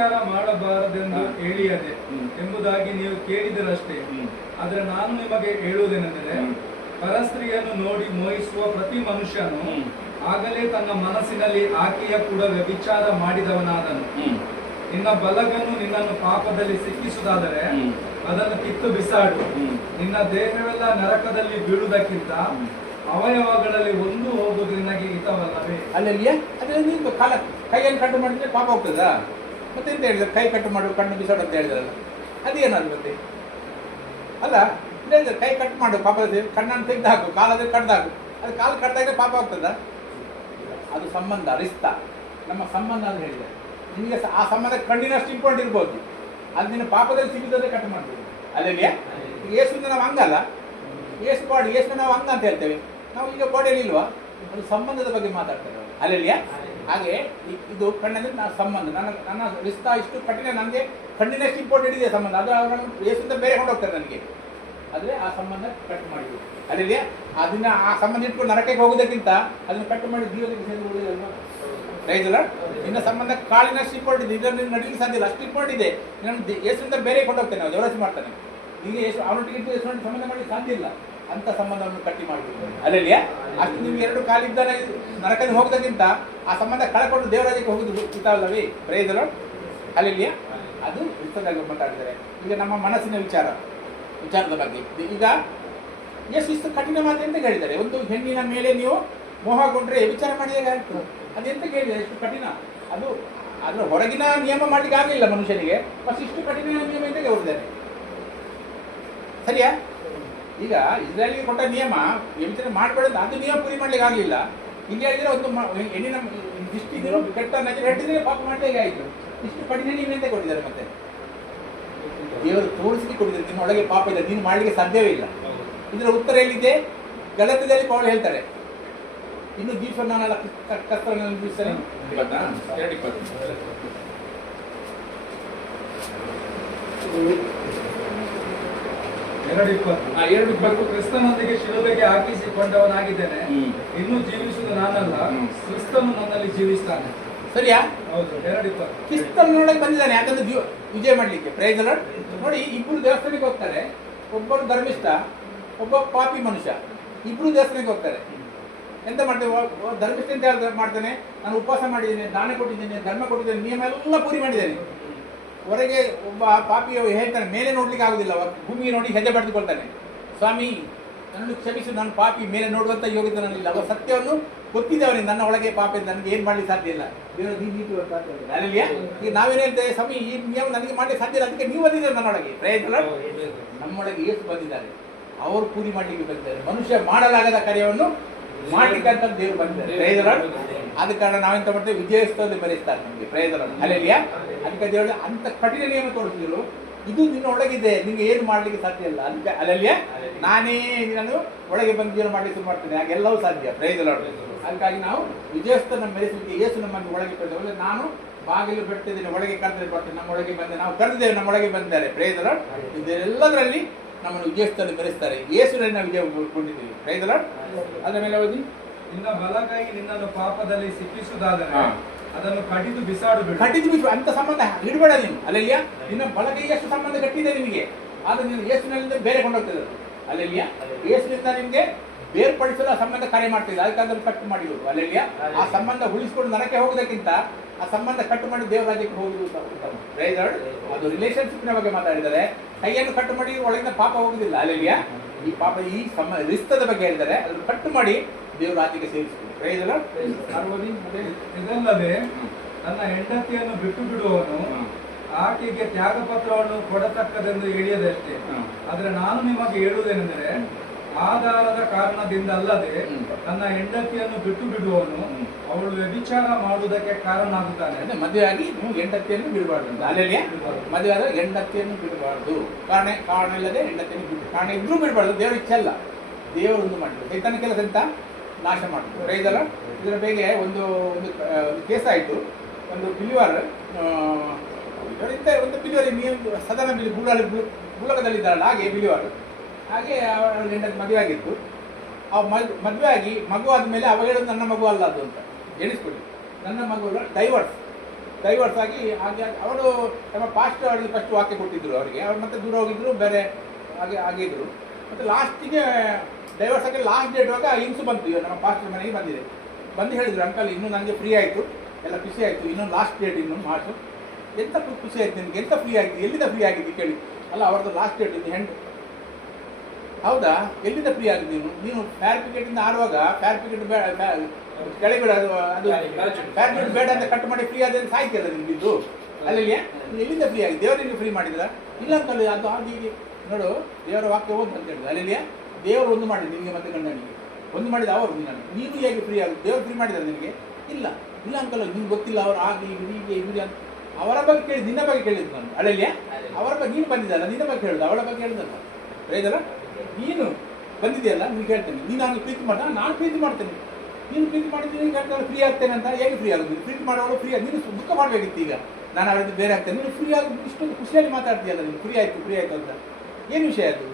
ವ್ಯಭಿಚಾರ ಮಾಡಬಾರದೆಂದು ಹೇಳಿಯದೆ ಎಂಬುದಾಗಿ ನೀವು ಕೇಳಿದರಷ್ಟೇ. ಆದರೆ ನಾನು ನಿಮಗೆ ಹೇಳುವುದೇನೆಂದರೆ, ಪರಸ್ತ್ರೀಯನ್ನು ನೋಡಿ ಮೋಹಿಸುವ ಪ್ರತಿ ಮನುಷ್ಯನು ಆಗಲೇ ತನ್ನ ಮನಸ್ಸಿನಲ್ಲಿ ಆಕೆಯ ಕೂಡ ವ್ಯಭಿಚಾರ ಮಾಡಿದವನಾದನು. ನಿನ್ನ ಬಲಗನ್ನು ನಿನ್ನನ್ನು ಪಾಪದಲ್ಲಿ ಸಿಕ್ಕಿಸುವುದಾದರೆ ಅದನ್ನು ಕಿತ್ತು ಬಿಸಾಡು. ನಿನ್ನ ದೇಹವೆಲ್ಲ ನರಕದಲ್ಲಿ ಬೀಳುವುದಕ್ಕಿಂತ ಅವಯವಗಳಲ್ಲಿ ಒಂದು ಹೋಗುವುದು ನಿನಗೆ ಹಿತವಲ್ಲವೇ? ಅಲ್ಲಲ್ಲಿಯೇ ಅದೇ ನೀವು ಕೈಯನ್ನು ಕಟ್ಟು ಮಾಡಿದ್ರೆ ಪಾಪ ಹೋಗ್ತದಾ? ಮತ್ತೆ ಎಂತ ಹೇಳಿದ್ರೆ ಕೈ ಕಟ್ಟು ಮಾಡು ಕಣ್ಣು ಬಿಸಾಡು ಅಂತ ಹೇಳಿದ್ರಲ್ಲ, ಅದೇನಾದ್ರು ಮತ್ತೆ ಅಲ್ಲ ಹೇಳಿದ್ರೆ ಕೈ ಕಟ್ ಮಾಡು ಪಾಪ ಕಣ್ಣನ್ನು ತೆಗೆದು ಹಾಕು, ಕಾಲಾದ್ರೆ ಕಡ್ದು ಹಾಕು. ಅದು ಕಾಲು ಕಡ್ದಾದ್ರೆ ಪಾಪ ಹೋಗ್ತದ? ಅದು ಸಂಬಂಧ ರಿಸ್ತ ನಮ್ಮ ಸಂಬಂಧ ಅಂತ ಹೇಳಿದೆ. ನಿಮಗೆ ಆ ಸಂಬಂಧ ಕಣ್ಣಿನಷ್ಟು ಇಂಪಾರ್ಟೆಂಟ್ ಇರ್ಬೋದು, ಅದು ನಿನ್ನ ಪಾಪದಲ್ಲಿ ಸಿಗಿದ್ರೆ ಕಟ್ ಮಾಡ್ಬೋದು. ಅಲ್ಲಲ್ಲಿಯೇ ಏಸುವಿನ ನಾವು ಹಂಗಲ್ಲ, ಏಸು ಬಾಡಿ ಏಸು ನಾವು ಹಂಗ ಅಂತ ಹೇಳ್ತೇವೆ. ನಾವು ಈಗ ಬಾಡಿಯಲ್ಲಿ ಇಲ್ವಾ? ಅದು ಸಂಬಂಧದ ಬಗ್ಗೆ ಮಾತಾಡ್ತೇವೆ ಅಲ್ಲಲ್ಲಿಯೇ. ಹಾಗೆ ಇದು ಕಣ್ಣಂದ್ರೆ ನಾನು ಸಂಬಂಧ, ನನ್ನ ರಿಸ್ತ ಇಷ್ಟು ಕಠಿಣ, ನನಗೆ ಕಣ್ಣಿನಷ್ಟು ಇಂಪಾರ್ಟೆಂಟ್ ಇದೆ ಸಂಬಂಧ. ಅದು ಅವರನ್ನು ಏಸಿಂದ ಬೇರೆ ಕೊಂಡೋಗ್ತಾರೆ ನನಗೆ, ಆದರೆ ಆ ಸಂಬಂಧ ಕಟ್ ಮಾಡಿದ್ರು ಅಲ್ಲಲ್ಲಿಯೇ. ಅದನ್ನ ಆ ಸಂಬಂಧ ಇಟ್ಕೊಂಡು ನರಕಕ್ಕೆ ಹೋಗೋದಕ್ಕಿಂತ ಅದನ್ನು ಕಟ್ ಮಾಡಿ ಜೀವನಕ್ಕೆ ಸೇರಿ ಉಳಿದಲ್ವಾ? ರೈತಲ್ಲ ನಿನ್ನ ಸಂಬಂಧ ಕಾಳಿನಷ್ಟು ಇಂಪಾರ್ಟೆಂಟ್ ಇದೆ, ಇದನ್ನು ನಡೀಲಿಕ್ಕೆ ಸಾಧ್ಯ ಇಲ್ಲ, ಅಷ್ಟು ಇಂಪಾರ್ಟೆಂಟ್ ಇದೆ. ನನ್ನ ಏಸಿಂದ ಬೇರೆ ಕೊಂಡೋಗ್ತೇನೆ, ನಾವು ಜವರಾಸಿ ಮಾಡ್ತಾನೆ. ಈಗ ಎಷ್ಟು ಅವನೊಟ್ಟಿಗೆ ಎಷ್ಟು ಸಂಬಂಧ ಮಾಡಿ ಸಾಧ್ಯ ಇಲ್ಲ, ಅಂತ ಸಂಬಂಧವನ್ನು ಕಟ್ಟಿ ಮಾಡಿಬಿಡ್ತಾರೆ ಅಲ್ಲಲ್ಲಿಯೇ. ಅಷ್ಟು ನೀವು ಎರಡು ಕಾಲಿದ್ದರೆ ನರಕಕ್ಕೆ ಹೋಗೋದಕ್ಕಿಂತ ಆ ಸಂಬಂಧ ಕಳ್ಕೊಂಡು ದೇವರಾಜ್ಯಕ್ಕೆ ಹೋಗುದು ಇತ್ತಲ್ಲವೇ? ಪ್ರಯೋಜನ ಅಲ್ಲಲ್ಲಿಯೇ. ಅದು ಇಷ್ಟದಾಗ ಮಾತಾಡಿದ್ದಾರೆ. ಈಗ ನಮ್ಮ ಮನಸ್ಸಿನ ವಿಚಾರದ ಬಗ್ಗೆ ಈಗ ಎಷ್ಟು ಕಠಿಣ ಮಾತು ಎಂತ ಹೇಳಿದ್ದಾರೆ. ಒಂದು ಹೆಣ್ಣಿನ ಮೇಲೆ ನೀವು ಮೋಹಗೊಂಡ್ರೆ ವಿಚಾರ ಮಾಡಿದಾಗ ಆಗ್ತದೆ. ಅದೆಂತ ಕೇಳಿದ್ದಾರೆ, ಎಷ್ಟು ಕಠಿಣ ಅದು. ಅದರ ಹೊರಗಿನ ನಿಯಮ ಮಾಡ್ಲಿಕ್ಕೆ ಆಗಲಿಲ್ಲ ಮನುಷ್ಯನಿಗೆ, ಬಸ್ ಇಷ್ಟು ಕಠಿಣ ನಿಯಮ ಎಂತ ಹೊರಡಿದ್ದಾರೆ. ಸರಿಯಾ? ಈಗ ಇಸ್ರಾಯೇಲಿಗೆ ಕೊಟ್ಟ ನಿಯಮ ವ್ಯಭಿಚಾರ ಮಾಡಬೇಡ, ಅದು ನಿಯಮ ಪೂರಿ ಮಾಡ್ಲಿಕ್ಕೆ ಆಗಲಿಲ್ಲ. ಇಲ್ಲಿ ಹೇಳಿದ್ರೆ ಒಂದು ಹೆಣ್ಣಿನ ಇಷ್ಟಿದ್ರು ಕೆಟ್ಟ ನಜರ್ ಹಿಡಿದ್ರೆ ಪಾಪ ಮಾಡಲಿಕ್ಕೆ ಆಯಿತು. ಇಷ್ಟು ಕಠಿಣ ನಿಯಮ ಎಂತ ಕೊಟ್ಟಿದ್ದಾರೆ. ಮತ್ತೆ ದೇವರು ತೋರಿಸಿ ಕೊಟ್ಟಿದ್ದಾರೆ, ನಿಮ್ಮ ಒಳಗೆ ಪಾಪ ಇದೆ, ನೀನು ಮಾಡಲಿಕ್ಕೆ ಸಾಧ್ಯವೇ ಇಲ್ಲ. ಇದರ ಉತ್ತರ ಎಲ್ಲಿದೆ? ಗಲಾತ್ಯದಲ್ಲಿ ಪೌಲ ಹೇಳ್ತಾರೆ, ಇನ್ನು ದಿವಸ ನಾನೆಲ್ಲ ಕರ್ತನಲ್ಲಿ ದಿವಸನೇ 2:20 ಕ್ರಿಸ್ತನೊಂದಿಗೆ ಶಿಲುಬೆಗೆ ಹಾಕಿಸಿಕೊಂಡವನಾಗಿದ್ದೇನೆ, ಇನ್ನು ಜೀವಿಸುವುದು ನಾನಲ್ಲ, ಕ್ರಿಸ್ತನು ನನ್ನಲ್ಲಿ ಜೀವಿಸ್ತಾನೆ. ಸರಿಯಾ? ಹೌದು. 2:20 ಕ್ರಿಸ್ತನೊಳಗೆ ಬಂದಿದ್ದಾನೆ ಯಾಕಂದ್ರೆ ವಿಜಯ ಮಾಡ್ಲಿಕ್ಕೆ. Praise Lord. ನೋಡಿ, ಇಬ್ರು ದೇವಸ್ಥಾನಕ್ಕೆ ಹೋಗ್ತಾರೆ, ಒಬ್ಬರು ಧರ್ಮಿಷ್ಠ, ಒಬ್ಬ ಪಾಪಿ ಮನುಷ್ಯ. ಇಬ್ರು ದೇವಸ್ಥಾನಕ್ಕೆ ಹೋಗ್ತಾರೆ. ಎಂತ ಮಾಡ್ತೇವೆ? ಧರ್ಮಿಷ್ಠ ಅಂತ ಮಾಡ್ತಾನೆ, ನಾನು ಉಪವಾಸ ಮಾಡಿದ್ದೇನೆ, ದಾನ ಕೊಟ್ಟಿದ್ದೇನೆ, ಧರ್ಮ ಕೊಟ್ಟಿದ್ದೇನೆ, ನಿಯಮ ಎಲ್ಲ ಪೂರಿ ಮಾಡಿದ್ದೇನೆ. ಹೊರಗೆ ಒಬ್ಬ ಪಾಪಿ ಹೇಳ್ತಾನೆ, ಮೇಲೆ ನೋಡ್ಲಿಕ್ಕೆ ಆಗುದಿಲ್ಲ, ಭೂಮಿಗೆ ನೋಡಿ ಹೆಜ್ಜೆ ಬಡಿದುಕೊಳ್ತಾನೆ, ಸ್ವಾಮಿ ನನ್ನನ್ನು ಕ್ಷಮಿಸು, ನಾನು ಪಾಪಿ, ಮೇಲೆ ನೋಡುವಂತ ಯೋಗ್ಯತೆ ನನ್ನಿಲ್ಲ. ಅವ ಸತ್ಯವನ್ನು ಗೊತ್ತಿದೆ ಅವನಿಗೆ, ನನ್ನ ಒಳಗೆ ಪಾಪ ಇದೆ, ನನಗೆ ಏನ್ ಮಾಡ್ಲಿಕ್ಕೆ ಸಾಧ್ಯ ಇಲ್ಲ. ಅಲ್ಲಿಯೇ ಈಗ ನಾವೇನು ಹೇಳ್ತೇವೆ, ಸ್ವಾಮಿ ಈ ನಿಯಮ ನನಗೆ ಮಾಡ್ಲಿಕ್ಕೆ ಸಾಧ್ಯ ಇಲ್ಲ, ಅದಕ್ಕೆ ನೀವು ಬಂದಿದ್ದಾರೆ ನನ್ನೊಳಗೆ. ಪ್ರಯತ್ನ ನಮ್ಮೊಳಗೆ ಏಸು ಬಂದಿದ್ದಾರೆ, ಅವರು ಪೂರಿ ಮಾಡ್ಲಿಕ್ಕೆ ಬಂದಿದ್ದಾರೆ. ಮನುಷ್ಯ ಮಾಡಲಾಗದ ಕಾರ್ಯವನ್ನು ಮಾಡ್ಲಿಕ್ಕೆ ಅಂತ ದೇವರು ಬಂದಿದ್ದಾರೆ. ಪ್ರಯೋಜನ ಆದ ಕಾರಣ ನಾವೆಂತ ಮಾಡ್ತೇವೆ, ವಿಜಯೋತ್ಸವದಲ್ಲಿ ಬರೆಸ್ತಾರೆ ನಮಗೆ. ಪ್ರಯೋಜನ ಅಲ್ಲಿಯಾ. ಅದಕ್ಕೆ ದೇವರು ಅಂತ ಕಠಿಣ ನಿಯಮ ತೋರಿಸಿದ್ರು, ಇದು ನಿನ್ನ ಒಳಗಿದೆ, ನಿಮ್ಗೆ ಏನು ಮಾಡ್ಲಿಕ್ಕೆ ಸಾಧ್ಯ ಇಲ್ಲ. ಅದಕ್ಕೆ ಅಲ್ಲಲ್ಲಿಯೇ ನಾನೇ ನಾನು ಒಳಗೆ ಬಂದು ಜೀವನ ಮಾಡ್ಲಿಕ್ಕೆ ಶುರು ಮಾಡ್ತೇನೆ, ಹಾಗೆಲ್ಲವೂ ಸಾಧ್ಯ. ಪ್ರಯೋಜನ ಅದಕ್ಕಾಗಿ ನಾವು ವಿಜಯೋತ್ಸವ ಮೆರೆಸಲಿಕ್ಕೆ ಏಸು ನಮ್ಮನ್ನು ಒಳಗೆ ಬಂದ, ನಾನು ಬಾಗಿಲು ಬಿಡ್ತಿದ್ದೇನೆ, ಒಳಗೆ ಕರೆದ್ರೆ ಬರ್ತೇನೆ, ನಮ್ಮ ಒಳಗೆ ಬಂದೆ, ನಾವು ಕರೆದಿದ್ದೇವೆ, ನಮ್ಮ ಒಳಗೆ ಬಂದಿದ್ದಾರೆ. ಪ್ರಯೋಜನ ಇದೆಲ್ಲದರಲ್ಲಿ ನಮ್ಮನ್ನು ವಿಜಯೋತ್ಸವದಲ್ಲಿ ಮೆರೆಸ್ತಾರೆ. ಯೇಸುವಿನಲ್ಲಿ ನಾವು ವಿಜಯ ಕೊಂಡಿದ್ದೀವಿ. ಪ್ರಯೋಜನ ಅದರ ಮೇಲೆ ಓದಿ, ನಿನ್ನ ಬಲಗೈ ನಿನ್ನನ್ನು ಪಾಪದಲ್ಲಿ ಸಿಕ್ಕಿಸುವುದಾದರೆ ಅದನ್ನು ಕಡಿದು ಬಿಸಾಡು. ಅಂತ ಸಂಬಂಧ ಇಡಬೇಡ ನೀನು. ಅಲ್ಲಲ್ಲಿಯಾ ನಿನ್ನ ಬಲಗೈಯಷ್ಟು ಸಂಬಂಧ ಗಟ್ಟಿದೆ ನಿನಗೆ, ಆದ್ರೆ ನೀನು ಯೇಸುವಿನಿಂದ ಬೇರೆ ಕೊಂಡೋಗ್ತದೆ. ಅಲ್ಲಲ್ಲಿಯಾ ಯೇಸುವಿನಿಂದ ನಿಮಗೆ ಬೇರ್ಪಡಿಸಲು ಆ ಸಂಬಂಧ ಕಾರ್ಯ ಮಾಡ್ತಿದೆ, ಅದಕ್ಕಾದ್ರೂ ಕಟ್ಟು ಮಾಡಿರೋದು. ಅಲ್ಲಲ್ಲಿಯಾ ಆ ಸಂಬಂಧ ಉಳಿಸ್ಕೊಂಡು ನರಕ್ಕೆ ಹೋಗೋದಕ್ಕಿಂತ ಆ ಸಂಬಂಧ ಕಟ್ಟು ಮಾಡಿ ದೇವರಾಜ್ಯಕ್ಕೆ ಹೋಗುವುದು ಉತ್ತಮ. ಅದು ರಿಲೇಶನ್ಶಿಪ್ನ ಬಗ್ಗೆ ಮಾತಾಡಿದ್ದಾರೆ. ಕೈಯನ್ನು ಕಟ್ಟು ಮಾಡಿ ಒಳಗಿನ ಪಾಪ ಹೋಗುದಿಲ್ಲ. ಅಲ್ಲಲ್ಲಿಯಾ ಈ ಪಾಪ ಈ ರಿಸ್ತದ ಬಗ್ಗೆ ಹೇಳಿದ್ದಾರೆ, ಅದನ್ನು ಕಟ್ಟು ಮಾಡಿ ದೇವರ ರಾಜ್ಯಕ್ಕೆ ಸೇರಿಸಿದ್ರು. ಇದಲ್ಲದೆ ನನ್ನ ಹೆಂಡತಿಯನ್ನು ಬಿಟ್ಟು ಬಿಡುವವನು ಆಕೆಗೆ ತ್ಯಾಗ ಪತ್ರವನ್ನು ಕೊಡತಕ್ಕದೆಂದು ಹೇಳಿಯದಷ್ಟೇ. ಆದ್ರೆ ನಾನು ನಿಮಗೆ ಹೇಳುವುದೇನೆಂದರೆ, ಆಧಾರದ ಕಾರಣದಿಂದ ಅಲ್ಲದೆ ತನ್ನ ಹೆಂಡತಿಯನ್ನು ಬಿಟ್ಟು ಬಿಡುವವನು ಅವಳು ವ್ಯಭಿಚಾರ ಮಾಡುವುದಕ್ಕೆ ಕಾರಣ ಆಗುತ್ತಾನೆ. ಮದುವೆ ಆಗಿ ನೀವು ಹೆಂಡತಿಯನ್ನು ಬಿಡಬಾರ್ದು. ಅಲ್ಲಲ್ಲಿಯೇ ಮದುವೆ ಆದ ಹೆಂಡತಿಯನ್ನು ಬಿಡಬಾರ್ದು. ಕಾರಣ ಇಲ್ಲದೆ ಹೆಂಡತಿಯನ್ನು ಬಿಟ್ಟು, ಕಾರಣ ಇದ್ರೂ ಬಿಡಬಾರ್ದು. ದೇವರು ಇಚ್ಛೆ ಅಲ್ಲ, ದೇವರೊಂದು ಮಾಡಿದ್ರು. ಸೈತಾನ ಕೆಲಸ ಎಂತ ನಾಶ ಮಾಡಿದ್ರು. ರೈತಲ್ಲ ಇದರ ಬೇಗ ಒಂದು ಕೇಸ್ ಆಯಿತು. ಒಂದು ಬಿಲಿವಾರ್ ಒಂದು ಬಿಲಿವರ್ ನೀವು ಸಾಧಾರಣ ಬಿಲಿ ಭೂಲೋಕದಲ್ಲಿದ್ದಾರಲ್ಲ, ಹಾಗೆ ಬಿಲಿವಾರ್, ಹಾಗೆ ಅವಳ ಹೆಂಡತಿ ಮದುವೆ ಆಗಿತ್ತು. ಆ ಮದುವೆ ಆಗಿ ಮಗು ಆದಮೇಲೆ ಅವ ಹೇಳೋದು ನನ್ನ ಮಗು ಅಲ್ಲ ಅದು ಅಂತ ಎಣಿಸ್ಕೊಳ್ಳಿ. ನನ್ನ ಮಗು ಡೈವರ್ಸ್ ಡೈವರ್ಸ್ ಆಗಿ ಹಾಗೆ ಅವರು ನಮ್ಮ ಪಾಸ್ಟರ್ ಅವರಿಗೆ ಫಸ್ಟ್ ವಾಕ್ಯ ಕೊಟ್ಟಿದ್ರು ಅವರಿಗೆ, ಅವ್ರು ಮತ್ತೆ ದೂರ ಹೋಗಿದ್ರು, ಬೇರೆ ಹಾಗೆ ಆಗಿದ್ರು. ಮತ್ತು ಲಾಸ್ಟಿಗೆ ಡೈವರ್ಸ್ ಆಗಿ ಲಾಸ್ಟ್ ಡೇಟ್ ಆಗ ಹಿಂಸು ಬಂತು, ಇವಾಗ ನಮ್ಮ ಪಾಸ್ಟರ್ ಮನೆಗೆ ಬಂದಿದೆ. ಬಂದು ಹೇಳಿದ್ರು, ಅಂಕಲ್ ಇನ್ನೂ ನನಗೆ ಫ್ರೀ ಆಯಿತು, ಎಲ್ಲ ಖುಷಿ ಆಯಿತು, ಇನ್ನೊಂದು ಲಾಸ್ಟ್ ಡೇಟ್ ಇನ್ನು ಮಾರ್ಚು. ಎಂತ ಖುಷಿ ಆಯ್ತು ನಿನಗೆ, ಎಂತ ಫ್ರೀ ಆಗಿದೆ, ಎಲ್ಲಿಂದ ಫ್ರೀ ಆಗಿದೆ ಕೇಳಿ. ಅಲ್ಲ ಅವ್ರದ್ದು ಲಾಸ್ಟ್ ಡೇಟ್ ಇದು ಹೆಂಡು. ಹೌದಾ, ಎಲ್ಲಿಂದ ಫ್ರೀ ಆಗಿದೆ ನೀನು ಫೇರ್ ಪಿಕೆಟಿಂದ ಆಡುವಾಗ ಫೇರ್ ಪಿಕೆಟ್ ಕೆಳಗಡೆ ಅದು ಫೇರ್ ಪಿಕೆಟ್ ಬೇಡ ಅಂತ ಕಟ್ ಮಾಡಿ ಫ್ರೀ ಆದ್ರೆ ಸಾಯ್ತಿಲ್ಲ ನಿಮಗಿದ್ದು ಅಲ್ಲಿ. ಎಲ್ಲಿಂದ ಫ್ರೀ ಆಗಿದೆ, ದೇವರಿಗೆ ಫ್ರೀ ಮಾಡಿದ್ರ? ಇಲ್ಲ ಅಂತಲ್ಲ, ಅದು ಹಾಗೆ ನೋಡು, ದೇವರ ವಾಕ್ಯ ಓದ್ ಅಂತ ಹೇಳಿದ್ರು ಅಲ್ಲಿ. ದೇವರು ಒಂದು ಮಾಡಿದ್ರು ನಿನಗೆ ಮತ್ತೆ ಗಂಡನಿಗೆ, ಒಂದು ಮಾಡಿದ ಅವರು ನನಗೆ, ನೀನು ಹೇಗೆ ಫ್ರೀ ಆಗುತ್ತೆ? ದೇವರು ಫ್ರೀ ಮಾಡಿದ್ರೆ ನಿನಗೆ? ಇಲ್ಲ ಇಲ್ಲ ಅಂತಲ್ಲ, ನಿಮ್ಗೆ ಗೊತ್ತಿಲ್ಲ ಅವ್ರು ಆಗಿ ಹೀಗೆ ಹೀಗೆ ಅಂತ ಅವರ ಬಗ್ಗೆ ಕೇಳಿ, ನಿನ್ನ ಬಗ್ಗೆ ಕೇಳಿದ್ದು ನಾನು ಅಳಲಿಯ. ಅವರ ಬಗ್ಗೆ ನೀನು ಬಂದಿದ್ದಲ್ಲ, ನಿನ್ನ ಬಗ್ಗೆ ಹೇಳುದು, ಅವಳ ಬಗ್ಗೆ ಹೇಳಿದಲ್ಲ. ಹೇಳಿದಲ್ಲ, ನೀನು ಬಂದಿದೆಯಲ್ಲ, ನೀನು ಕೇಳ್ತೇನೆ, ನೀನು ನಾನು ಪ್ರೀತಿ ಮಾಡ, ನಾನು ಪ್ರೀತಿ ಮಾಡ್ತೇನೆ, ನೀನು ಪ್ರೀತಿ ಮಾಡಿದ್ದೀನಿ, ಕೇಳ್ತಾನೆ ಫ್ರೀ ಆಗ್ತೇನೆ ಅಂತ. ಹೇಗೆ ಫ್ರೀ ಆಗೋದು? ಪ್ರೀತಿ ಮಾಡೋಳು ಫ್ರೀ ಆಗಿ, ನೀನು ದುಃಖ ಮಾಡಬೇಕಿತ್ತು. ಈಗ ನಾನು ಅವರಿಗೆ ಬೇರೆ ಆಗ್ತೇನೆ, ನೀನು ಫ್ರೀ ಆಗಿ ಇಷ್ಟೊಂದು ಖುಷಿಯಾಗಿ ಮಾತಾಡ್ತೀಯಲ್ಲ, ನೀನು ಫ್ರೀ ಆಯಿತು ಅಂತ. ಏನು ವಿಷಯ ಅದು?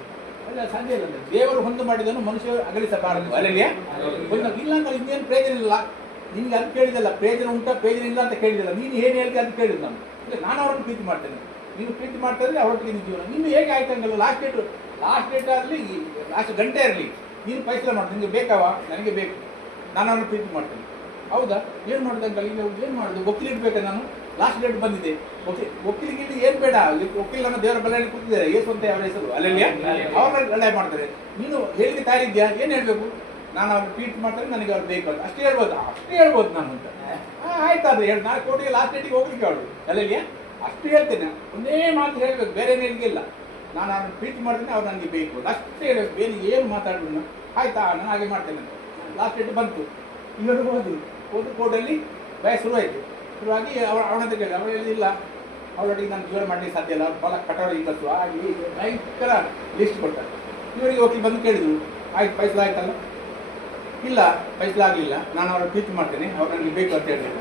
ಅಲ್ಲ, ಸಾಧ್ಯ ಇಲ್ಲ. ದೇವರು ಹೊಂದು ಮಾಡಿದನು ಮನುಷ್ಯ ಅಗಲಿಸಬಾರದು ಅಲ್ಲಲ್ಲಿಯ. ಒಂದು ಇಲ್ಲ ಅಂತ ಇನ್ನೇನು ಪ್ರಯೋಜನ ಇಲ್ಲ. ನಿನ್ಗೆ ಅದು ಕೇಳಿದಲ್ಲ, ಪ್ರಯೋಜನ ಉಂಟಾ ಪ್ರಯೋಜನ ಇಲ್ಲ ಅಂತ ಕೇಳಿದಲ್ಲ, ನೀನು ಏನು ಹೇಳಿದೆ ಅದು ಕೇಳಿದ್ದು ನಾನು. ಇಲ್ಲ, ನಾನು ಅವರನ್ನು ಪ್ರೀತಿ ಮಾಡ್ತೇನೆ, ನೀನು ಪ್ರೀತಿ ಮಾಡ್ತಾ ಇದ್ರೆ ಅವರೊಟ್ಟಿಗೆ ನಿನ್ನ ಜೀವನ. ನೀನು ಹೇಗೆ ಆಯ್ತಂಗಲ್ಲ, ಲಾಸ್ಟ್ ಡೇಟ್ ಆಗಲಿ, ಲಾಸ್ಟ್ ಗಂಟೆ ಇರಲಿ, ನೀನು ಫೈಸಲ ಮಾಡ್ತೀನಿ, ನಿನಗೆ ಬೇಕಾವ, ನನಗೆ ಬೇಕು, ನಾನು ಅವ್ರನ್ನ ಪ್ರೀತಿ ಮಾಡ್ತೇನೆ. ಹೌದಾ, ಏನು ಮಾಡೋದಂಗಲ್ಲ, ಈಗ ಏನು ಮಾಡೋದು? ಒಕ್ಕಲಿಗೆ ಬೇಕಾ? ನಾನು ಲಾಸ್ಟ್ ಡೇಟ್ ಬಂದಿದೆ, ಒಕ್ಕಲಿಗೆ ಏನು ಬೇಡ, ಒಕ್ಕಲಿಗೆ ನಮ್ಮ ದೇವರ ಬಲೆಯಲ್ಲಿ ಕೂತಿದ್ದಾರೆ, ಏಸು ಅಂತ ಅವರ ಹೆಸರು ಅಲ್ಲಲ್ಲಿ, ಅವ್ರನ್ನ ಲಢಾಯಿ ಮಾಡ್ತಾರೆ. ನೀನು ಹೇಳಿಕೆ ತಯಾರಿದ್ಯಾ? ಏನು ಹೇಳಬೇಕು? ನಾನು ಅವ್ರು ಟ್ವೀಟ್ ಮಾಡ್ತಾರೆ, ನನಗೆ ಅವ್ರು ಬೇಕು ಅಂತ ಅಷ್ಟೇ ಹೇಳ್ಬೋದು ನಾನು ಅಂತ. ಆಯ್ತಾದ್ರೆ ಹೇಳಿ, ನಾನು ಕೋರ್ಟಿಗೆ ಲಾಸ್ಟ್ ಡೇಟಿಗೆ ಹೋಗ್ಲಿಕ್ಕೆ ಅವಳು ಅಲ್ಲಲ್ಲಿ, ಅಷ್ಟು ಹೇಳ್ತೇನೆ, ಒಂದೇ ಮಾತು ಹೇಳಬೇಕು, ಬೇರೆ ಏನಿಲ್ಲ. ನಾನು ಅವ್ರನ್ನ ಟ್ವೀಟ್ ಮಾಡ್ತೇನೆ, ಅವ್ರು ನನಗೆ ಬೇಕು ಅಷ್ಟೇ ಹೇಳಬೇಕು, ಬೇರೆ ಏನು ಮಾತಾಡೋಣ. ಆಯ್ತಾ, ನಾನು ಹಾಗೆ ಮಾಡ್ತೇನೆ ಅಂತ. ಲಾಸ್ಟ್ ಡೇಟ್ ಬಂತು, ಇವರು ಹೋದ್ರು ಕೋರ್ಟಲ್ಲಿ ಭಯ ಶುರುವಾಯಿತು. ಶುರುವಾಗಿ ಅವನಂತ ಕೇಳಿ, ಅವಳು ಹೇಳಿಲ್ಲ, ಅವಳೊಟ್ಟಿಗೆ ನಾನು ಜೀವನ ಮಾಡಲಿಕ್ಕೆ ಸಾಧ್ಯ ಇಲ್ಲ, ಅವ್ರು ಫಲ ಕಟ್ಟೋರು ಇಲ್ಲತ್ತು ಆಗಿ ಭಯಂಕರ ಲಿಸ್ಟ್ ಕೊಡ್ತಾರೆ. ಇವರಿಗೆ ಹೋಗಿ ಬಂದು ಕೇಳಿದ್ರು, ಆಯ್ತು ಫೈಸಲ ಆಯ್ತಲ್ಲ? ಇಲ್ಲ, ಫೈಸಲ ಆಗಲಿಲ್ಲ, ನಾನು ಅವ್ರನ್ನ ಟ್ವೀಟ್ ಮಾಡ್ತೇನೆ, ಅವ್ರು ನನಗೆ ಬೇಕು ಅಂತ ಹೇಳಿದ್ರು.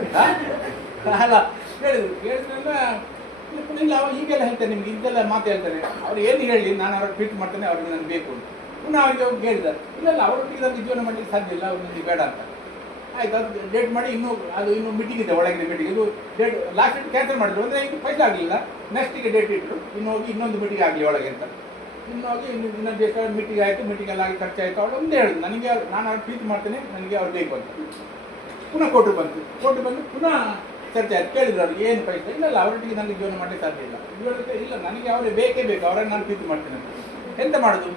ಅಲ್ಲ ಹೇಳಿದ್ಮೇಲೆ ಇಲ್ಲ, ಅವ ಈಗೆಲ್ಲ ಹೇಳ್ತೇನೆ, ನಿಮ್ಗೆ ಇದೆಲ್ಲ ಮಾತು ಹೇಳ್ತಾರೆ. ಅವ್ರು ಏನು ಹೇಳಿ, ನಾನು ಅವ್ರ ಟ್ವೀಟ್ ಮಾಡ್ತೇನೆ, ಅವ್ರಿಗೆ ನನಗೆ ಬೇಕು ಅಂತ. ಪುನಃ ಅವರಿಗೆ ಹೋಗಿ ಹೇಳಿದ, ಇಲ್ಲ ಅವರೊಟ್ಟಿಗೆ ನನಗೆ ಜೀವನ ಮಾಡಲಿಕ್ಕೆ ಸಾಧ್ಯ ಇಲ್ಲ, ಅವ್ರು ನನಗೆ ಬೇಡ ಅಂತ. ಆಯ್ತು, ಅದು ಡೇಟ್ ಮಾಡಿ ಇನ್ನೂ ಮೀಟಿಂಗ್ ಇದೆ, ಒಳಗಿನ ಮೀಟಿಂಗ್. ಇದು ಡೇಟ್ ಲಾಸ್ಟ್ ಡೇಟ್ ಕ್ಯಾನ್ಸಲ್ ಮಾಡಿದ್ರು, ಅಂದರೆ ಇದು ಫೈಸಲ ಆಗಲಿಲ್ಲ. ನೆಕ್ಸ್ಟಿಗೆ ಡೇಟ್ ಇಟ್ಟರು, ಇನ್ನು ಹೋಗಿ ಇನ್ನೊಂದು ಮೀಟಿಂಗ್ ಆಗಲಿ ಒಳಗೆ ಅಂತ. ಇನ್ನು ಹೋಗಿ ಇನ್ನೊಂದು ಎಷ್ಟು ಮೀಟಿಂಗ್ ಆಯಿತು, ಮೀಟಿಂಗ್ ಎಲ್ಲ ಆಗಿ ಖರ್ಚಾಯಿತು. ಅವಳು ಒಂದೇ ಹೇಳಿದ್ರು, ನನಗೆ ನಾನು ಅವ್ರು ಪ್ರೀತಿ ಮಾಡ್ತೇನೆ, ನನಗೆ ಅವ್ರು ಬೇಕು ಅಂತ. ಪುನಃ ಕೋರ್ಟು ಬಂದು ಪುನಃ ಚರ್ಚೆ ಆಯ್ತು. ಕೇಳಿದ್ರು ಅವ್ರಿಗೆ, ಏನು ಫೈಸಲ? ಇಲ್ಲ ಅವರೊಟ್ಟಿಗೆ ನನಗೆ ಜೀವನ ಮಾಡಲಿಕ್ಕೆ ಸಾಧ್ಯ ಇಲ್ಲ. ಇಲ್ಲ, ನನಗೆ ಅವರೇ ಬೇಕೇ ಬೇಕು, ಅವರನ್ನು ನಾನು ಪ್ರೀತಿ ಮಾಡ್ತೇನೆ ಅಂತ. ಎಂತ ಮಾಡೋದು?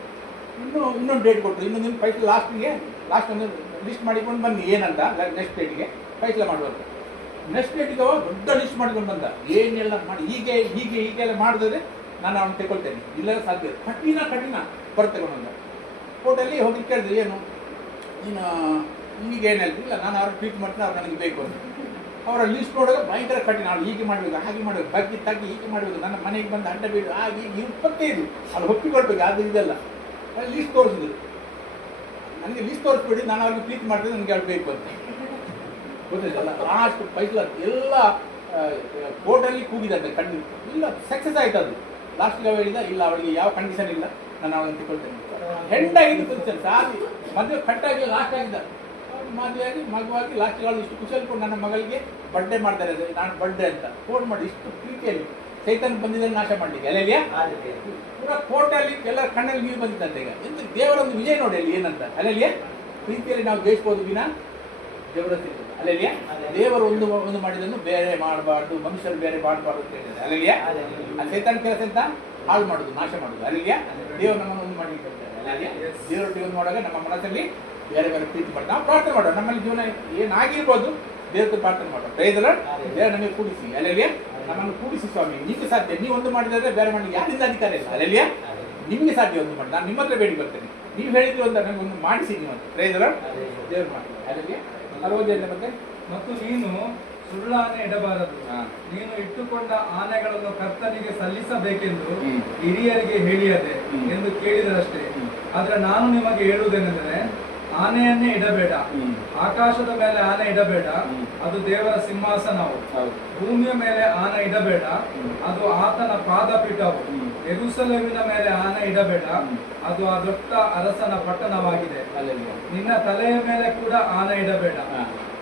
ಇನ್ನೊಂದು ಡೇಟ್ ಕೊಟ್ಟರು, ಇನ್ನೊಂದು ನಿಮ್ಮ ಫೈಸಲ ಲಾಸ್ಟ್ ಒಂದು ಲಿಸ್ಟ್ ಮಾಡಿಕೊಂಡು ಬನ್ನಿ ಏನಂತ, ನೆಕ್ಸ್ಟ್ ಡೇಟಿಗೆ ಫೈಸಲ ಮಾಡುವಾಗ. ನೆಕ್ಸ್ಟ್ ಡೇಟಿಗೆ ದೊಡ್ಡ ಲಿಸ್ಟ್ ಮಾಡಿಕೊಂಡು ಬಂದ, ಏನೆಲ್ಲ ಮಾಡಿ ಹೀಗೆಲ್ಲ ಮಾಡಿದ್ರೆ ನಾನು ಅವನು ತಗೊಳ್ತೇನೆ, ಇಲ್ಲ ಸಾಧ್ಯ, ಕಠಿಣ ಬರ್ತೇನೆ ಬಂದ. ಕೋರ್ಟಲ್ಲಿ ಹೋಗಿ ಕೇಳಿದ್ರು, ಏನು ನೀನು ಈಗ ಏನು ಹೇಳ್ತೀನಿ? ಇಲ್ಲ, ನಾನು ಅವ್ರನ್ನ ಟ್ವೀಟ್ ಮಾಡ್ತೀನಿ, ಅವ್ರು ನನಗೆ ಬೇಕು ಅಂತ. ಅವರ ಲಿಸ್ಟ್ ನೋಡುವಾಗ ಭಯಂಕರ ಕಠಿಣ. ಅವ್ರು ಹೀಗೆ ಮಾಡಬೇಕು, ಹಾಗೆ ಮಾಡಬೇಕು, ಬಗ್ಗೆ ತಗ್ಗಿ ಹೀಗೆ ಮಾಡಬೇಕು, ನನ್ನ ಮನೆಗೆ ಬಂದು ಅಡ್ಡ ಬೀಳು, ಹಾಗೆ 25 ಅಲ್ಲಿ ಒಪ್ಪಿಕೊಳ್ಬೇಕು, ಅದು ಇದೆಲ್ಲ ಲಿಸ್ಟ್ ತೋರಿಸಿದ್ರು. ನನಗೆ ಲಿಸ್ಟ್ ತೋರಿಸ್ಬಿಡಿ, ನಾನು ಅವ್ರಿಗೆ ಪ್ರೀತಿ ಮಾಡ್ತೇನೆ, ನನಗೆ ಅವ್ರು ಬೇಕು ಅಂತ. ಗೊತ್ತಿದ್ದಲ್ಲ, ಲಾಸ್ಟ್ ಫೈಸಲ ಎಲ್ಲ ಕೋರ್ಟಲ್ಲಿ ಕೂಗಿದಂತೆ ಕಂಡು ಇಲ್ಲ, ಸಕ್ಸಸ್ ಆಯ್ತು ಅದು. ಲಾಸ್ಟಿಗೆ ಅವ ಹೇಳಿದ, ಇಲ್ಲ ಅವಳಿಗೆ ಯಾವ ಕಂಡೀಷನ್ ಇಲ್ಲ, ನಾನು ಅವಳನ್ನು ತಗೊಳ್ತೇನೆ. ಹೆಂಡಾಗಿದ್ದು ಪೊಸಿಷನ್ ಸಾಧಿ ಮದುವೆ ಕಟ್ಟಾಗಿ ಲಾಸ್ಟ್ ಆಗಿದ್ದ, ಮದುವೆಯಾಗಿ ಮಗುವಾಗಿ ಲಾಸ್ಟಿಗೆ ಅವಳು ಇಷ್ಟು ಖುಷಿಯಲ್ಲಿ ಕೊಟ್ಟು ನನ್ನ ಮಗಳಿಗೆ ಬರ್ಡೇ ಮಾಡ್ತಾರೆ, ನಾನು ಬರ್ಡೇ ಅಂತ ಫೋನ್ ಮಾಡಿ ಇಷ್ಟು ಪ್ರೀತಿಯಲ್ಲಿ ಚೈತನ್ಯ ಬಂದಿದ್ದರೆ ನಾಶ ಮಾಡಲಿಕ್ಕೆ ಅಲ್ಲೆಲ್ಲಿಯಾ ಪೂರ ಕೋರ್ಟಲ್ಲಿ ಎಲ್ಲ ಕಣ್ಣಲ್ಲಿ ನೀರು ಬಂದಿದ್ದಂತೆ. ಈಗ ಎಂತ ದೇವರೊಂದು ವಿಜಯ ನೋಡಿ ಅಲ್ಲಿ ಏನಂತ ಅಲ್ಲೆಲ್ಲಿಯಾ, ಪ್ರೀತಿಯಲ್ಲಿ ನಾವು ಜಯಿಸ್ಬೋದು ವಿನ ದೇವರ ಅಲ್ಲೆಲ್ಲಿಯಾ. ದೇವರು ಒಂದು ಮಾಡಿದನ್ನು ಬೇರೆ ಮಾಡಬಾರ್ದು, ಮನುಷ್ಯರು ಬೇರೆ ಮಾಡಬಾರ್ದು ಅಂತ ಹೇಳಿದ್ದಾರೆ ಅಲ್ಲೆಲ್ಲಿಯಾ. ಆ ಚೈತನ್ಯ ಕೆಲಸ ಅಂತ ಹಾಳು ಮಾಡೋದು, ನಾಶ ಮಾಡೋದು ಅಲ್ಲೆಲ್ಲಿಯಾ. ದೇವರು ನಮ್ಮನ್ನು ಒಂದು ಮಾಡಲಿಕ್ಕೆ ಅಲ್ಲೆಲ್ಲಿಯಾ. ದೇವರೊಟ್ಟಿಗೆ ಒಂದು ಮಾಡುವಾಗ ನಮ್ಮ ಮನಸ್ಸಲ್ಲಿ ಬೇರೆ ಪ್ರೀತಿ ಮಾಡ್ತಾರೆ. ನಾವು ಪ್ರಾರ್ಥನೆ ಮಾಡೋಣ, ನಮ್ಮಲ್ಲಿ ಜೀವನ ಏನಾಗಿರ್ಬೋದು ದೇವರ ಪ್ರಾರ್ಥನೆ ಮಾಡೋಣ. ಪ್ರೈದಲ್ಲ, ದೇವರು ನಮಗೆ ಕೂಡಿಸಿ ಅಲ್ಲೆಲ್ಲಿಯಾ, ನಮ್ಮನ್ನು ಕೂಡಿಸಿ ಸ್ವಾಮಿ, ನಿಮ್ಗೆ ಸಾಧ್ಯ, ನೀವು ಒಂದು ಮಾಡಿದ್ರೆ ಬೇರೆ ಮಾಡಿ ಯಾರಿಂದ ಅಧಿಕಾರ ಇಲ್ಲ ಅಲ್ಲೆಲ್ಲಿಯಾ. ನಿಮ್ಗೆ ಸಾಧ್ಯ ಒಂದು ಮಾಡಿ, ನಾನು ನಿಮ್ಮ ಹತ್ರ ಬೇಡಿ ಬರ್ತೇನೆ, ನೀವು ಹೇಳಿದ್ರು ಅಂತ ನನಗೆ ಒಂದು ಮಾಡಿಸಿ ನೀವು ಅಂತ. ಪ್ರೈದಲ್ಲ, ದೇವರು ಮಾಡಿ ಅಲ್ಲೆಲ್ಲಿಯಾ. ಮತ್ತೆ ಮತ್ತು ನೀನು ಸುಳ್ಳಾನೆ ಇಡಬಾರದು, ನೀನು ಇಟ್ಟುಕೊಂಡ ಆನೆಗಳನ್ನು ಕರ್ತನಿಗೆ ಸಲ್ಲಿಸಬೇಕೆಂದು ಹಿರಿಯರಿಗೆ ಹೇಳಿಯದೆ ಎಂದು ಕೇಳಿದರಷ್ಟೇ. ಆದ್ರೆ ನಾನು ನಿಮಗೆ ಹೇಳುವುದೇನೆಂದರೆ, ಆನೆಯನ್ನೇ ಇಡಬೇಡ, ಆಕಾಶದ ಮೇಲೆ ಆನೆ ಇಡಬೇಡ, ಅದು ದೇವರ ಸಿಂಹಾಸನವು. ಭೂಮಿಯ ಮೇಲೆ ಆನೆ ಇಡಬೇಡ, ಅದು ಆತನ ಪಾದಪೀಠವು. ಯೆರೂಸಲೇಮಿನ ಮೇಲೆ ಆನೆ ಇಡಬೇಡ, ಅದು ಆ ದೊಡ್ಡ ಅರಸನ ಪಟ್ಟಣವಾಗಿದೆ. ನಿನ್ನ ತಲೆಯ ಮೇಲೆ ಕೂಡ ಆನೆ ಇಡಬೇಡ,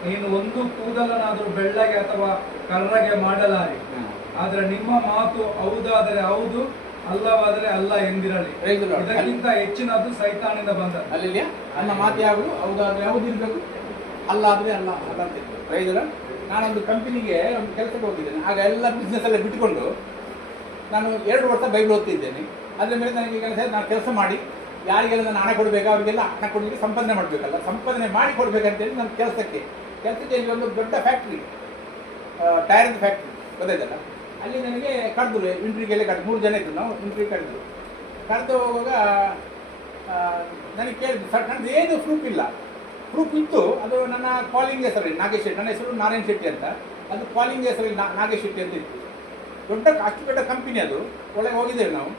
ನೀನು ಒಂದು ಕೂದಲನಾದರೂ ಬೆಳ್ಳಗೆ ಅಥವಾ ಕರ್ರಗೆ ಮಾಡಲಾರೆ. ಆದ್ರೆ ನಿಮ್ಮ ಮಾತು ಹೌದಾದರೆ ಹೌದು, ಅಲ್ಲವಾದರೆ ಅಲ್ಲ ಎಂದಿರಲಿ. ಇದಕ್ಕಿಂತ ಹೆಚ್ಚಿನದು ಸೈತಾನಿಂದ ಬಂದ. ಅಲ್ಲಿಯ ನನ್ನ ಮಾತು ಯಾವುದು ಹೌದಾದ್ರೆ ಹೌದು ಇರಬೇಕು, ಅಲ್ಲ ಆದ್ರೆ ಅಲ್ಲ ಅಲ್ಲ ಅಂತ ರೈತರ. ನಾನೊಂದು ಕಂಪನಿಗೆ ಒಂದು ಕೆಲಸಕ್ಕೆ ಹೋಗಿದ್ದೇನೆ. ಆಗ ಎಲ್ಲ ಬಿಸ್ನೆಸ್ ಎಲ್ಲ ಬಿಟ್ಟುಕೊಂಡು ನಾನು 2 ವರ್ಷ ಬೈಬಲ್ ಓದ್ತಿದ್ದೇನೆ. ಅದ್ರ ಮೇಲೆ ನನಗೆ ನಾನು ಕೆಲಸ ಮಾಡಿ ಯಾರಿಗೆಲ್ಲ ನಾನು ಹಣ ಕೊಡಬೇಕು ಅವರಿಗೆಲ್ಲ ಹಣ ಕೊಡಲಿಕ್ಕೆ ಸಂಪಾದನೆ ಮಾಡಬೇಕಲ್ಲ, ಸಂಪಾದನೆ ಮಾಡಿ ಕೊಡಬೇಕಂತೇಳಿ ನನ್ನ ಕೆಲಸಕ್ಕೆ ಇಲ್ಲಿ ಒಂದು ದೊಡ್ಡ ಫ್ಯಾಕ್ಟ್ರಿ, ಟೈರ್ದ ಫ್ಯಾಕ್ಟ್ರಿ ಗೊತ್ತಾಯ್ತಲ್ಲ, ಅಲ್ಲಿ ನನಗೆ ಕರೆದ್ರು ಇಂಟ್ರಿಗೆ ಕರೆದು 3 ಜನ ಇದ್ರು. ನಾವು ಇಂಟ್ರಿಗೆ ಕರೆದು ಹೋಗುವಾಗ ನನಗೆ ಕೇಳಿದ್ರು, ಸರ್ ನನ್ನದು ಏನು ಪ್ರೂಫ್ ಇಲ್ಲ. ಪ್ರೂಫ್ ಇತ್ತು, ಅದು ನನ್ನ ಕಾಲಿಂಗ್ ಹೆಸರು ನಾಗೇಶ್ ಶೆಟ್ಟಿ, ನನ್ನ ಹೆಸರು ನಾರಾಯಣ್ ಶೆಟ್ಟಿ ಅಂತ, ಅದು ಕಾಲಿಂಗ್ ಹೆಸರು ನಾಗೇಶ್ ಶೆಟ್ಟಿ ಅಂತ ಇತ್ತು. ಅಷ್ಟು ದೊಡ್ಡ ಕಂಪನಿ ಅದು. ಒಳಗೆ ಹೋಗಿದ್ದೇವೆ ನಾವು.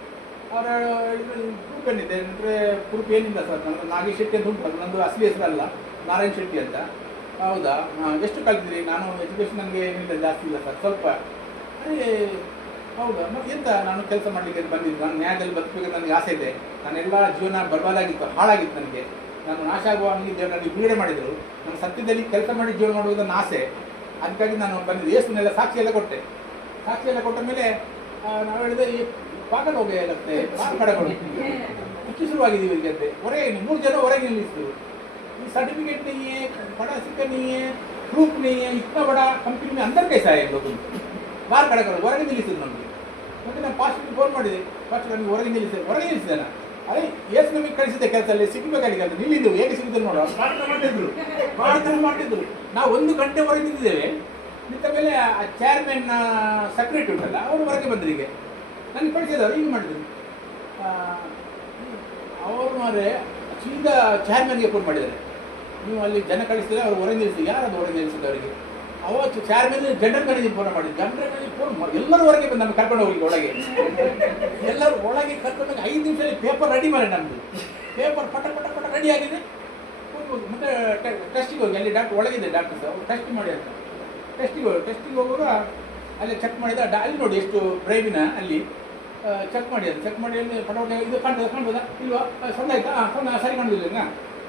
ಅವರ ಪ್ರೂಫ್ ಏನಿದೆ ಅಂದರೆ ಪ್ರೂಫ್ ಏನಿಲ್ಲ ಸರ್, ನನ್ನ ನಾಗೇಶ್ ಶೆಟ್ಟಿ ಅಂತ ಉಂಟು, ಅದು ನಂದು ಅಸಲಿ ಹೆಸರಲ್ಲ, ನಾರಾಯಣ್ ಶೆಟ್ಟಿ ಅಂತ. ಹೌದಾ, ಎಷ್ಟು ಕಲ್ತಿದ್ರಿ? ನಾನು ಎಜುಕೇಷನ್ ನನಗೆ ಏನಿಲ್ಲ, ಜಾಸ್ತಿ ಇಲ್ಲ ಸರ್, ಸ್ವಲ್ಪ. ಅದೇ ಹೌದಾ, ಮತ್ತು ಎಂತ ನಾನು ಕೆಲಸ ಮಾಡಲಿಕ್ಕೆ ಬಂದಿದ್ದು, ನಾನು ನ್ಯಾಯದಲ್ಲಿ ಬದುಕಬೇಕು ನನಗೆ ಆಸೆ ಇದೆ. ನಾನೆಲ್ಲ ಜೀವನ ಬರ್ಬಾದಾಗಿತ್ತು, ಹಾಳಾಗಿತ್ತು ನನಗೆ. ನಾನು ನಾಶ ಆಗುವ ದೇವರು ನನಗೆ ಬಿಡುಗಡೆ ಮಾಡಿದರು. ನಾನು ಸತ್ಯದಲ್ಲಿ ಕೆಲಸ ಮಾಡಿ ಜೀವನ ಮಾಡುವುದು ನನ್ನ ಆಸೆ. ಅದಕ್ಕಾಗಿ ನಾನು ಬಂದಿದ್ದೆ. ಯೇಸುನೆಲ್ಲ ಸಾಕ್ಷಿ ಎಲ್ಲ ಕೊಟ್ಟೆ. ಸಾಕ್ಷಿ ಎಲ್ಲ ಕೊಟ್ಟ ಮೇಲೆ ನಾವು ಹೇಳಿದೆ, ಈ ಪಾಕಲ್ ಹೋಗಿ ಇರುತ್ತೆ ಕಡೆಗಳು ಹುಚ್ಚು ಶುರುವಾಗಿದ್ದೀವಿ ಇದಕ್ಕೆ. ಹೊರಗೆ 3 ಜನ ಹೊರಗೆ ನಿಲ್ಲಿಸಿದ್ರು. ಈ ಸರ್ಟಿಫಿकेट नहीं है, बड़ा सिक्का नहीं है, प्रूफ नहीं है, इतना बड़ा कंपनी में अंदर कैसा है लोग, बाहर खड़ा करो, ಹೊರಗೆ ನಿಲ್ಲಿಸಿದ್ರು ನಮಗೆ. ಮತ್ತೆ ನಾನು ಪಾಸ್ಟ್ಗೆ ಫೋನ್ ಮಾಡಿದೆ, ಪಾಸ್ಟ್ ನನಗೆ ಹೊರಗೆ ನಿಲ್ಲಿಸಿದೆ ನಾನು. ಅದೇ ಎಷ್ಟು ನಮಗೆ ಕಳಿಸಿದ್ದೆ ಕೆಲಸದಲ್ಲಿ ಸಿಗಬೇಕಾಗಿದೆ ಅಂತ. ನಿಲ್ಲಿದ್ದು ಹೇಗೆ ಸಿಗುತ್ತೆ ನೋಡೋ, ಮಾಡ್ತಿದ್ರು. ನಾವು 1 ಗಂಟೆ ಹೊರಗೆ ನಿಂತಿದ್ದೇವೆ. ನಿಂತ ಮೇಲೆ ಆ ಚೇರ್ಮನ್ ಸೆಕ್ರೆಟರಿ ಉಂಟಲ್ಲ, ಅವರು ಹೊರಗೆ ಬಂದ್ರು. ಈಗ ನನಗೆ ಕಳಿಸಿದವರು ಹಿಂಗೆ ಮಾಡಿದ್ರು. ಅವರು ಮಾರೆ ಸೀದಾ ಚೇರ್ಮನ್ಗೆ ಫೋನ್ ಮಾಡಿದ್ದಾರೆ, ನೀವು ಅಲ್ಲಿ ಜನ ಕಳಿಸಿದ್ರೆ ಅವ್ರು ಹೊರಗೆ ನಿಲ್ಲಿಸಿ. ಯಾರದು ಹೊರಗೆ ನಿಲ್ಲಿಸಿದ್ದು ಅವರಿಗೆ? ಅವತ್ತು ಚೇರ್ಮನ್ ಜನರಲ್ ಮ್ಯಾನೇಜರ್ ಫೋನ್ ಮಾಡಿದ್ರು. ಜನರಲ್ ಮ್ಯಾನೇಜರ್ ಫೋನ್ ಎಲ್ಲರೂ ಹೊರಗೆ ಬಂದು ನಮ್ಗೆ ಕರ್ಕೊಂಡು ಹೋಗಿ ಒಳಗೆ. ಎಲ್ಲರೂ ಒಳಗೆ ಕರ್ಕೊಂಡೋಗಿ 5 ನಿಮಿಷದಲ್ಲಿ ಪೇಪರ್ ರೆಡಿ ಮಾಡಿ, ನಮ್ಮದು ಪೇಪರ್ ಪಟ ಪಟ ಪಟ ರೆಡಿ ಆಗಿದೆ. ಮತ್ತೆ ಟೆಸ್ಟಿಗೆ ಹೋಗಿ, ಅಲ್ಲಿ ಡಾಕ್ಟರ್ ಒಳಗಿದೆ, ಡಾಕ್ಟರ್ ಸರ್ ಟೆಸ್ಟ್ ಮಾಡಿ ಅಂತ. ಟೆಸ್ಟಿಗೆ ಹೋಗುವಾಗ ಅಲ್ಲಿ ಚೆಕ್ ಮಾಡಿದ, ಅಲ್ಲಿ ನೋಡಿ ಎಷ್ಟು ಬ್ರೈವಿನ ಅಲ್ಲಿ ಚೆಕ್ ಮಾಡಿ, ಅದು ಚೆಕ್ ಮಾಡಿ ಅಲ್ಲಿ ಪಟೋಟ ಇದು ಕಾಣ್ಬೋದಾ ಇಲ್ವಾ, ಸಣ್ಣ ಆಯ್ತಾ? ಸರಿ ಕಾಣೋದಿಲ್ಲ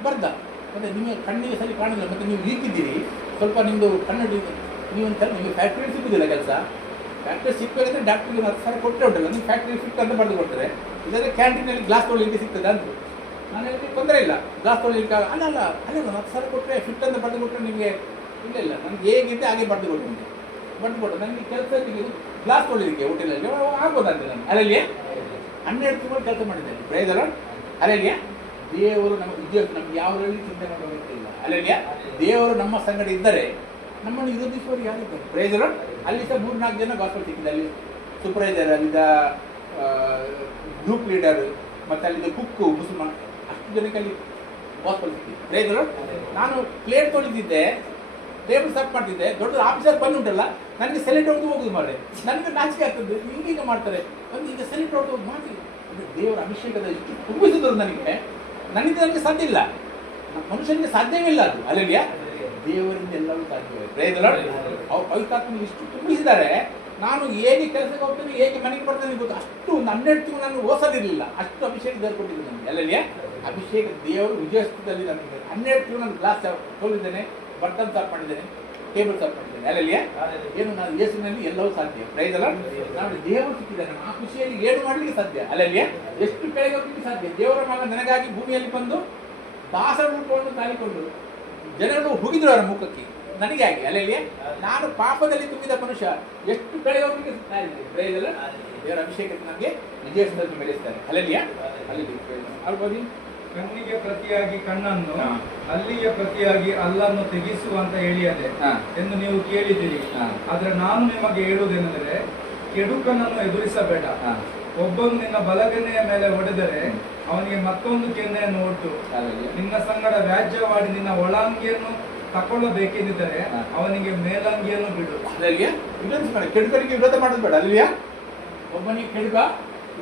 ಬರ್ದ. ಮತ್ತು ನಿಮಗೆ ಕಣ್ಣಿಗೆ ಸರಿ ಕಾಣೋದಿಲ್ಲ, ಮತ್ತು ನೀವು ವೀಕಿದ್ದೀರಿ ಸ್ವಲ್ಪ, ನಿಮ್ಮದು ಕನ್ನಡಿ ನೀವಂತ ನಿಮಗೆ ಫ್ಯಾಕ್ಟ್ರಿ ಸಿಗೋದಿಲ್ಲ ಕೆಲಸ. ಫ್ಯಾಕ್ಟ್ರಿ ಸಿಗಬೇಕಂದ್ರೆ ಡಾಕ್ಟ್ರಿಗೆ 10 ಸಾವಿರ ಕೊಟ್ಟರೆ ಉಂಟಲ್ಲ, ನೀವು ಫ್ಯಾಕ್ಟ್ರಿ ಸಿಕ್ತು ಅಂತ ಬರೆದು ಕೊಡ್ತಾರೆ. ಇದಾದರೆ ಕ್ಯಾಂಟೀನಲ್ಲಿ ಗ್ಲಾಸ್ ತೊಗೊಳ್ಳಿಕ್ಕೆ ಸಿಗ್ತದೆ ಅಂತ. ನಾನು ಹೇಳಿದ್ರೆ ತೊಂದರೆ ಇಲ್ಲ, ಗ್ಲಾಸ್ ತೊಗೊಳ್ಳಿಕ್ಕೆ ಅಲ್ಲ 10 ಸಾವಿರ ಕೊಟ್ಟರೆ ಫಿಟ್ ಅಂತ ಬರೆದು ಕೊಟ್ಟರೆ ನಿಮಗೆ ಇಲ್ಲ ನನಗೆ ಹೇಗಿದೆ ಹಾಗೆ ಬರೆದು ಕೊಟ್ಟು ನನಗೆ ಕೆಲಸ ಗ್ಲಾಸ್ ತೊಗೊಳ್ಳಿಕ್ಕೆ ಹೋಟೆಲಲ್ಲಿ ಆಗ್ಬೋದಂತೆ. ನಾನು ಅಲ್ಲಲ್ಲಿಯೇ 12 ತಿಂಗಳು ಕೆಲಸ ಮಾಡಿದ್ದೇನೆ. ಪ್ರಯೋಜನ ಅಲ್ಲಲ್ಲಿಯೇ ದೇವರು ನಮ್ಮ ಉದ್ಯೋಗ ನಮ್ಗೆ ಯಾವುದರಲ್ಲಿ ಚಿಂತೆ ಮಾಡೋದಿಲ್ಲ. ಅಲ್ಲಲ್ಲಿಯೇ ದೇವರು ನಮ್ಮ ಸಂಗಡ ಇದ್ದರೆ ನಮ್ಮನ್ನು ವಿರೋಧಿಸುವವರು ಯಾರಿದ್ದಾರೆ? ಪ್ರಯೋಜನ ಅಲ್ಲಿ ಸಹ 3-4 ಜನ ಗಾಸ್ಪಲ್ ಸಿಕ್ಕಿದೆ. ಅಲ್ಲಿ ಸೂಪರ್ವೈಸರ್, ಅಲ್ಲಿದ್ದ ಗ್ರೂಪ್ ಲೀಡರ್, ಮತ್ತು ಅಲ್ಲಿದ್ದ ಕುಕ್ಕು ಮುಸಲ್ಮಾನ್, ಅಷ್ಟು ಜನಕ್ಕೆ ಅಲ್ಲಿ ಗಾಸ್ಪಲ್ ಸಿಕ್ಕಿದೆ. ಪ್ರಯೋಜನ ನಾನು ಪ್ಲೇಟ್ ತೊಳಿತಿದ್ದೆ, ಟೇಬಲ್ ಸರ್ವ್ ಮಾಡ್ತಿದ್ದೆ. ದೊಡ್ಡ ಆಫೀಸರ್ ಬಂದುಂಟಲ್ಲ, ನನಗೆ ಸೆಲೆಕ್ಟ್ ಹೊಡೆದು ಹೋಗುದು ಮಾರೆ. ನನಗೆ ನಾಚಿಕೆ ಆಗ್ತದೆ, ಹಿಂಗೀಗ ಮಾಡ್ತಾರೆ ಒಂದು. ಈಗ ಸೆಲೆಕ್ಟ್ ಹೊಡೆದು ಮಾಡಿ ದೇವರ ಅಭಿಷೇಕದ ಇಷ್ಟು ತುಂಬಿಸಿದ್ರು ನನಗೆ ಸಾಧ್ಯ ಇಲ್ಲ, ಮನುಷ್ಯನಿಗೆ ಸಾಧ್ಯವೇ ಇಲ್ಲ ಅದು. ಅಲ್ಲಲ್ಲಿಯಾ ದೇವರಿಂದ ಎಲ್ಲವೂ ಸಾಧ್ಯವೇ. ಪ್ರಯೋಜನ ಅವ್ರು ಪವಿತ್ರಾತ್ಮ ಇಷ್ಟು ತುಂಬಿಸಿದ್ದಾರೆ. ನಾನು ಹೇಗೆ ಕೆಲಸಕ್ಕೆ ಹೋಗ್ತೇನೆ, ಹೇಗೆ ಮನೆಗೆ ಬರ್ತೇನೆ ಗೊತ್ತು. ಅಷ್ಟು 12 ತಿಂಗಳು ನಾನು ಓಸೋದಿರಲಿಲ್ಲ, ಅಷ್ಟು ಅಭಿಷೇಕ ದೇವರು ಕೊಟ್ಟಿದ್ದು ನನಗೆ. ಅಲ್ಲಲ್ಲಿಯಾ ಅಭಿಷೇಕ ದೇವರು ವಿಜಯಸ್ಥದಲ್ಲಿ ನನಗೆ 12 ತಿಂಗಳು ನಾನು ಗ್ಲಾಸ್ ತೊಗೊಂಡಿದ್ದೇನೆ, ಬಟನ್ ಸಾಫ್ ಮಾಡಿದ್ದೇನೆ, ಟೇಬಲ್ ಸಾಫ್ ಮಾಡಿದ್ದೇನೆ. ಅಲ್ಲಲ್ಲಿಯಾ ಏನು ನಾನು ಯೇಸುವಿನಲ್ಲಿ ಎಲ್ಲವೂ ಸಾಧ್ಯ. ಪ್ರಯೋಜನ ನಾನು ದೇವರು ಸಿಕ್ಕಿದ್ದಾನೆ, ಆ ಖುಷಿಯಲ್ಲಿ ಏನು ಮಾಡಲಿಕ್ಕೆ ಸಾಧ್ಯ. ಅಲ್ಲಲ್ಲಿಯಾ ಎಷ್ಟು ಕೆಳಗೆ ಹೋಗ್ಲಿಕ್ಕೆ ಸಾಧ್ಯ. ದೇವರ ಮಗ ನನಗಾಗಿ ಭೂಮಿಯಲ್ಲಿ ಬಂದು ದಾಸರ ರೂಪವನ್ನು ತಾಳಿಕೊಂಡು ಜನರು ಹುಗಿದ್ರು ಅವರ ಮುಖಕ್ಕೆ ನನಗೆ ಆಗಿ. ಅಲ್ಲಲ್ಲಿಯೇ ನಾನು ಪಾಪದಲ್ಲಿ ತುಂಬಿದ ಮನುಷ್ಯ ಎಷ್ಟು ಕೆಳಗೆ ಹೋಗ್ಲಿಕ್ಕೆ ಸಾಧ್ಯ. ಪ್ರಯೋಜನ ದೇವರ ಅಭಿಷೇಕಕ್ಕೆ ನನಗೆ ವಿಜಯಸ್ಥದಲ್ಲಿ ಮೆರೆಸ್ತಾರೆ. ಅಲ್ಲಲ್ಲಿಯಾ ಅಲ್ಲಿ ಅಲ್ಬೋದು. ಕಣ್ಣಿಗೆ ಪ್ರತಿಯಾಗಿ ಕಣ್ಣನ್ನು, ಅಲ್ಲಿಯ ಪ್ರತಿಯಾಗಿ ಅಲ್ಲನ್ನು ತೆಗೆಸುವ ಅಂತ ಹೇಳಿಯದೆ ಎಂದು ನೀವು ಕೇಳಿದ್ದೀರಿ. ಆದ್ರೆ ನಾನು ನಿಮಗೆ ಹೇಳುವುದೇನೆಂದರೆ, ಕೆಡುಕನನ್ನು ಎದುರಿಸಬೇಡ. ಒಬ್ಬನು ನಿನ್ನ ಬಲಗಣ್ಣೆಯ ಮೇಲೆ ಹೊಡೆದರೆ ಅವನಿಗೆ ಮತ್ತೊಂದು ಕೆನ್ನೆಯನ್ನು ಒಟ್ಟು. ನಿನ್ನ ಸಂಗಡ ವ್ಯಾಜ್ಯವಾಡಿ ನಿನ್ನ ಒಳಂಗಿಯನ್ನು ತಕೊಳ್ಳಬೇಕೆಂದಿದ್ದರೆ ಅವನಿಗೆ ಮೇಲಂಗಿಯನ್ನು ಬಿಡು. ಕೆಡುಕರಿಗೆ ವಿರೋಧ ಮಾಡೋದು ಬೇಡ. ಅಲ್ಲಿಯಾ ಒಬ್ಬನಿಗೆ ಕೆಡುಕ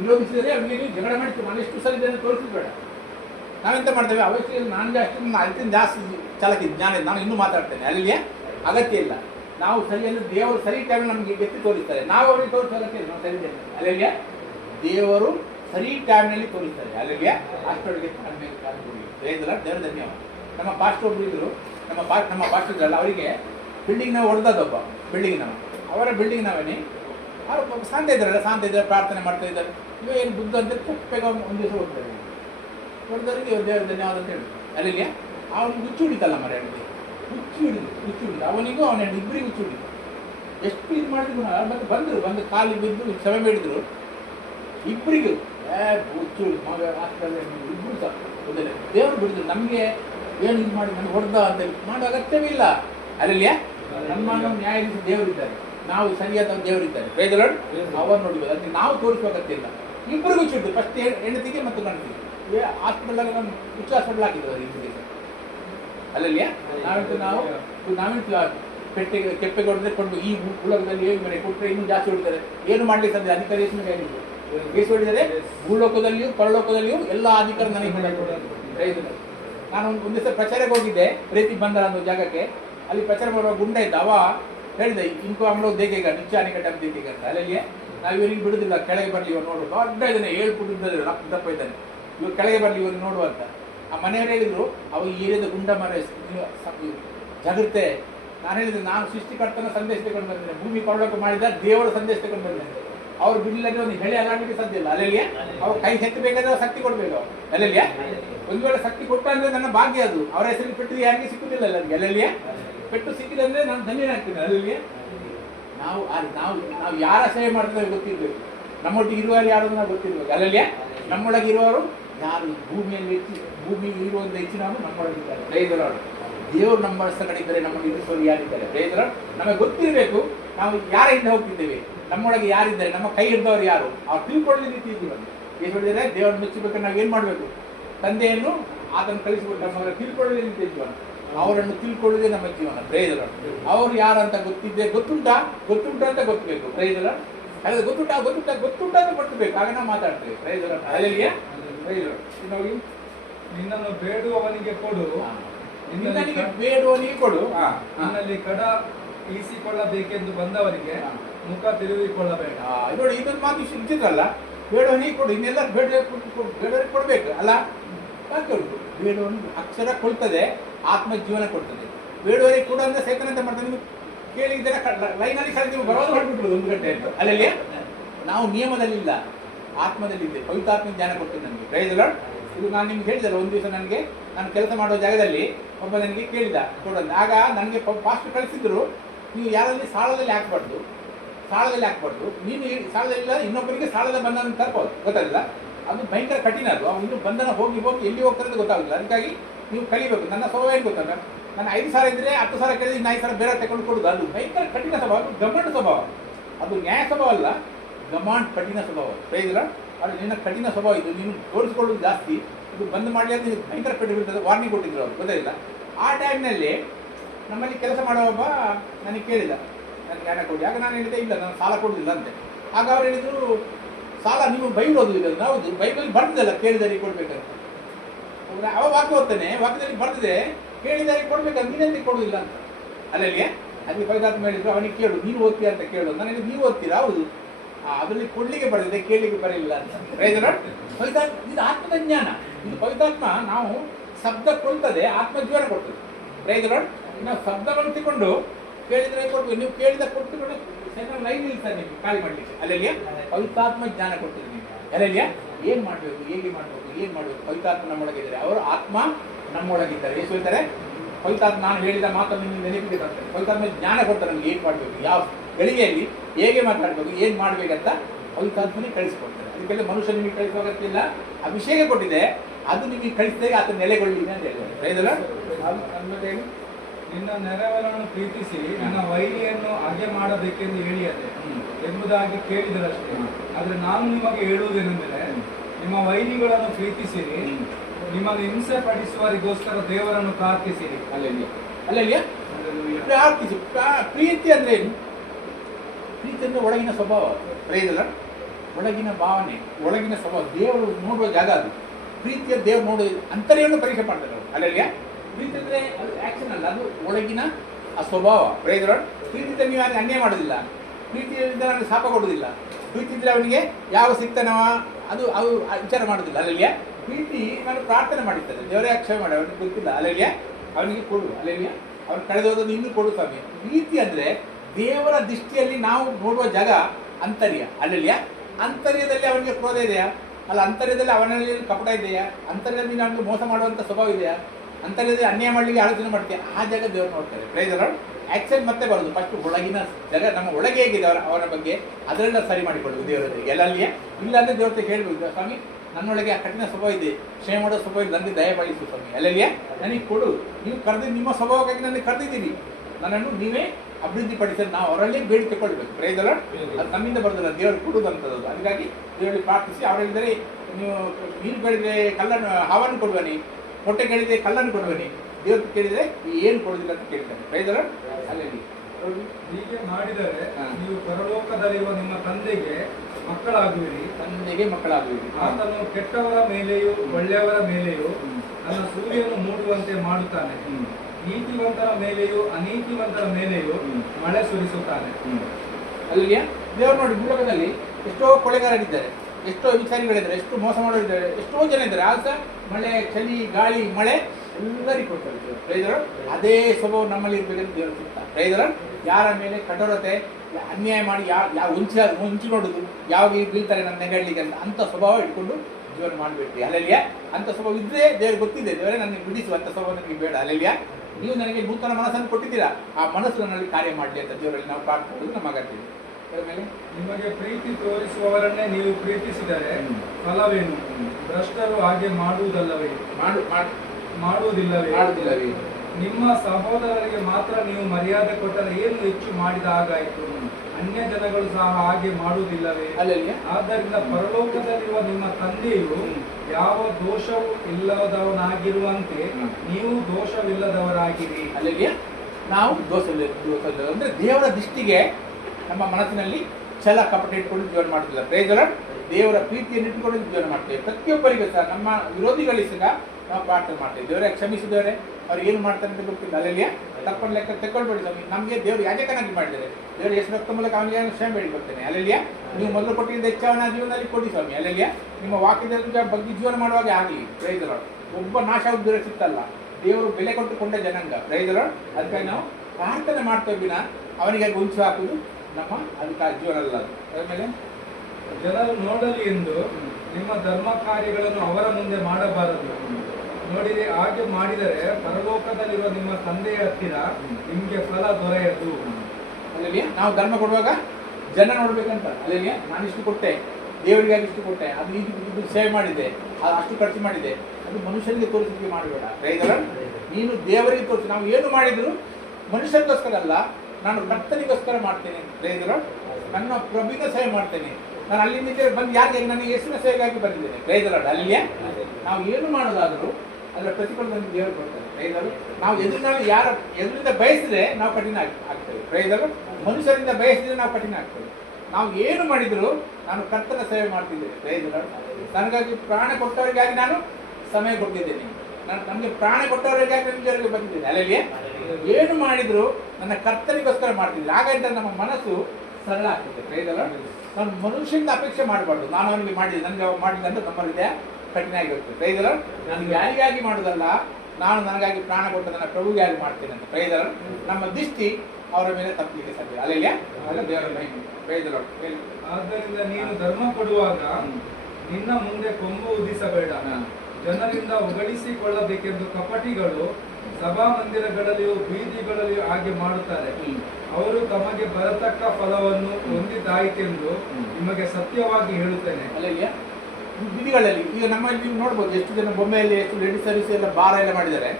ವಿರೋಧಿಸಿದರೆ ಅವನಿಗೆ ಜಗಳ ಮಾಡಿತು, ನಾನು ಎಷ್ಟು ಸಲ ಇದನ್ನು ತೋರಿಸಬೇಡ. ನಾವೆಂತ ಮಾಡ್ತೇವೆ, ಅವಶ್ಯಕತೆ ನಾನು ಜಾಸ್ತಿ, ಅದಕ್ಕಿಂತ ಜಾಸ್ತಿ ಚಾಲಕಿ ಜ್ಞಾನ ಇದೆ, ನಾನು ಇನ್ನೂ ಮಾತಾಡ್ತೇನೆ. ಅಲ್ಲಿಯೇ ಅಗತ್ಯ ಇಲ್ಲ. ನಾವು ಸರಿಯಲ್ಲಿ ದೇವರು ಸರಿ ಟೈಮ್ ನಮಗೆ ಎತ್ತಿ ತೋರಿಸ್ತಾರೆ, ನಾವು ಅವರಿಗೆ ತೋರಿಸೋದಕ್ಕೆ ನಾವು ಸರಿ ಟೈಮ್. ಅಲ್ಲಿಗೆ ದೇವರು ಸರಿ ಟೈಮ್ನಲ್ಲಿ ತೋರಿಸ್ತಾರೆ. ಅಲ್ಲಿಗೆ ಅಷ್ಟೊಳಗೆ ದೇವರ ಧನ್ಯವಾದ. ನಮ್ಮ ಪಾಸ್ಟ್ ಒಬ್ಬರು ಇದ್ರು, ನಮ್ಮ ಪಾಸ್ಟರ್ಲ್ಲ ಅವರಿಗೆ ಬಿಲ್ಡಿಂಗ್ನ ಹೊಡೆದದ್ದೊಬ್ಬ ಬಿಲ್ಡಿಂಗ್ನವ, ಅವರ ಬಿಲ್ಡಿಂಗ್ನವನೇ ಅವರು ಶಾಂತ ಇದ್ದಾರೆ ಪ್ರಾರ್ಥನೆ ಮಾಡ್ತಾ ಇದ್ದಾರೆ. ಇವ ಏನು ಬುದ್ಧ ಅಂತ ಕುಪ್ಪೆಗ ಒಂದು ದಿವಸ ಹೊಡ್ತಾರೆ, ಹೊಡೆದವರಿಗೆ ಇವ್ರು ದೇವರ ಧನ್ಯವಾದ ಅಂತ ಹೇಳಿ ಅಲ್ಲಿಗೆ ಅವನಿಗೆ ಹುಚ್ಚು ಹಿಡಿತಲ್ಲ ಮರ ಹೇಳಿದೆ, ಹುಚ್ಚು ಹಿಡಿದು ಅವನಿಗೂ ಅವನ ಇಬ್ಬರಿಗೂ ಹುಚ್ಚು ಹಿಡಿದು ಎಷ್ಟು ಇದು ಮಾಡಿದ್ರು. ಮತ್ತೆ ಬಂದು ಕಾಲಿಗೆ ಬಿದ್ದು ಕ್ಷಮೆ ಬೇಡಿದ್ರು ಇಬ್ಬರಿಗೂ ಹುಚ್ಚು ಮಗ ಹಾಸ್ಪಿಟಲ್ ಇಬ್ಬರು ಸಹ ಮೊದಲೇ ದೇವರು ಬಿಡಿದ್ರು. ನಮಗೆ ಏನು ಇದು ಮಾಡಿ ನನಗೆ ಹೊಡೆದ ಅಂತ ಮಾಡೋ ಅಗತ್ಯವೇ ಇಲ್ಲ. ಅಲ್ಲಲ್ಲಿಯ ನಮ್ಮ ನ್ಯಾಯಾಧೀಶ ದೇವರಿದ್ದಾರೆ, ನಾವು ಸರಿಯಾದ ದೇವರಿದ್ದಾರೆ, ಬೇಜಲಾಡ್ ಅವರು ನೋಡಿಬೋದು. ಅದಕ್ಕೆ ನಾವು ತೋರಿಸುವ ಅಗತ್ಯ ಇಲ್ಲ. ಇಬ್ಬರಿಗೂ ಹುಚ್ಚಿಡ್ತು, ಫಸ್ಟ್ ಹೆಂಡತಿಗೆ ಮತ್ತು ಗಂಡತಿಗೆ. ಹಾಸ್ಪಿಟಲ್ ನಮ್ಮ ಹುಚ್ಚು ಹಾಸ್ಪಿಟಲ್ ಹಾಕಿದ್ರು ಅದು ಇಬ್ಬರಿಗೆ. ಅಲ್ಲಲ್ಲಿಯ ನಾವಿಂತ ಪೆಟ್ಟಿಗೆ ಕೆಪ್ಪೆ ಕೊಡದೆ ಕೊಂಡು ಈ ಭೂಲೋಕದಲ್ಲಿ ಹೇಗೆ ಮನೆ ಕೊಟ್ಟರೆ ಇನ್ನೂ ಜಾಸ್ತಿ ಹೊಡಿತಾರೆ. ಏನು ಮಾಡಲಿಕ್ಕೆ ಸಾಧ್ಯ? ಅಧಿಕಾರಿ ಕೇಸ್ ಹೊಡಿದರೆ ಭೂಲೋಕದಲ್ಲಿಯೂ ಪರಲೋಕದಲ್ಲಿಯೂ ಎಲ್ಲ ಅಧಿಕಾರ ನನಗೆ. ನಾನು ಒಂದು ದಿವಸ ಪ್ರಚಾರಕ್ಕೆ ಹೋಗಿದ್ದೆ, ಪ್ರೀತಿ ಬಂದರ ಅನ್ನೋ ಜಾಗಕ್ಕೆ. ಅಲ್ಲಿ ಪ್ರಚಾರ ಮಾಡುವ ಗುಂಡ ಇದ್ದ, ಅವ ಹೇಳಿದೆ ಇಂಕೋ ಅಂಗ್ಳೋ ದೇಗೆಗ ನಿಚ್ಚ ಅನಿಕಟ್ಟ ಅಂತ ದೇಗೆಗ ಅಂತ. ಅಲ್ಲಿಗೆ ನಾವು ಇವರಿಗೆ ಬಿಡುದಿಲ್ಲ, ಕೆಳಗೆ ಬರಲಿ ಇವರು ನೋಡು, ದೊಡ್ಡ ಇದ್ದಾನೆ 7 ಫುಟ್ ಇದ್ದಾರೆ, ದಪ್ಪ ಇದ್ದಾನೆ, ಇವ್ರು ಕೆಳಗೆ ಬರಲಿ ಇವ್ರಿಗೆ ನೋಡುವ ಅಂತ. ಆ ಮನೆಯವರು ಹೇಳಿದ್ರು ಅವ ಈ ಏರಿಯಾದ ಗುಂಡ ಮರ ಜಾಗ್ರತೆ. ನಾನು ಹೇಳಿದ್ರೆ ನಾನು ಸೃಷ್ಟಿಕರ್ತನ ಸಂದೇಶ ತಗೊಂಡು ಬಂದಿದ್ದೆ, ಭೂಮಿ ಪರಲೋಕ ಮಾಡಿದ ದೇವರ ಸಂದೇಶ ತಗೊಂಡು ಬಂದಿದ್ದೆ. ಅವ್ರು ಬಿಡ್ಲಿಲ್ಲ ಒಂದು ಹೆಳೆ ಅಲಾಡಲಿಕ್ಕೆ ಸಾಧ್ಯ ಇಲ್ಲ. ಅಲ್ಲಲ್ಲಿಯ ಅವ್ರು ಕೈ ಎತ್ತಬೇಕಾದ್ರೆ ಶಕ್ತಿ ಕೊಡ್ಬೇಕು. ಅಲ್ಲಲ್ಲಿಯ ಒಂದು ವೇಳೆ ಶಕ್ತಿ ಕೊಟ್ಟ ಅಂದ್ರೆ ನನ್ನ ಭಾಗ್ಯ ಅದು. ಅವರ ಹೆಸರಿಗೆ ಪೆಟ್ಟು ಯಾರಿಗೆ ಸಿಕ್ಕುದಿಲ್ಲ ನನಗೆ. ಅಲ್ಲಲ್ಲಿಯ ಪೆಟ್ಟು ಸಿಕ್ಕಿದೆ ಅಂದ್ರೆ ನಾನು ಧನ್ಯನಾಗ್ತೇನೆ. ಅಲ್ಲಲ್ಲಿಯ ನಾವು ನಾವು ಯಾರ ಸೇವೆ ಮಾಡ್ತೇವೆ ಗೊತ್ತಿರ್ಬೇಕು, ನಮ್ಮೊಟ್ಟಿಗೆ ಇರುವವರು ಯಾರು ನಾವು ಗೊತ್ತಿರ್ಬೇಕು. ಅಲ್ಲಲ್ಲಿಯ ನಮ್ಮೊಳಗೆ ಇರುವವರು ಯಾರು, ಭೂಮಿಯಲ್ಲಿ ಭೂಮಿ ಇರುವಂತ ಹೆಚ್ಚಿನವರು ನಮ್ಮೊಳಗಿದ್ದಾರೆ. ದೈವರಾಡು ದೇವರು ನಮ್ಮ ಕಡೆ ಇದ್ದಾರೆ, ನಮ್ಮನ್ನು ಇರಿಸುವರು ಯಾರಿದ್ದಾರೆ. ದೈವರಾಡು ನಮಗೆ ಗೊತ್ತಿರಬೇಕು ನಾವು ಯಾರ ಹಿಂದೆ ಹೋಗ್ತಿದ್ದೇವೆ, ನಮ್ಮೊಳಗೆ ಯಾರಿದ್ದಾರೆ, ನಮ್ಮ ಕೈ ಹಿಡಿದವರು ಯಾರು, ಅವ್ರು ತಿಳ್ಕೊಳ್ಳೋ ರೀತಿ ಜೀವನ. ಏನು ಹೇಳಿದರೆ ದೇವರನ್ನು ಮೆಚ್ಚಬೇಕು, ನಾವು ಏನು ಮಾಡಬೇಕು? ತಂದೆಯನ್ನು ಆತನ್ನು ಕಳಿಸಿಬಿಟ್ಟು ನಮ್ಮ ತಿಳ್ಕೊಳ್ಳೋದೇ ರೀತಿ ಜೀವನ. ಅವರನ್ನು ತಿಳ್ಕೊಳ್ಳೋದೇ ನಮ್ಮ ಜೀವನ. ಪ್ರಯೋಜನ ಅವ್ರು ಯಾರಂತ ಗೊತ್ತುಂಟಾ ಅಂತ ಗೊತ್ತಬೇಕು. ಪ್ರಯೋಜನ ಅಲ್ಲ ಗೊತ್ತುಂಟ ಅಂತ ಗೊತ್ತಬೇಕು, ಆಗ ನಾವು ಮಾತಾಡ್ತೇವೆ. ಪ್ರಯೋಜನ ಅಲ್ಲಿಯ ನೋಡಿ, ನಿನ್ನನ್ನು ಬೇಡುವವನಿಗೆ ಕೊಡು, ನಿನ್ನನಿಗೆ ಬೇಡುವವನಿಗೆ ಕೊಡು, ನನ್ನಲ್ಲಿ ಕಡ ಇಳಿಸಿಕೊಳ್ಳಬೇಕೆಂದು ಬಂದವರಿಗೆ ಮುಖ ತಿರುಗಿಕೊಳ್ಳಬೇಡ. ನೋಡಿ ಇದೊಂದು ಮಾತು ಇಷ್ಟಿದ್ರಲ್ಲ, ಬೇಡವನಿಗೆ ಕೊಡು, ಇನ್ನೆಲ್ಲ ಬೇಡವರಿಗೆ ಕೊಡ್ಬೇಕು ಅಲ್ಲ. ಯಾಕೆ ಉಂಟು ಬೇಡವನಿಗೆ ಅಕ್ಷರ ಕೊಡ್ತದೆ, ಆತ್ಮ ಜೀವನ ಕೊಡ್ತದೆ. ಬೇಡವರಿಗೆ ಕೂಡ ಅಂದ್ರೆ ಸೇತನ ಅಂತ ಮಾಡ್ತಾರೆ. ನೀವು ಕೇಳಿದರೆ ಲೈನಲ್ಲಿ ಕಳೆದು ನೀವು ಬರೋದು ಮಾಡಿಬಿಟ್ರು 1 ಗಂಟೆ ಅಂತ. ಅಲ್ಲಲ್ಲಿ ನಾವು ನಿಯಮದಲ್ಲಿಲ್ಲ, ಆತ್ಮದಲ್ಲಿದ್ದೆ. ಪವಿತ್ರಾತ್ಮ ಜ್ಞಾನ ಕೊಡ್ತದೆ ನನಗೆ. ಪ್ರಯೋಜನ ಇದು ನಾನು ನಿಮ್ಗೆ ಹೇಳಿದಲ್ಲ, ಒಂದು ದಿವಸ ನಾನು ಕೆಲಸ ಮಾಡುವ ಜಾಗದಲ್ಲಿ ಒಬ್ಬ ನನಗೆ ಕೇಳಿದ ಕೊಡಂತ. ಆಗ ನನಗೆ ಫಾಸ್ಟ್ ಕಳಿಸಿದ್ರು, ನೀವು ಯಾರಲ್ಲಿ ಸಾಲದಲ್ಲಿ ಹಾಕ್ಬಾರ್ದು, ನೀನು ಸಾಲದಲ್ಲಿಲ್ಲ ಇನ್ನೊಬ್ಬರಿಗೆ ಸಾಲದ ಬಂಧನ ತರ್ಬೋದು, ಗೊತ್ತಾಗಿಲ್ಲ. ಅದು ಭಯಂಕರ ಕಠಿಣ. ಅದು ಅವ್ನು ಇನ್ನೂ ಬಂಧನ ಹೋಗಿ ಎಲ್ಲಿ ಹೋಗ್ತಾರೆ ಅಂತ ಗೊತ್ತಾಗಲಿಲ್ಲ. ಅದಕ್ಕಾಗಿ ನೀವು ಕಲಿಬೇಕು. ನನ್ನ ಸ್ವಭಾವ ಏನು ಗೊತ್ತಾಗ, ನಾನು 5,000 ಇದ್ದರೆ 10,000 ಕೇಳಿದ್ರೆ ಇನ್ನು 5,000 ಬೇರೆ ತಗೊಂಡು ಕೊಡೋದು. ಅದು ಭಯಂಕರ ಕಠಿಣ ಸ್ವಭಾವ, ಅದು ಗಮಂಡ ಸ್ವಭಾವ. ಅದು ನ್ಯಾಯ ಸ್ವಭಾವ ಅಲ್ಲ, ಗಮಾಂಡ್ ಕಠಿಣ ಸ್ವಭಾವ. ಪ್ರಯೋಜನ ಅದು ನಿನ್ನ ಕಠಿಣ ಸ್ವಭಾವ. ಇದು ನೀನು ತೋರಿಸ್ಕೊಳ್ಳೋದು ಜಾಸ್ತಿ, ಇದು ಬಂದ್ ಮಾಡಲಿ ಅಂತ ಭಯಂಕರ ಪೆಟ್ಟು ಬೀಳ್ತದೆ. ವಾರ್ನಿಂಗ್ ಕೊಟ್ಟಿದ್ರು ಅವ್ರು, ಗೊತ್ತಾಗಿಲ್ಲ. ಆ ಟೈಮ್ನಲ್ಲಿ ನಮ್ಮಲ್ಲಿ ಕೆಲಸ ಮಾಡುವೊಬ್ಬ ನನಗೆ ಕೇಳಿದ, ನನಗೆ ಜ್ಞಾನ ಕೊಡಿ. ಆಗ ನಾನು ಹೇಳಿದೆ ಇಲ್ಲ, ನಾನು ಸಾಲ ಕೊಡೋದಿಲ್ಲ ಅಂತೆ. ಆಗ ಅವ್ರು ಹೇಳಿದ್ರು, ಸಾಲ ನೀವು ಬೈಬಲ್ ಓದುವುದಿಲ್ಲ. ಹೌದು, ಬೈಬಲ್ ಬರ್ತಿದಲ್ಲ ಕೇಳಿದರಿಗೆ ಕೊಡ್ಬೇಕಂತ. ಅವ ವಾಕ್ಯ ಓದ್ತಾನೆ, ವಾಕ್ಯದಲ್ಲಿ ಬರ್ತಿದೆ ಕೇಳಿದರಿಗೆ ಕೊಡ್ಬೇಕಂತ, ನೀನೆಂತ ಕೊಡುವುದಿಲ್ಲ ಅಂತ. ಅಲ್ಲಲ್ಲಿಯೇ ಅಲ್ಲಿ ಪವಿತ್ರಾತ್ಮ ಹೇಳಿದ್ರು, ಅವನಿಗೆ ಕೇಳು, ನೀನು ಓದ್ತೀಯ ಅಂತ ಕೇಳು. ನನಗೆ ನೀವು ಓದ್ತೀರಾ? ಹೌದು. ಅದರಲ್ಲಿ ಕೊಡ್ಲಿಕ್ಕೆ ಬರಲಿದೆ, ಕೇಳಲಿಕ್ಕೆ ಬರಲಿಲ್ಲ ಅಂತ. ಪವಿತ್ರಾತ್ಮ ಇದು ಆತ್ಮದ ಜ್ಞಾನ. ಇದು ಪವಿತ್ರಾತ್ಮ ನಾವು ಶಬ್ದ ಕೊಡ್ತದೆ, ಆತ್ಮಜೀವನ ಕೊಡ್ತದೆ. ಪ್ರಯೋಜನ ನಾವು ಶಬ್ದವನ್ನು ತಗೊಂಡು ಕೇಳಿದ್ರೆ ಕೊಡ್ಬೇಕು. ನೀವು ಕೇಳಿದ ಕೊಟ್ಟುಕೊಂಡು ಲೈನ್ ನಿಲ್ತಾರೆ ನಿಮಗೆ ಖಾಲಿ ಮಾಡಲಿಕ್ಕೆ. ಅಲ್ಲಲ್ಲಿಯ ಪವಿತ್ರಾತ್ಮ ಜ್ಞಾನ ಕೊಡ್ತದೆ ನಿಮಗೆ. ಅಲ್ಲಲ್ಲಿಯ ಏನು ಮಾಡಬೇಕು, ಹೇಗೆ ಮಾಡಬೇಕು. ಪವಿತ್ರಾತ್ಮ ನಮ್ಮೊಳಗಿದ್ದಾರೆ, ಅವರು ಆತ್ಮ ನಮ್ಮೊಳಗಿದ್ದಾರೆ. ಎಷ್ಟು ಹೇಳ್ತಾರೆ? ಪವಿತ್ರಾತ್ಮ ನಾನು ಹೇಳಿದ ಮಾತನ್ನು ನಿಮಗೆ ನೆನಪಿಗೆ ತರ್ತಾರೆ. ಪವಿತ್ರಾತ್ಮ ಜ್ಞಾನ ಕೊಡ್ತಾರೆ ನಮಗೆ ಏನು ಮಾಡಬೇಕು, ಯಾವ ಗಳಿಗೆಯಲ್ಲಿ ಹೇಗೆ ಮಾತಾಡಬೇಕು, ಏನು ಮಾಡಬೇಕಂತ ಪವಿತ್ರಾತ್ಮನೇ ಕಳಿಸಿಕೊಡ್ತಾರೆ. ಅದಕ್ಕೆಲ್ಲ ಮನುಷ್ಯ ನಿಮಗೆ ಕಳಿಸುವಾಗತ್ತಿಲ್ಲ, ಅಭಿಷೇಕ ಕೊಟ್ಟಿದೆ, ಅದು ನಿಮಗೆ ಕಳಿಸಿದಾಗ ಆತ ನೆಲೆಗೊಳ್ಳಿದೆ ಅಂತ ಹೇಳಿದ್ದಾರೆ. ಪ್ರಯೋಜನ ನಿನ್ನ ನೆರೆಯವರನ್ನು ಪ್ರೀತಿಸಿ ನಿನ್ನ ವೈರಿಯನ್ನು ಹಾಗೆ ಮಾಡಬೇಕೆಂದು ಹೇಳಿಯದೆ ಎಂಬುದಾಗಿ ಕೇಳಿದರಷ್ಟೇ. ಆದ್ರೆ ನಾನು ನಿಮಗೆ ಹೇಳುವುದೇನೆಂದರೆ, ನಿಮ್ಮ ವೈರಿಗಳನ್ನು ಪ್ರೀತಿಸಿರಿ, ನಿಮ್ಮನ್ನು ಹಿಂಸೆ ಪಡಿಸುವರಿಗೋಸ್ಕರ ದೇವರನ್ನು ಪ್ರಾರ್ಥಿಸಿರಿ. ಅಲ್ಲಲ್ಲಿಯ ಪ್ರಾರ್ಥಿಸಿ. ಪ್ರೀತಿ ಅಂದ್ರೆ ಏನು? ಪ್ರೀತಿ ಅಂದ್ರೆ ಒಳಗಿನ ಸ್ವಭಾವ. ಪ್ರಯೋಜನ ಒಳಗಿನ ಭಾವನೆ, ಒಳಗಿನ ಸ್ವಭಾವ. ದೇವರು ನೋಡುವ ಜಾಗ ಅದು. ಪ್ರೀತಿಯ ದೇವರು ನೋಡುವ ಅಂತರ್ಯವನ್ನು ಪರೀಕ್ಷೆ ಮಾಡ್ತಾರೆ ಅವರು. ಅಲ್ಲಲ್ಲಿಯ ಪ್ರೀತಿ ಅಂದ್ರೆ ಅದು ಆಕ್ಷನ್ ಅಲ್ಲ, ಅದು ಒಳಗಿನ ಆ ಸ್ವಭಾವ. ಪ್ರಯೋಜನ ಪ್ರೀತಿಯಿಂದ ನೀವು ಯಾರಿಗೆ ಅನ್ಯಾಯ ಮಾಡೋದಿಲ್ಲ, ಪ್ರೀತಿಯಿಂದ ನನಗೆ ಶಾಪ ಕೊಡೋದಿಲ್ಲ, ಪ್ರೀತಿದ್ರೆ ಅವನಿಗೆ ಯಾವ ಸಿಗ್ತಾನವ ಅದು ವಿಚಾರ ಮಾಡೋದಿಲ್ಲ. ಅಲ್ಲಲ್ಲಿಯ ಪ್ರೀತಿ ನಾನು ಪ್ರಾರ್ಥನೆ ಮಾಡಿರ್ತದೆ, ದೇವರೇ ಕ್ಷಮೆ ಮಾಡಿ, ಅವನಿಗೆ ಗೊತ್ತಿಲ್ಲ. ಅಲ್ಲಲ್ಲಿಯ ಅವನಿಗೆ ಕೊಡು. ಅಲ್ಲೆಲ್ಲ ಅವನು ಕಳೆದೋದನ್ನು ಇನ್ನೂ ಕೊಡು ಸ್ವಾಮಿ. ಪ್ರೀತಿ ಅಂದರೆ ದೇವರ ದೃಷ್ಟಿಯಲ್ಲಿ ನಾವು ನೋಡುವ ಜಾಗ ಅಂತರ್ಯ. ಅಲ್ಲೆಲ್ಲ ಅಂತರ್ಯದಲ್ಲಿ ಅವನಿಗೆ ಕ್ರೋಧ ಇದೆಯಾ? ಅಲ್ಲ, ಅಂತರ್ಯದಲ್ಲಿ ಅವನಲ್ಲಿ ಕಪಟ ಇದೆಯಾ? ಅಂತರ್ಯದಲ್ಲಿ ಅವನಿಗೆ ಮೋಸ ಮಾಡುವಂಥ ಸ್ವಭಾವ ಇದೆಯಾ? ಅಂತರ್ಯದಲ್ಲಿ ಅನ್ಯಾಯ ಮಾಡಲಿಕ್ಕೆ ಆಲೋಚನೆ ಮಾಡ್ತೀಯ? ಆ ಜಾಗ ದೇವರು ನೋಡ್ತಾರೆ. Price the lord. ಆ್ಯಕ್ಷನ್ ಮತ್ತೆ ಬರೋದು ಫಸ್ಟ್ ಒಳಗಿನ ಜಾಗ, ನಮ್ಮ ಒಳಗೆ ಹೇಗಿದೆ ಅವನ ಬಗ್ಗೆ ಅದರೆಲ್ಲ ಸರಿ ಮಾಡಿಕೊಳ್ಳೋದು ದೇವರಿಗೆ. ಎಲ್ಲಲ್ಲಿಯೇ ಇಲ್ಲ ಅಂದರೆ ದೇವ್ರ ಹೇಳ್ಬೋದು, ಸ್ವಾಮಿ ನನ್ನೊಳಗೆ ಆ ಕಠಿಣ ಸ್ವಭಾವ ಇದೆ, ಕ್ಷಮೆ ಮಾಡೋ ಸ್ವಭಾವ ಇದೆ, ನನಗೆ ದಯಪಾಲಿಸು ಸ್ವಾಮಿ. ಅಲ್ಲಲ್ಲಿಯೇ ನನಗೆ ಕೊಡು. ನೀವು ಕರೆದಿದ್ದು ನಿಮ್ಮ ಸ್ವಭಾವಕ್ಕಾಗಿ ನನಗೆ ಕರೆದಿದ್ದೀನಿ, ನನ್ನನ್ನು ನೀವೇ ಅಭಿವೃದ್ಧಿಪಡಿಸಿ ನಾವು ಅವರಲ್ಲಿ ಬೇಡಿ ತಗೊಳ್ಬೇಕು. Praise the Lord. ಅದು ನಮ್ಮಿಂದ ಬರೋದಿಲ್ಲ, ದೇವರು ಕೊಡುವುದಂಥದ್ದು. ಹಾಗಾಗಿ ದೇವರಿಗೆ ಪ್ರಾರ್ಥಿಸಿ ಅವರಿದ್ದರೆ ನೀವು ಮೀನು ಕೇಳಿದರೆ ಕಲ್ಲನ್ನು ಹಾವನ್ನು ಕೊಡುವನಿ, ಮೊಟ್ಟೆ ಕೇಳಿದರೆ ಕಲ್ಲನ್ನು ಕೊಡುವನಿ, ದೇವ್ರು ಕೇಳಿದರೆ ಏನು ಕೊಡೋದಿಲ್ಲ ಅಂತ ಕೇಳ್ತಾನೆ. Praise the Lord. ಅಲ್ಲಿ ಹೀಗೆ ಮಾಡಿದರೆ ನೀವು ಪರಲೋಕದಲ್ಲಿರುವ ನಿಮ್ಮ ತಂದೆಗೆ ಮಕ್ಕಳಾಗುವಿರಿ. ತಂದೆಗೆ ಮಕ್ಕಳಾಗುವಿರಿ. ಆತನು ಕೆಟ್ಟವರ ಮೇಲೆಯೂ ಒಳ್ಳೆಯವರ ಮೇಲೆಯೂ ತನ್ನ ಸೂರ್ಯನು ಮೂಡುವಂತೆ ಮಾಡುತ್ತಾನೆ. ನೀತಿವಂತರ ಮೇಲೆಯೂ ಅನೀತಿವಂತರ ಮೇಲೆಯೂ ಮಳೆ ಸುರಿಸುತ್ತಾನೆ. ಅಲ್ಲಿಗೆ ದೇವರು ನೋಡಿ, ಭೂಲೋಕದಲ್ಲಿ ಎಷ್ಟೋ ಕೊಲೆಗಾರರಿದ್ದಾರೆ, ಎಷ್ಟೋ ವಿಚಾರಿಗಳಿದ್ದಾರೆ, ಎಷ್ಟು ಮೋಸ ಮಾಡೋರಿದ್ದಾರೆ, ಎಷ್ಟೋ ಜನ ಇದ್ದಾರೆ. ಆಗ ಮಳೆ, ಚಳಿ, ಗಾಳಿ, ಮಳೆ ಎಲ್ಲರಿಗೂ ಕೊಡ್ತಾರೆ. Praise the Lord. ಅದೇ ಸ್ವಭಾವ ನಮ್ಮಲ್ಲಿ ಇರಬೇಕಂತ ದೇವರು ಸಿಗ್ತಾರೆ. Praise the Lord. ಯಾರ ಮೇಲೆ ಕಠೋರತೆ, ಅನ್ಯಾಯ ಮಾಡಿ ಯಾವ ಮುಂಚಿ ನೋಡೋದು, ಯಾವಾಗ ಬೀಳ್ತಾರೆ ನನ್ನ ನೆಗಡ್ಲಿಕ್ಕೆ ಅಂತ ಸ್ವಭಾವ ಇಟ್ಕೊಂಡು ಜೀವನ ಮಾಡಬೇಕು. ಅಲ್ಲೆಲ್ಲಿಯ ಅಂತ ಸ್ವಭಾವ ಇದ್ದರೆ ದೇವ್ರಿಗೆ ಗೊತ್ತಿದೆ, ದೇವರೇ ನನಗೆ ಬಿಡಿಸುವ ಅಂತ ಸ್ವಭಾವ ನನಗೆ ಬೇಡ. ಅಲ್ಲೆಲ್ಲಿಯ ನೀವು ನನಗೆ ನೂತನ ಮನಸ್ಸನ್ನು ಕೊಟ್ಟಿದ್ದೀರಾ, ಆ ಮನಸ್ಸು ನನ್ನಲ್ಲಿ ಕಾರ್ಯ ಮಾಡಲಿ ಅಂತ ದೇವರಲ್ಲಿ ನಾವು ಪ್ರಾರ್ಥನೆ ನಮ್ಮ ಅಗತ್ಯ ಇದೆ. ಆಮೇಲೆ ನಿಮಗೆ ಪ್ರೀತಿ ತೋರಿಸುವವರನ್ನೇ ನೀವು ಪ್ರೀತಿಸಿದರೆ ಫಲವೇನು? ಭ್ರಷ್ಟರು ಹಾಗೆ ಮಾಡುವುದಿಲ್ಲವೇ? ಮಾಡುವುದಿಲ್ಲವೇ? ನಿಮ್ಮ ಸಹೋದರರಿಗೆ ಮಾತ್ರ ನೀವು ಮರ್ಯಾದೆ ಕೊಟ್ಟರೆ ಏನು ಹೆಚ್ಚು ಮಾಡಿದ ಹಾಗಾಯಿತು? ಅನ್ಯ ಜನಗಳು ಸಹ ಹಾಗೆ ಮಾಡುವುದಿಲ್ಲವೇ? ಆದ್ದರಿಂದ ಪರಲೋಕದಲ್ಲಿರುವ ನಿಮ್ಮ ತಂದೆಯು ಯಾವ ದೋಷವೂ ಇಲ್ಲದವನಾಗಿರುವಂತೆ ನೀವು ದೋಷವಿಲ್ಲದವರಾಗಿರಿ. ಅಲ್ಲಿಗೆ ನಾವು ದೋಷವಿಲ್ಲ ಅಂದ್ರೆ ದೇವರ ದೃಷ್ಟಿಗೆ ನಮ್ಮ ಮನಸ್ಸಿನಲ್ಲಿ ಛಲ ಕಪಟ ಇಟ್ಕೊಂಡು ಜೀವನ ಮಾಡ್ತಿಲ್ಲ. Praise the Lord. ದೇವರ ಪ್ರೀತಿಯನ್ನು ಇಟ್ಟುಕೊಂಡು ಜೀವನ ಮಾಡ್ತೇವೆ. ಪ್ರತಿಯೊಬ್ಬರಿಗೆ ಸಹ, ನಮ್ಮ ವಿರೋಧಿಗಳಿಗೆ ಸಹ ನಾವು ಪ್ರಾರ್ಥನೆ ಮಾಡ್ತೇವೆ, ದೇವರೇ ಕ್ಷಮಿಸಿದವರೇ, ಅವ್ರು ಏನು ಮಾಡ್ತಾರೆ ಅಂತ ಗೊತ್ತಿಲ್ಲ. ಅಲ್ಲಿಗೆ ತಕ್ಕೊಂಡು ಲೆಕ್ಕ ತಗೊಳ್ಬೇಡಿ ಸ್ವಾಮಿ, ನಮಗೆ ದೇವರು ಯಾಜಕನಾಗಿ ಮಾಡಿದ್ದಾರೆ, ದೇವರು ಎಷ್ಟು ರಕ್ತ ಮೂಲಕ ಅವನಿಗೆ ಕ್ಷಮೆ ಬೇಡಿ ಬರ್ತೇನೆ. ಅಲ್ಲಿಯ ನೀವು ಮೊದಲು ಕೊಟ್ಟಿದ್ದ ಹೆಚ್ಚವನ ಜೀವನದಲ್ಲಿ ಕೊಡಿ ಸ್ವಾಮಿ. ಅಲ್ಲಿಯ ನಿಮ್ಮ ವಾಕ್ಯದ ಬಗ್ಗೆ ಜೀವನ ಮಾಡುವಾಗ ಆಗಲಿ. Praise the Lord. ಒಬ್ಬ ನಾಶ ಉದ್ಯೋಗ ಸಿಕ್ತಲ್ಲ, ದೇವರು ಬೆಲೆ ಕೊಟ್ಟುಕೊಂಡ ಜನಾಂಗ. Praise the Lord. ಅದಕ್ಕಾಗಿ ನಾವು ಪ್ರಾರ್ಥನೆ ಮಾಡ್ತೇವೆ ವಿನ ಅವನಿಗೆ ಗುಂಚು ಹಾಕುವುದು ನಮ್ಮ ಅದಕ್ಕೆ ಜೀವನ ಅಲ್ಲ. ಆಮೇಲೆ ಜನರು ನೋಡಲಿ ಎಂದು ನಿಮ್ಮ ಧರ್ಮ ಕಾರ್ಯಗಳನ್ನು ಅವರ ಮುಂದೆ ಮಾಡಬಾರದು. ನೋಡಿರಿ, ಹಾಗೆ ಮಾಡಿದರೆ ಪರಲೋಕದಲ್ಲಿರುವ ನಿಮ್ಮ ತಂದೆಯ ಹತ್ತಿರ ನಿಮಗೆ ಫಲ ದೊರೆಯದು. ಅಲ್ಲಿಗೆ ನಾವು ಧರ್ಮ ಕೊಡುವಾಗ ಜನ ನೋಡ್ಬೇಕಂತ. ಅಲ್ಲಿಗೆ ನಾನು ಇಷ್ಟು ಕೊಟ್ಟೆ, ದೇವರಿಗಾಗಿ ಇಷ್ಟು ಕೊಟ್ಟೆ, ಅದು ಇದು ಸೇವೆ ಮಾಡಿದೆ, ಅದು ಅಷ್ಟು ಖರ್ಚು ಮಾಡಿದೆ, ಅದು ಮನುಷ್ಯನಿಗೆ ತೋರಿಸಲಿಕ್ಕೆ ಮಾಡಬೇಡ. Praise the Lord. ನೀನು ದೇವರಿಗೆ ತೋರಿಸಿ. ನಾವು ಏನು ಮಾಡಿದ್ರು ಮನುಷ್ಯರಿಗೋಸ್ಕರ ಅಲ್ಲ, ನಾನು ಕರ್ತನಿಗೋಸ್ಕರ ಮಾಡ್ತೇನೆ. Praise the Lord. ನನ್ನ ಪ್ರಭುವಿನ ಸೇವೆ ಮಾಡ್ತೇನೆ. ನಾನು ಅಲ್ಲಿಂದ ಬಂದು ಯಾಕೆ ನನಗೆ ಯೇಸುವಿನ ಸೇವೆಗಾಗಿ ಬಂದಿದ್ದೇನೆ. Praise the Lord. ಅಲ್ಲಿಗೆ ನಾವು ಏನು ಮಾಡೋದಾದರೂ ಅದರ ಪ್ರತಿಫಲವನ್ನು ದೇವರು ಕೊಡ್ತಾರೆ. Praise the Lord. ನಾವು ಎದುರಿಂದ ಬಯಸಿದ್ರೆ ನಾವು ಕಠಿಣ ಆಗ್ತೇವೆ. Price the lord. ಮನುಷ್ಯರಿಂದ ಬಯಸಿದ್ರೆ ನಾವು ಕಠಿಣ ಆಗ್ತೇವೆ. ನಾವು ಏನು ಮಾಡಿದ್ರು ನಾನು ಕರ್ತನ ಸೇವೆ ಮಾಡ್ತಿದ್ದೇನೆ. Praise the Lord. ನನಗಾಗಿ ಪ್ರಾಣ ಕೊಟ್ಟವರಿಗಾಗಿ ನಾನು ಸಮಯ ಕೊಟ್ಟಿದ್ದೇನೆ. ನಮಗೆ ಪ್ರಾಣ ಕೊಟ್ಟವರಿಗಾಗಿ ನಿಮಗೆ ಬಂದಿದ್ದೇನೆ. ಅಲ್ಲಿಗೆ ಏನು ಮಾಡಿದ್ರು ನನ್ನ ಕರ್ತನಿಗೋಸ್ಕರ ಮಾಡ್ತಿದ್ದೆ. ಹಾಗಂತ ನಮ್ಮ ಮನಸ್ಸು ಸರಳ ಆಗ್ತದೆ. Praise the Lord. ನಾನು ಮನುಷ್ಯನಿಂದ ಅಪೇಕ್ಷೆ ಮಾಡಬಾರ್ದು. ನಾನು ಅವನಿಗೆ ಮಾಡಿದೆ, ನನಗೆ ಮಾಡಿದೆ ಅಂತ ನಮ್ಮ ಹೃದಯ ಕಠಿಣ ಆಗಿರುತ್ತೆ. Praise the Lord. ನನಗೆ ಯಾರಿಗಾಗಿ ಮಾಡೋದಲ್ಲ, ನಾನು ನನಗಾಗಿ ಪ್ರಾಣ ಕೊಟ್ಟ ನನ್ನ ಪ್ರಭುಗಾಗಿ ಮಾಡ್ತೇನೆ ಅಂತ. Praise the Lord. ನಮ್ಮ ದೃಷ್ಟಿ ಅವರ ಮೇಲೆ ತಪ್ಪಲಿಕ್ಕೆ ಸಾಧ್ಯ. ಅಲ್ಲಿಗೆ ದೇವರ ಮಹಿಮೆ. Praise the Lord. ಆದ್ದರಿಂದ ನೀನು ಧರ್ಮ ಕೊಡುವಾಗ ನಿನ್ನ ಮುಂದೆ ಕೊಂಬು ಉದಿಸಬೇಡ. ಜನರಿಂದ ಹೊಗಳಿಸಿಕೊಳ್ಳಬೇಕೆಂದು ಕಪಟಿಗಳು ಸಭಾ ಮಂದಿರಗಳಲ್ಲಿಯೂ ಬೀದಿಗಳಲ್ಲಿಯೂ ಹಾಗೆ ಮಾಡುತ್ತಾರೆ. ಅವರು ತಮಗೆ ಬರತಕ್ಕ ಫಲವನ್ನು ಹೊಂದಿದ್ದಾಯಿತೆಂದು ನಿಮಗೆ ಸತ್ಯವಾಗಿ ಹೇಳುತ್ತೇನೆ. ಅಲ್ಲಿಗೆ ಬೀದಿಗಳಲ್ಲಿ ಈಗ ನಮ್ಮಲ್ಲಿ ನೀವು ನೋಡ್ಬೋದು, ಎಷ್ಟು ಜನ ಬೊಮ್ಮೆಯಲ್ಲಿ ಎಷ್ಟು ಲೇಡಿ ಸರ್ವಿಸ್ ಎಲ್ಲ ಬಾರ ಎಲ್ಲ ಮಾಡಿದ್ದಾರೆ.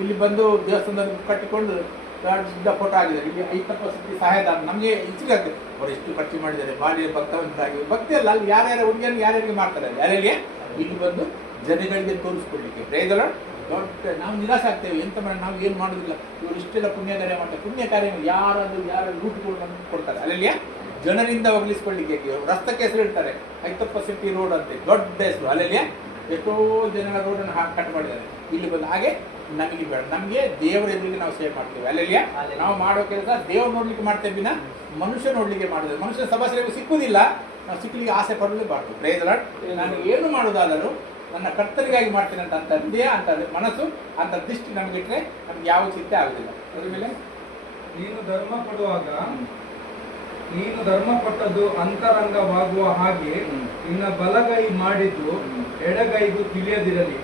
ಇಲ್ಲಿ ಬಂದು ದೇವಸ್ಥಾನದಲ್ಲಿ ಕಟ್ಟಿಕೊಂಡು ದೊಡ್ಡ ಫೋಟೋ ಆಗಿದ್ದಾರೆ. ಇಲ್ಲಿ 50% ಸಹಾಯದಾನ ನಮಗೆ ಹೆಚ್ಚಿಗೆ ಆಗ್ತದೆ. ಅವರು ಎಷ್ಟು ಖರ್ಚು ಮಾಡಿದ್ದಾರೆ, ಬಾಡಿಯ ಭಕ್ತವಂತರಾಗಿ. ಭಕ್ತಿ ಅಲ್ಲ, ಅಲ್ಲಿ ಯಾರ್ಯಾರ ಹುಡುಗಿಯನ್ನು ಯಾರ್ಯಾರಿಗೆ ಮಾಡ್ತಾರೆ. ಯಾರಿಗೆ ಇಲ್ಲಿ ಬಂದು ಜನಗಳಿಗೆ ತೋರಿಸ್ಕೊಡ್ಲಿಕ್ಕೆ. Price the lord. ದೊಡ್ಡ ನಾವು ನಿರಾಸೆ ಆಗ್ತೇವೆ. ಎಂತ ಮಾಡಿ ನಾವು ಏನು ಮಾಡೋದಿಲ್ಲ. ಇವರು ಇಷ್ಟೆಲ್ಲ ಪುಣ್ಯ ಕಾರ್ಯ ಮಾಡ್ತಾರೆ. ಪುಣ್ಯ ಕಾರ್ಯ ಯಾರು ಲೂಟ್ಗಳು ನಮ್ಗೆ ಕೊಡ್ತಾರೆ. ಅಲ್ಲಿಯ ಜನರಿಂದ ಒಗ್ಲಿಸ್ಕೊಳ್ಳಿಕ್ಕೆ ರಸ್ತಕ್ಕೆ ಹೆಸರು ಇಡ್ತಾರೆ. 50% ರೋಡ್ ಅಂತೆ, ದೊಡ್ಡ ಹೆಸರು. ಅಲ್ಲಿಯ ಎಷ್ಟೋ ಜನಗಳ ರೋಡನ್ನು ಕಟ್ ಮಾಡಿದ್ದಾರೆ. ಇಲ್ಲಿ ಬಂದು ಹಾಗೆ ನಮಗೆ ಬೇಡ. ನಮಗೆ ದೇವರ ಎದುರಿಗೆ ನಾವು ಸೇವೆ ಮಾಡ್ತೇವೆ. ಅಲ್ಲಿಯ ನಾವು ಮಾಡೋ ಕೆಲಸ ದೇವ್ರು ನೋಡ್ಲಿಕ್ಕೆ ಮಾಡ್ತೇವೆ ವಿನ ಮನುಷ್ಯ ನೋಡ್ಲಿಕ್ಕೆ ಮಾಡೋದು. ಮನುಷ್ಯ ಸಭಾ ಸೇವೆ ಸಿಕ್ಕುವುದಿಲ್ಲ, ನಾವು ಸಿಕ್ಕಲಿಕ್ಕೆ ಆಸೆ ಪಡಲೇಬಾರ್ದು. Price the Lord. ನಾನು ಏನು ಮಾಡೋದಾದರೂ ನನ್ನ ಕರ್ತನಿಗಾಗಿ ಮಾಡ್ತೀನಿ ಅಂತ ಹೃದಯ, ಅಂತ ಮನಸ್ಸು, ಅಂತ ದೃಷ್ಟಿ ನಮಗಿಟ್ರೆ ನಮ್ಗೆ ಯಾವ ಚಿಂತೆ ಆಗುದಿಲ್ಲ. ಅದ್ರ ಮೇಲೆ ನೀನು ಧರ್ಮ ಕೊಟ್ಟದ್ದು ಅಂತರಂಗವಾಗುವ ಹಾಗೆ ನಿನ್ನ ಬಲಗೈ ಮಾಡಿದ್ದು ಎಡಗೈಗೂ ತಿಳಿಯದಿರಲಿ.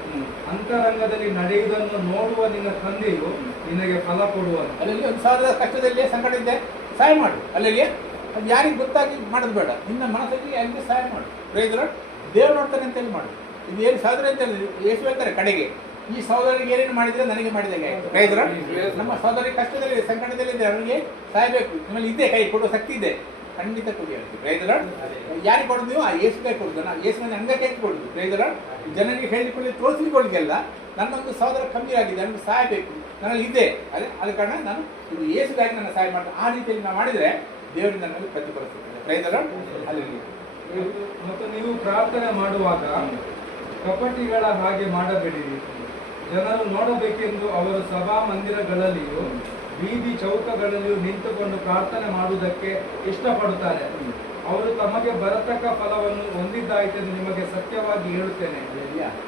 ಅಂತರಂಗದಲ್ಲಿ ನಡೆಯುವುದನ್ನು ನೋಡುವ ನಿನ್ನ ತಂದೆಯು ನಿನಗೆ ಫಲ ಕೊಡುವನು. ಅಲ್ಲಿ ಒಂದು ಸಾವಿರದ ಕಷ್ಟದಲ್ಲಿ ಸಂಕಟ ಇದೆ, ಸಹಾಯ ಮಾಡು. ಅಲ್ಲಿ ಅದು ಯಾರಿಗೆ ಗೊತ್ತಾಗಿ ಮಾಡೋದು ಬೇಡ, ನಿನ್ನ ಮನಸ್ಸಲ್ಲಿ ಯಾರಿಗೆ ಸಹಾಯ ಮಾಡು. ಪ್ರೈಸರ ದೇವ್ರು ನೋಡ್ತಾನೆ ಅಂತೇಳಿ ಮಾಡು. ಇದು ಏನು ಸಹೋದರ ಅಂತ ಹೇಳಿ ಯೇಸು ಹೇಳ್ತಾರೆ ಕಡೆಗೆ, ಈ ಸಹೋದರಿಗೆ ಏನೇನು ಮಾಡಿದ್ರೆ ನನಗೆ ಮಾಡಿದಾಗೆ ಆಯ್ತು. ಪ್ರೈಸರ ನಮ್ಮ ಸಹೋದರಿ ಕಷ್ಟದಲ್ಲಿ ಸಂಕಟದಲ್ಲಿದೆ, ಅವನಿಗೆ ಸಾಯಬೇಕು, ನಿಮ್ಮಲ್ಲಿ ಇದೆ, ಕೈ ಕೊಡುವ ಶಕ್ತಿ ಇದೆ, ಖಂಡಿತ ಕೊಡಿ ಹೇಳ್ತೀವಿ. ಪ್ರೈಸರ ಯಾರಿಗೆ ಕೊಡೋದು ನೀವು? ಆ ಯೇಸು ಕೈ ಕೊಡುದು, ಯೇಸುವಿನ ಅಂಗಕ್ಕೆ ಕೊಡುದು. ಪ್ರೈಸರ ಜನರಿಗೆ ಹೇಳಿಕೊಳ್ಳಿ ತೋರಿಸಿಕೊಳ್ಳಿಗೆಲ್ಲ ನನ್ನೊಂದು ಸಹೋದರ ಕಮ್ಮಿ ಆಗಿದೆ, ನನಗೆ ಸಾಯಬೇಕು, ನನ್ನಲ್ಲಿ ಇದೆ, ಅದ ಕಾರಣ ನಾನು ಇದು ಯೇಸುಗಾಗಿ ನನ್ನ ಸಹಾಯ ಮಾಡ್ತೇನೆ. ಆ ರೀತಿಯಲ್ಲಿ ನಾವು ಮಾಡಿದರೆ ದೇವರಿಂದ ನನ್ನಲ್ಲಿ ಪ್ರತಿಫಲಿಸುತ್ತದೆ. ಪ್ರೈಸರ ಅಲ್ಲಿ ಮತ್ತು ನೀವು ಪ್ರಾರ್ಥನೆ ಮಾಡುವಾಗ ಕಪಟಿಗಳ ಹಾಗೆ ಮಾಡಬೇಡಿರಿ. ಜನರು ನೋಡಬೇಕೆಂದು ಅವರು ಸಭಾ ಮಂದಿರಗಳಲ್ಲಿಯೂ ಬೀದಿ ಚೌಕಗಳಲ್ಲಿಯೂ ನಿಂತುಕೊಂಡು ಪ್ರಾರ್ಥನೆ ಮಾಡುವುದಕ್ಕೆ ಇಷ್ಟಪಡುತ್ತಾರೆ. ಅವರು ತಮಗೆ ಬರತಕ್ಕ ಫಲವನ್ನು ಹೊಂದಿದ್ದಾಯಿತೆಂದು ನಿಮಗೆ ಸತ್ಯವಾಗಿ ಹೇಳುತ್ತೇನೆ.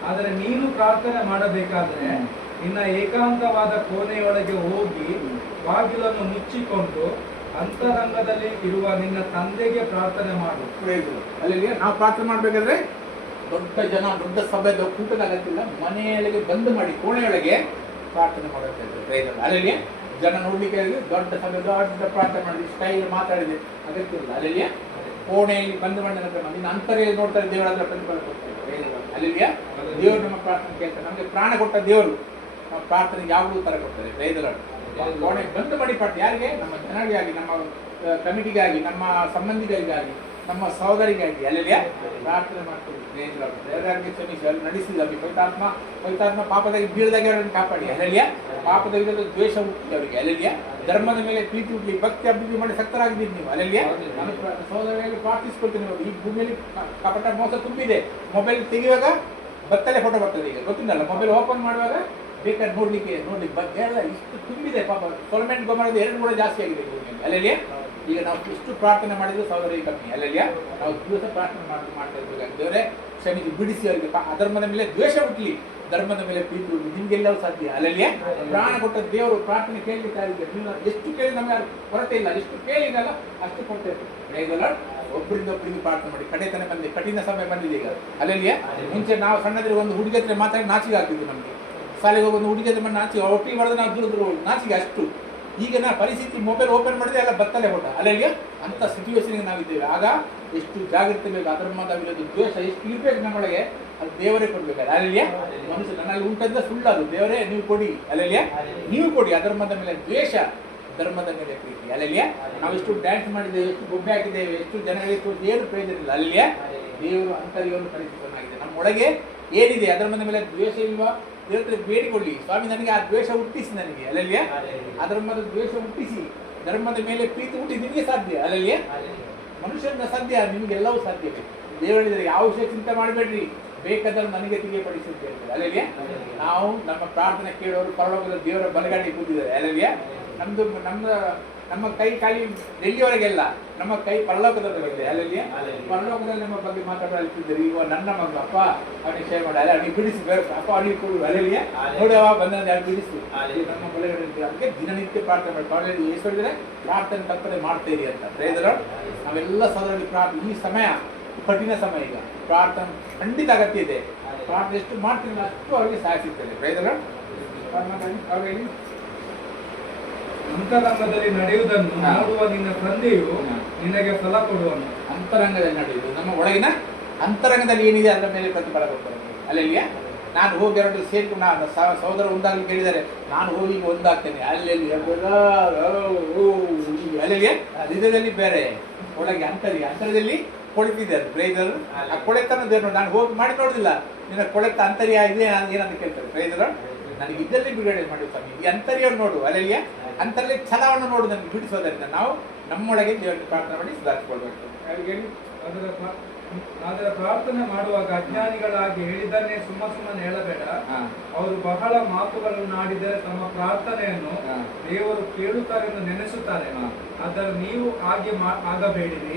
ಆದರೆ ನೀನು ಪ್ರಾರ್ಥನೆ ಮಾಡಬೇಕಾದರೆ ನಿನ್ನ ಏಕಾಂತವಾದ ಕೋಣೆಯೊಳಗೆ ಹೋಗಿ ಬಾಗಿಲನ್ನು ಮುಚ್ಚಿಕೊಂಡು ಅಂತರಂಗದಲ್ಲಿ ಇರುವ ನಿನ್ನ ತಂದೆಗೆ ಪ್ರಾರ್ಥನೆ ಮಾಡು. ಅಲ್ಲಿ ನಾವು ಪ್ರಾರ್ಥನೆ ಮಾಡಬೇಕಾದ್ರೆ ದೊಡ್ಡ ಜನ, ದೊಡ್ಡ ಸಭೆ, ಕೂಟದ ಅಗತ್ಯವಿಲ್ಲ. ಮನೆಯೊಳಗೆ ಬಂದ್ ಮಾಡಿ ಕೋಣೆಯೊಳಗೆ ಪ್ರಾರ್ಥನೆ ಮಾಡುತ್ತೆ. ಅಲ್ಲಿ ಜನ ನೋಡ್ಲಿಕ್ಕೆ ದೊಡ್ಡ ಸಭೆ, ದೊಡ್ಡ ಪ್ರಾರ್ಥನೆ ಮಾಡಿದ್ವಿ, ಸ್ಟೈಲ್ ಮಾತಾಡಿದೆ, ಅಗತ್ಯವಿಲ್ಲ. ಅಲ್ಲಿ ಕೋಣೆಯಲ್ಲಿ ಬಂದ್ ಮಾಡಿ ನಿನ್ನ ಅಂತರ್ಯಲ್ಲಿ ನೋಡ್ತಾರೆ, ದೇವರಾದ್ರೆ ಪ್ರತಿಫಲ ಕೊಡ್ತಾರೆ. ಅಲ್ಲಿ ದೇವರು ನಮ್ಮ ಪ್ರಾರ್ಥನೆ ಕೇಳ್ತಾರೆ. ನಮಗೆ ಪ್ರಾಣ ಕೊಟ್ಟ ದೇವರು ನಮ್ಮ ಪ್ರಾರ್ಥನೆಗೆ ಯಾವುದೂ ತರ ಕೊಡ್ತಾರೆ. ಕೋಣೆ ಬಂದ್ ಮಾಡಿ ಪ್ರಾರ್ಥನೆ ಯಾರಿಗೆ? ನಮ್ಮ ಜನರಿಗಾಗಿ, ನಮ್ಮ ಕಮಿಟಿಗಾಗಿ, ನಮ್ಮ ಸಂಬಂಧಿಗಳಿಗಾಗಿ, ನಮ್ಮ ಸಹೋದರಿಗಾಗಿ ಅಲ್ಲೆಲ್ಲ ಪ್ರಾರ್ಥನೆ ಮಾಡ್ತೀವಿ. ದೇವರಾಗಿ ಕ್ಷಮಿಸಿ, ಅಲ್ಲಿ ನಡೆಸಿದ ಪವಿತ್ರಾತ್ಮ ಪಾಪದಾಗಿ ಬೀಳದಾಗೆ ಅವರನ್ನು ಕಾಪಾಡಿ. ಅಲ್ಲೆಲ್ಲ ಪಾಪದ ವಿರುದ್ಧ ದ್ವೇಷ ಹುಟ್ಟಿದೆ ಅವರಿಗೆ. ಅಲ್ಲೆಲ್ಲ ಧರ್ಮದ ಮೇಲೆ ಪ್ರೀತಿ ಹುಟ್ಲಿ, ಭಕ್ತಿ ಅಭಿವೃದ್ಧಿ ಮಾಡಿ ಸಕ್ತರಾಗಿದ್ದೀರಿ ನೀವು. ಅಲ್ಲೆಲ್ಲ ನಾನು ಸಹೋದರಿಯಲ್ಲಿ ಪ್ರಾರ್ಥಿಸ್ಕೊಳ್ತೀನಿ. ನೋಡಿ, ಈ ಭೂಮಿಯಲ್ಲಿ ಕಪಟ ಮೋಸ ತುಂಬಿದೆ. ಮೊಬೈಲ್ ತೆಗೆಯುವಾಗ ಬತ್ತಲೆ ಫೋಟೋ ಬರ್ತದೆ. ಈಗ ಗೊತ್ತಿಲ್ಲ, ಮೊಬೈಲ್ ಓಪನ್ ಮಾಡುವಾಗ ಬೇಕಾದ್ರೆ ನೋಡ್ಲಿಕ್ಕೆ ಬಗ್ಗೆ ಎಲ್ಲ ಇಷ್ಟು ತುಂಬಿದೆ. ಪಾಪ ಸೊಲಮೆಂಟ್ ಗೊಮ್ಮರದ 2 ಕೂಡ ಜಾಸ್ತಿ ಆಗಿದೆ ಅಲ್ಲೆಲ್ಲ. ಈಗ ನಾವು ಇಷ್ಟು ಪ್ರಾರ್ಥನೆ ಮಾಡಿದ್ರು ಸಹೋದರಿಗೆ ಕಮ್ಮಿ. ಅಲ್ಲೆಲ್ಲ ನಾವು ದಿವಸ ಪ್ರಾರ್ಥನೆ ಮಾಡ್ತಾ ಇರ್ಬೇಕು. ದೇವರೇ ಕ್ಷಮಿಸಿ, ಬಿಡಿಸಿ ಅವರಿಗೆ ಅಧರ್ಮದ ಮೇಲೆ ದ್ವೇಷ ಹುಟ್ಟಲಿ, ಧರ್ಮದ ಮೇಲೆ ಪ್ರೀತಿ ಹುಟ್ಟಲಿ. ನಿಮ್ಗೆಲ್ಲವೂ ಸಾಧ್ಯ. ಅಲ್ಲೆಲ್ಲ ಪ್ರಾಣ ಕೊಟ್ಟ ದೇವರು ಪ್ರಾರ್ಥನೆ ಕೇಳಲಿಕ್ಕೆ ನೀವು ಎಷ್ಟು ಕೇಳಿ ನಮಗೆ ಕೊರತೆ ಇಲ್ಲ, ಎಷ್ಟು ಕೇಳಿದಲ್ಲ ಅಷ್ಟು ಕೊಡ್ತೇವೆ. ಒಬ್ಬರಿಂದ ಒಬ್ಬರಿಗೆ ಪ್ರಾರ್ಥನೆ ಮಾಡಿ. ಕಡೆತನ ಬಂದಿದೆ, ಕಠಿಣ ಸಮಯ ಬಂದಿದೆ ಈಗ. ಅಲ್ಲೆಲ್ಲ ಮುಂಚೆ ನಾವು ಸಣ್ಣದ್ರೆ ಒಂದು ಹುಡುಗಿ ಹತ್ರ ಮಾತಾಡಿ ನಾಚಿಗೆ ಆಗ್ತಿದ್ವಿ. ನಮಗೆ ಶಾಲೆಗೆ ಹೋಗಿ ಒಂದು ಹುಡುಗಿ ಹತ್ರ ನಾಚಿಗೆ, ಒಟ್ಟಿಗೆ ಮಾಡಿದ್ರೆ ನಾವು ದೂರ ನಾಚಿಗೆ ಅಷ್ಟು. ಈಗ ನಾ ಪರಿಸ್ಥಿತಿ ಮೊಬೈಲ್ ಓಪನ್ ಮಾಡಿದ್ರೆ ಎಲ್ಲ ಬತ್ತಲೆ ಹೊಟ್ಟ. ಅಲ್ಲೆಲ್ಲ ಅಂತ ಸಿಚುವೇಶನ್ಗೆ ನಾವಿದ್ದೇವೆ. ಆಗ ಎಷ್ಟು ಜಾಗೃತಿ ಬೇಕು, ಅಧರ್ಮದ ವಿರೋಧ ದ್ವೇಷ ಎಷ್ಟು ಇರ್ಬೇಕು ನಮ್ಮೊಳಗೆ, ಅದು ದೇವರೇ ಕೊಡ್ಬೇಕಾದ್ರೆ. ಅಲ್ಲೆಲ್ಲ ಮನುಷ್ಯ ನನ್ನಲ್ಲಿ ಉಂಟಂದ್ರೆ ಸುಳ್ಳು, ಅದು ದೇವರೇ ನೀವು ಕೊಡಿ. ಅಲ್ಲೆಲ್ಲ ನೀವು ಕೊಡಿ. ಅಧರ್ಮದ ಮೇಲೆ ದ್ವೇಷ, ಧರ್ಮದ ಮೇಲೆ ಪ್ರೀತಿ. ಅಲ್ಲೆಲ್ಲ ನಾವು ಎಷ್ಟು ಡ್ಯಾನ್ಸ್ ಮಾಡಿದ್ದೇವೆ, ಎಷ್ಟು ಬೊಬ್ಬೆ ಹಾಕಿದ್ದೇವೆ, ಎಷ್ಟು ಜನಗಳಿಗೆ ಏನು ಪ್ರಯೋಜನ ಇಲ್ಲ. ಅಲ್ಲೆಲ್ಲ ದೇವರು ಅಂತರ್ಯವನ್ನು ಪರಿಸ್ಥಿತನಾಗಿದೆ. ನಮ್ಮೊಳಗೆ ಏನಿದೆ, ಅಧರ್ಮದ ಮೇಲೆ ದ್ವೇಷ ಇಲ್ವಾ? ದೇವರ ಬೇಡಿಕೊಳ್ಳಿ, ಸ್ವಾಮಿ ನನಗೆ ಆ ದ್ವೇಷ ಹುಟ್ಟಿಸಿ ನನಗೆ. ಅಲ್ಲಲ್ಲಿಯ ಅಧರ್ಮದ ದ್ವೇಷ ಹುಟ್ಟಿಸಿ ಧರ್ಮದ ಮೇಲೆ ಪ್ರೀತಿ ಹುಟ್ಟಿ ನಿಮಗೆ ಸಾಧ್ಯ. ಅಲ್ಲಲ್ಲಿಯ ಮನುಷ್ಯನ ಸಾಧ್ಯ, ನಿಮಗೆಲ್ಲವೂ ಸಾಧ್ಯವೇ. ದೇವರಿದ್ದಾರೆ ಯಾವ ವಿಷಯ ಚಿಂತೆ ಮಾಡಬೇಡ್ರಿ, ಬೇಕಾದ್ರೆ ನನಗೆ ತಿಳಿಯಪಡಿಸಿ ಅಂತ ಹೇಳ್ತಾರೆ. ಅಲ್ಲಲ್ಲಿಯ ನಾವು ನಮ್ಮ ಪ್ರಾರ್ಥನೆ ಕೇಳೋರು ಪರಲೋಕದ ದೇವರ ಬಲಗಡೆ ಕೂತಿದ್ದಾರೆ. ಅಲ್ಲಲ್ಲಿಯ ನಮ್ಮ ಕೈ ಖಾಲಿ ಎಲ್ಲಿವರೆಗೆಲ್ಲ, ನಮ್ಮ ಕೈ ಪರಲೋಕದವರೆಗಿದೆ. ಅಲ್ಲಲ್ಲಿ ಪರಲೋಕದಲ್ಲಿ ನಮ್ಮ ಬಗ್ಗೆ ಮಾತಾಡಲಿದ್ದಾರೆ. ಈಗ ನನ್ನ ಮಗು, ಅಪ್ಪ ಅವನಿಗೆ ಸೇವೆ ಮಾಡಿ, ಅಲ್ಲ ಅವನಿಗೆ ಬಿಡಿಸಿ, ಅಪ್ಪ ಅವನಿಗೆ ಕೊಡು. ಅಲ್ಲಲ್ಲಿಯ ನೋಡುವ ಬಂದ ಬಿಡಿಸು, ನಮ್ಮ ಬಲಗಡೆ. ಅದಕ್ಕೆ ದಿನನಿತ್ಯ ಪ್ರಾರ್ಥನೆ ಮಾಡಿ. ಕಾಲೇಜ್ ಹೇಳಿದ್ರೆ ಪ್ರಾರ್ಥನೆ ತಪ್ಪದೆ ಮಾಡ್ತೇರಿ ಅಂತ. ಪ್ರೇದರ ನಾವೆಲ್ಲ ಸದರಲ್ಲಿ ಪ್ರಾರ್ಥನೆ, ಈ ಸಮಯ ಕಠಿಣ ಸಮಯ, ಈಗ ಪ್ರಾರ್ಥನೆ ಖಂಡಿತ ಅಗತ್ಯ ಇದೆ. ಪ್ರಾರ್ಥನೆ ಎಷ್ಟು ಮಾಡ್ತೀನಿ ಅಷ್ಟು ಅವರಿಗೆ ಸಹಾಯ ಸಿಗ್ತದೆ. ಪ್ರೇದರ ಅವರಿಗೆ ಅಂತರಂಗದಲ್ಲಿ ನಡೆಯುವುದನ್ನು ನೋಡುವ ನಿನ್ನ ತಂದೆಯು ನಿನಗೆ ಫಲ ಕೊಡುವನು. ಅಂತರಂಗದಲ್ಲಿ ನಡೆಯುವುದು, ನಮ್ಮ ಒಳಗಿನ ಅಂತರಂಗದಲ್ಲಿ ಏನಿದೆ ಅದರ ಮೇಲೆ ಪ್ರತಿಫಲ ಕೊಡ್ತಾರೆ. ಅಲ್ಲೆಲ್ಲಿಯ ನಾನು ಹೋಗಿ ಎರಡು ಸೇರ್ಕೊಂಡು ಸಹೋದರ ಒಂದಾಗಲಿ ಕೇಳಿದರೆ ನಾನು ಹೋಗಿ ಒಂದಾಗ್ತೇನೆ. ಅಲ್ಲೆಲ್ಲಿ ಅಲ್ಲೆಲ್ಲಿಯ ಹೃದಯದಲ್ಲಿ ಬೇರೆ, ಒಳಗೆ ಅಂತರದಲ್ಲಿ ಕೊಳಿತಿದೆ. ಅದು ಪ್ರೈಸರ್ ಆ ಕೊಳೆತನ ದೇವರು ನಾನು ಹೋಗಿ ಮಾಡಿ ನೋಡುದಿಲ್ಲ, ನಿನ್ನ ಕೊಳೆತ ಅಂತರ್ಯ ಇದೆ ಏನಂತ ಕೇಳ್ತಾರೆ. ಪ್ರೈಸರ್ ನನಗೆ ಇದರಲ್ಲಿ ಬಿಡುಗಡೆ ಮಾಡಿ ಸ್ವಾಮಿ, ಈ ಅಂತರ್ಯವನ್ನು ನೋಡು. ಅಲ್ಲೆಲ್ಲಿಯ ಅಂತರಲ್ಲಿ ಛಲವನ್ನು ನೋಡು, ನನಗೆ ಬಿಡಿಸೋದರಿಂದ ನಾವು ನಮ್ಮೊಳಗೆ ದೇವರಿಗೆ ಪ್ರಾರ್ಥನೆ ಮಾಡಿ ಸುಧಾರಿಸಿಕೊಳ್ಬೇಕು. ಅದರ ಆದರೆ ಪ್ರಾರ್ಥನೆ ಮಾಡುವಾಗ ಅಜ್ಞಾನಿಗಳಾಗಿ ಹೇಳಿದ್ದನ್ನೇ ಸುಮ್ಮನೆ ಹೇಳಬೇಡ. ಅವರು ಬಹಳ ಮಾತುಗಳನ್ನು ಆಡಿದರೆ ತಮ್ಮ ಪ್ರಾರ್ಥನೆಯನ್ನು ದೇವರು ಕೇಳುತ್ತಾರೆ ಎಂದು ನೆನೆಸುತ್ತಾರೆ. ಆದರೆ ನೀವು ಹಾಗೆ ಆಗಬೇಡಿರಿ.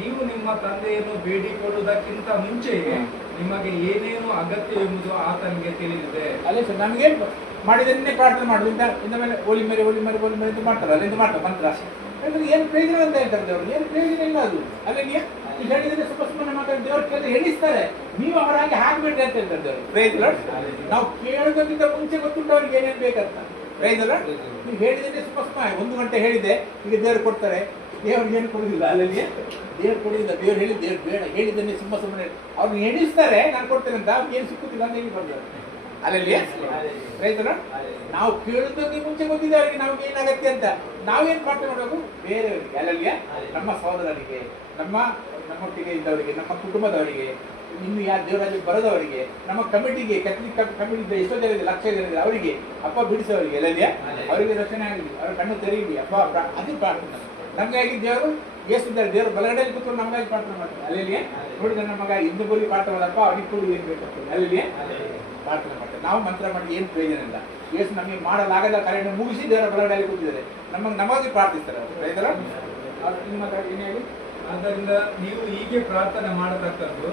ನೀವು ನಿಮ್ಮ ತಂದೆಯನ್ನು ಬೇಡಿಕೊಳ್ಳುವುದಕ್ಕಿಂತ ಮುಂಚೆಯೇ ನಿಮಗೆ ಏನೇನು ಅಗತ್ಯವೆಂಬುದು ಆತನಿಗೆ ತಿಳಿದಿದೆ. ಅಲ್ಲೇ ಸರ್, ನಮಗೆ ಮಾಡಿದನ್ನೇ ಪ್ರಾರ್ಥನೆ ಮಾಡೋದ್ರಿಂದ ಇಂದ ಮೇಲೆ ಓಲಿ ಮರಿ ಅಂತ ಮಾಡ್ತಾರೆ. ಅಲ್ಲಿಂದ ಮಾಡ್ತಾರೆ ಮಂತ್ರ. ಯಾಕಂದ್ರೆ ಏನು ಪ್ರಯೋಜನ ಅಂತ ಹೇಳ್ತಾರೆ ದೇವರು, ಏನು ಪ್ರಯೋಜನ ಇಲ್ಲ ಅದು. ಅಲ್ಲಿಗೆ ಈ ಹೇಳಿದ್ರೆ ಸುಮ್ಮನೆ ಮಾತಾಡಿ ದೇವ್ರ ಕೇಳಿದ್ರೆ ಎಣಿಸ್ತಾರೆ. ನೀವು ಅವರಾಗಿ ಹಾಕ್ಬೇಡ್ರಿ ಅಂತ ಹೇಳ್ತಾರೆ ದೇವರು. ಪ್ರಯೋಜನ ನಾವು ಕೇಳೋದಕ್ಕಿಂತ ಮುಂಚೆ ಗೊತ್ತುಂಟು ಅವ್ರಿಗೆ ಏನೇನು ಬೇಕಂತ. ಪ್ರಯೋಜನ ನೀವು ಹೇಳಿದ್ರೆ ಸುಮ್ಮ 1 ಗಂಟೆ ಹೇಳಿದೆ, ಈಗ ದೇವ್ರು ಕೊಡ್ತಾರೆ. ದೇವ್ರಿಗೆ ಏನು ಕೊಡುದಿಲ್ಲ. ಅಲ್ಲಿಗೆ ದೇವ್ರು ಕೊಡುದಿಲ್ಲ. ದೇವ್ರು ಹೇಳಿ ದೇವ್ರು ಬೇಡ ಹೇಳಿದ್ದನ್ನೇ ಸುಮ್ಮನೆ ಅವ್ರನ್ನ ಎಣಿಸ್ತಾರೆ. ನಾನು ಕೊಡ್ತೇನೆ ಅಂತ ಅವ್ರಿಗೆ ಏನು ಸಿಕ್ಕುತ್ತಿಲ್ಲ ಅಂತ ಹೇಳಿ ಬರ್ತಾರೆ. ಅಲ್ಲಲ್ಲಿ ರೈತರು ನಾವು ಕೇಳೋದಕ್ಕೆ ಮುಂಚೆ ಗೊತ್ತಿದೆ ಅವರಿಗೆ ನಮ್ಗೆ ಏನು ಅಗತ್ಯ ಅಂತ. ನಾವೇನು ಪ್ರಾರ್ಥನೆ ಮಾಡಬೇಕು ಬೇರೆಯವರಿಗೆ, ಅಲ್ಲಲ್ಲಿಯ ನಮ್ಮ ಸಹೋದರರಿಗೆ, ನಮ್ಮೊಟ್ಟಿಗೆ ಇದ್ದವರಿಗೆ, ನಮ್ಮ ಕುಟುಂಬದವರಿಗೆ, ಇನ್ನು ಯಾರು ದೇವರಾಜ್ಯಕ್ಕೆ ಬರೋದವರಿಗೆ, ನಮ್ಮ ಕಮಿಟಿಗೆ, ಕ್ಯಾಥಲಿಕ್ ಕಮಿಟಿ ಎಷ್ಟೋ ಜನ ಇದೆ, ಲಕ್ಷ ಜನ ಇದೆ, ಅವರಿಗೆ ಅಪ್ಪ ಬಿಡಿಸೋರಿಗೆ, ಎಲ್ಲಲ್ಲಿಯ ಅವರಿಗೆ ರಕ್ಷಣೆ ಆಗಲಿ, ಅವ್ರ ಕಣ್ಣು ತೆರೀಲಿ ಅಪ್ಪ. ಅದು ಪ್ರಾರ್ಥನೆ. ನಮಗಾಗಿ ದೇವರು ಏಸಿದ್ದಾರೆ. ದೇವರು ಬಲಗಡೆಯಲ್ಲಿ ಕೂತ್ಕೊಂಡು ನಮಗಾಗಿ ಪ್ರಾರ್ಥನೆ ಮಾಡ್ತಾರೆ. ಅಲ್ಲಿಯ ನೋಡಿ ನನ್ನ ಮಗ ಇನ್ನು ಬೋಲಿ ಪ್ರಾರ್ಥನೆ ಮಾಡಪ್ಪ, ಅವನಿಗೆ ಕೂಡ ಏನು ಬೇಕಾಗ್ತದೆ. ಅಲ್ಲಿಯ ಪ್ರಾರ್ಥನೆ ಮಾಡ್ತಾರೆ. ನಾವು ಮಂತ್ರ ಮಾಡಿ ಏನು ಪ್ರಯೋಜನ ಇಲ್ಲ. ಯೇಸು ನಮಗೆ ಮಾಡಲಾಗದ ಕಾರ್ಯವನ್ನು ಮುಗಿಸಿ ದೇವರ ಬಲಗಡೆಯಲ್ಲಿ ಕೂತಿದ್ದಾರೆ. ನಮಗೆ ಪ್ರಾರ್ಥಿಸ್ತಾರೆ ಅವರು. ರೈತರ ನಿಮ್ಮ ಏನು ಹೇಳಿ. ಆದ್ದರಿಂದ ನೀವು ಹೀಗೆ ಪ್ರಾರ್ಥನೆ ಮಾಡತಕ್ಕದ್ದು,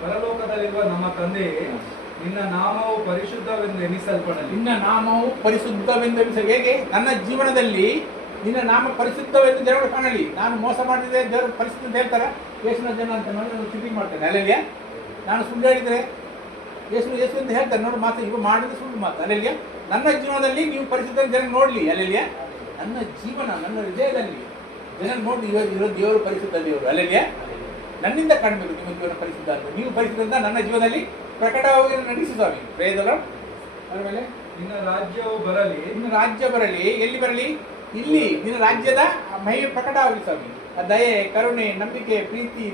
ಪರಲೋಕದಲ್ಲಿರುವ ನಮ್ಮ ತಂದೆಯೇ, ನಿನ್ನ ನಾಮವು ಪರಿಶುದ್ಧವೆಂದು ಎನಿಸಲ್ಪಡಲಿ. ನಿನ್ನ ನಾಮವು ಪರಿಶುದ್ಧವೆಂದು ಎನಿಸಲಿ. ಹೇಗೆ? ನನ್ನ ಜೀವನದಲ್ಲಿ ನಿನ್ನ ನಾಮ ಪರಿಶುದ್ಧವೆಂದು ದೇವರು ಕಾಣಲಿ. ನಾನು ಮೋಸ ಮಾಡಿದ್ರೆ ದೇವರು ಪರಿಶುದ್ಧ ಅಂತ ಹೇಳ್ತಾರೆ. ಯೇಸುವಿನ ಜನ ಅಂತ ನೋಡಿ ನಾನು ಚಿಂತೆ ಮಾಡ್ತೇನೆ. ಅಲ್ಲಿಗೆ ನಾನು ಸುಳ್ಳು ಹೇಳಿದರೆ ಯೇಸು ಅಂತ ಹೇಳ್ತಾರೆ. ನೋಡಿ ಮಾತು ಇವ ಮಾಡಿದ್ರೆ ಸುಳ್ಳು ಮಾತು. ಅಲ್ಲಿಗೆ ನನ್ನ ಜೀವನದಲ್ಲಿ ನೀವು ಪರಿಶುದ್ಧ ಜನ ನೋಡ್ಲಿ. ಅಲ್ಲಿಗೆ ನನ್ನ ಜೀವನ, ನನ್ನ ಹೃದಯದಲ್ಲಿ ಜನ ನೋಡಿ ಇರೋ ದೇವರು ಪರಿಶುದ್ಧ ದೇವರು. ಅಲ್ಲಿಗೆ ನನ್ನಿಂದ ಕಾಣಬೇಕು ನಿಮ್ಮ ಜೀವನ ಪರಿಶುದ್ಧ ಅಂತ. ನೀವು ಪರಿಶುದ್ಧ ಅಂತ ನನ್ನ ಜೀವನದಲ್ಲಿ ಪ್ರಕಟವಾಗಿ ನಡೆಸಿ ಸ್ವಾಮಿ. ಪ್ರಯೋಜನ. ಆಮೇಲೆ ನಿನ್ನ ರಾಜ್ಯವು ಬರಲಿ. ನಿನ್ನ ರಾಜ್ಯ ಬರಲಿ. ಎಲ್ಲಿ ಬರಲಿ? ಇಲ್ಲಿ ನಿನ್ನ ರಾಜ್ಯದ ಮಹಿಮೆ ಪ್ರಕಟ ಆಗಲಿ ಸ್ವಾಮಿ. ದಯೆ, ಕರುಣೆ, ನಂಬಿಕೆ, ಪ್ರೀತಿ,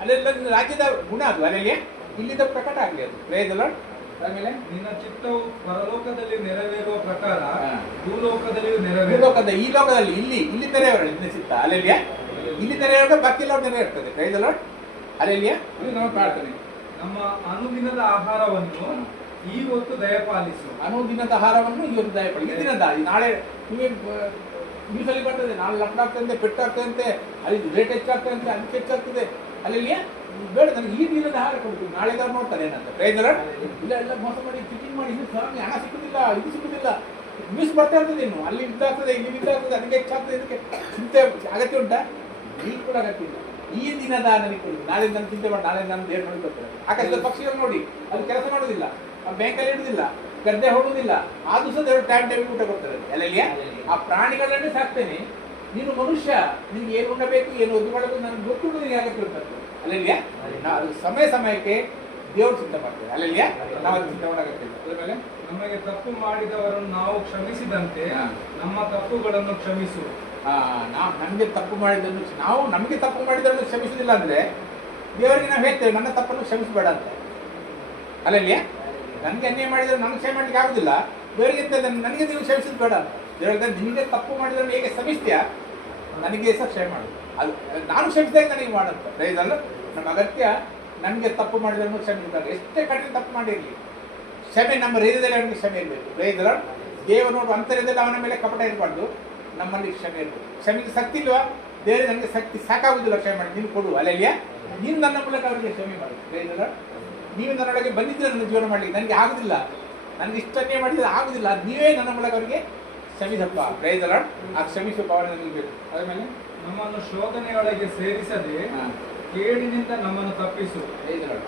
ಅಲ್ಲೆಲ್ಲ ನಿನ್ನ ರಾಜ್ಯದ ಗುಣ ಅದು. ಅಲ್ಲಿಗೆ ಇಲ್ಲಿಂದ ಪ್ರಕಟ ಆಗಲಿ ಅದು. ಪ್ರಯೋಜನ. ಆಮೇಲೆ ನಿನ್ನ ಚಿತ್ತವು ಪರಲೋಕದಲ್ಲಿ ನೆರವೇರುವ ಪ್ರಕಾರ ಭೂಲೋಕದಲ್ಲಿಯೂ ನೆರವೇರುವ. ಭೂಲೋಕದ ಈ ಲೋಕದಲ್ಲಿ ಇಲ್ಲಿ ನೆರವೇರಲಿ ನಿನ್ನ ಚಿತ್ತ. ಅಲ್ಲಿಗೆ ಇಲ್ಲಿ ನೆರವೇರ ಬಾಕಿಲ್ಲ ನೆರವೇರ್ತದೆ. ಪ್ರಯೋಜನ. ಅಲ್ಲಿಗೆ ಇದು ನಮ್ಮ ಪ್ರಾರ್ಥನೆ. ನಮ್ಮ ಅನುದಿನದ ಆಹಾರವನ್ನು ಈ ಹೊತ್ತು ದಯಪಾಲಿಸು. ಅನುದಿನದ ಆಹಾರವನ್ನು ಇವತ್ತು ದಯಪಾಲಿಸು. ಈ ದಿನದ ನಾಳೆ ನ್ಯೂಸಲ್ಲಿ ಬರ್ತದೆ, ನಾಳೆ ಲಫ್ಟ್ ಆಗ್ತದೆ, ಪೆಟ್ಟಾಗ್ತದಂತೆ, ಅಲ್ಲಿ ರೇಟ್ ಹೆಚ್ಚಾಗ್ತದಂತೆ, ಅದಕ್ಕೆ ಹೆಚ್ಚಾಗ್ತದೆ. ಅಲ್ಲಿ ಬೇಡ, ನನಗೆ ಈ ದಿನದ ಆಹಾರ ಕೊಡ್ತೀವಿ. ನಾಳೆದವ್ರು ನೋಡ್ತಾರೆ ಏನಂತ. ಪ್ರಯೋಜನ ಇಲ್ಲ. ಎಲ್ಲ ಮೋಸ ಮಾಡಿ ಟಿಚಿಂಗ್ ಮಾಡಿ ಇದು ಸ್ವಾಮಿ ಹಣ ಸಿಕ್ಕುದಿಲ್ಲ, ಇದು ಸಿಕ್ಕುದಿಲ್ಲ, ನ್ಯೂಸ್ ಬರ್ತಾ ಇರ್ತದೆ. ಇನ್ನು ಅಲ್ಲಿ ಇದ್ದಾಗ್ತದೆ, ಇಲ್ಲಿ ಇದ್ದಾಗ್ತದೆ, ಅದಕ್ಕೆ ಹೆಚ್ಚಾಗ್ತದೆ. ಇದಕ್ಕೆ ಚಿಂತೆ ಅಗತ್ಯ ಉಂಟಾ? ಈಗ ಕೂಡ ಅಗತ್ಯ ಇಲ್ಲ. ಈ ದಿನದ ನನಗೆ ಕೊಡಿ. ನಾಳೆ ನಾನು ಚಿಂತೆ ಮಾಡಿ ನಾಳೆ ನಾನು ದೇವ್ರು ನೋಡಿ ಕೊಡ್ತಾರೆ. ಆಕಾಶದ ಪಕ್ಷಿಗಳು ನೋಡಿ ಅದು ಕೆಲಸ ಮಾಡೋದಿಲ್ಲ, ಬ್ಯಾಂಕಲ್ಲಿ ಇಡುದಿಲ್ಲ, ಗದ್ದೆ ಹೊಡುವುದಿಲ್ಲ. ಆ ದಿವಸ ದೇವರು ಟೈಮ್ ಊಟ ಕೊಡ್ತಾರೆ. ಅಲ್ಲಿಗೆ ಆ ಪ್ರಾಣಿಗಳನ್ನೇ ಸಾಕ್ತೇನೆ. ನೀನು ಮನುಷ್ಯ, ನಿನ್ಗೆ ಏನು ಉಣ್ಣಬೇಕು, ಏನು ಒದ್ದು ಮಾಡಬೇಕು ನನಗೆ ಗೊತ್ತುಂಟು. ನಿನಗೆ ಅಗತ್ಯ ಉಂಟು. ಅಲ್ಲಿಗೆ ಅದು ಸಮಯಕ್ಕೆ ದೇವರು ಚಿಂತೆ ಮಾಡ್ತೇವೆ. ಅಲ್ಲಿಗೆ ನಾವು ಅದು ಚಿಂತೆ ಮಾಡೋಕ್ಕಾಗ್ತಿಲ್ಲ. ಆಮೇಲೆ ನಮಗೆ ತಪ್ಪು ಮಾಡಿದವರನ್ನು ನಾವು ಕ್ಷಮಿಸಿದಂತೆ ನಮ್ಮ ತಪ್ಪುಗಳನ್ನು ಕ್ಷಮಿಸು. ನಮಗೆ ತಪ್ಪು ಮಾಡಿದ್ದನ್ನು ನಮಗೆ ತಪ್ಪು ಮಾಡಿದವರನ್ನು ಕ್ಷಮಿಸುವುದಿಲ್ಲ ಅಂದ್ರೆ ದೇವರಿಗೆ ನಾವು ಹೇಳ್ತೇವೆ ನನ್ನ ತಪ್ಪನ್ನು ಕ್ಷಮಿಸಬೇಡ ಅಂತ. ಅಲ್ಲಿಗೆ ನನಗೆ ಅನ್ಯಾಯ ಮಾಡಿದ್ರೆ ನನಗೆ ಕ್ಷಮೆ ಮಾಡ್ಲಿಕ್ಕೆ ಆಗುದಿಲ್ಲ. ದೇವರಿಗೆ ನನಗೆ ನೀವು ಕ್ಷಮಿಸಿದ್ ಬೇಡ ಅಂತ. ದೇವರಿಗೆ ನಿನಗೆ ತಪ್ಪು ಮಾಡಿದ್ರೆ ಹೇಗೆ ಕ್ಷಮಿಸ್ತೀಯಾ, ನನಗೆ ಸಹ ಕ್ಷಮೆ ಮಾಡು. ಅದು ನಾನು ಕ್ಷಮಿಸಿದಾಗ ನನಗೆ ಮಾಡಂತ. ಪ್ರಯೋಜನ. ನಮ್ಮ ಅಗತ್ಯ ನನಗೆ ತಪ್ಪು ಮಾಡಿದವರನ್ನು ಕ್ಷಮಿಸಿದ್ದಾರೆ. ಎಷ್ಟೇ ಕಠಿಣ ತಪ್ಪು ಮಾಡಿರಲಿ ಕ್ಷಮೆ ನಮ್ಮ ಹೃದಯದಲ್ಲಿ ಅವನಿಗೆ ಕ್ಷಮೆ ಇರಬೇಕು. ಪ್ರಯೋಜನ. ದೇವರು ಅಂತರ್ಯದಲ್ಲಿ ಅವನ ಮೇಲೆ ಕಪಟ ಇರಬಾರ್ದು, ನಮ್ಮಲ್ಲಿ ಕ್ಷಮೆ ಇರಬೇಕು. ಕ್ಷಮೆಗೆ ಶಕ್ತಿ ಇಲ್ವಾ? ದೇವರೇ ನನಗೆ ಶಕ್ತಿ ಸಾಕಾಗುದಿಲ್ಲ ಕ್ಷಮೆ ಮಾಡಿ, ನೀನು ಕೊಡು. ಅಲ್ಲಿಯ ನೀನು ನನ್ನ ಮೂಲಕ ಅವರಿಗೆ ಕ್ಷಮೆ ಮಾಡು. ಪ್ರಯೋಜನ. ನೀವು ನನ್ನೊಳಗೆ ಬಂದಿದ್ರೆ ನನ್ನ ಜೀವನ ಮಾಡಲಿಕ್ಕೆ ನನಗೆ ಆಗುದಿಲ್ಲ, ನನಗೆ ಇಷ್ಟನ್ನೇ ಮಾಡಿದ್ರೆ ಆಗುದಿಲ್ಲ, ನೀವೇ ನನ್ನ ಮೂಲಕ ಅವರಿಗೆ ಕ್ಷಮಿಸಪ್ಪ. ಪ್ರಯೋಜನ. ಆ ಕ್ಷಮಿಸುವ ಭಾವನೆ ನನಗೆ ಬೇಕು. ಆದ್ಮೇಲೆ ನಮ್ಮನ್ನು ಶೋಧನೆಯೊಳಗೆ ಸೇರಿಸದೆ ಕೇಡಿನಿಂದ ನಮ್ಮನ್ನು ತಪ್ಪಿಸು.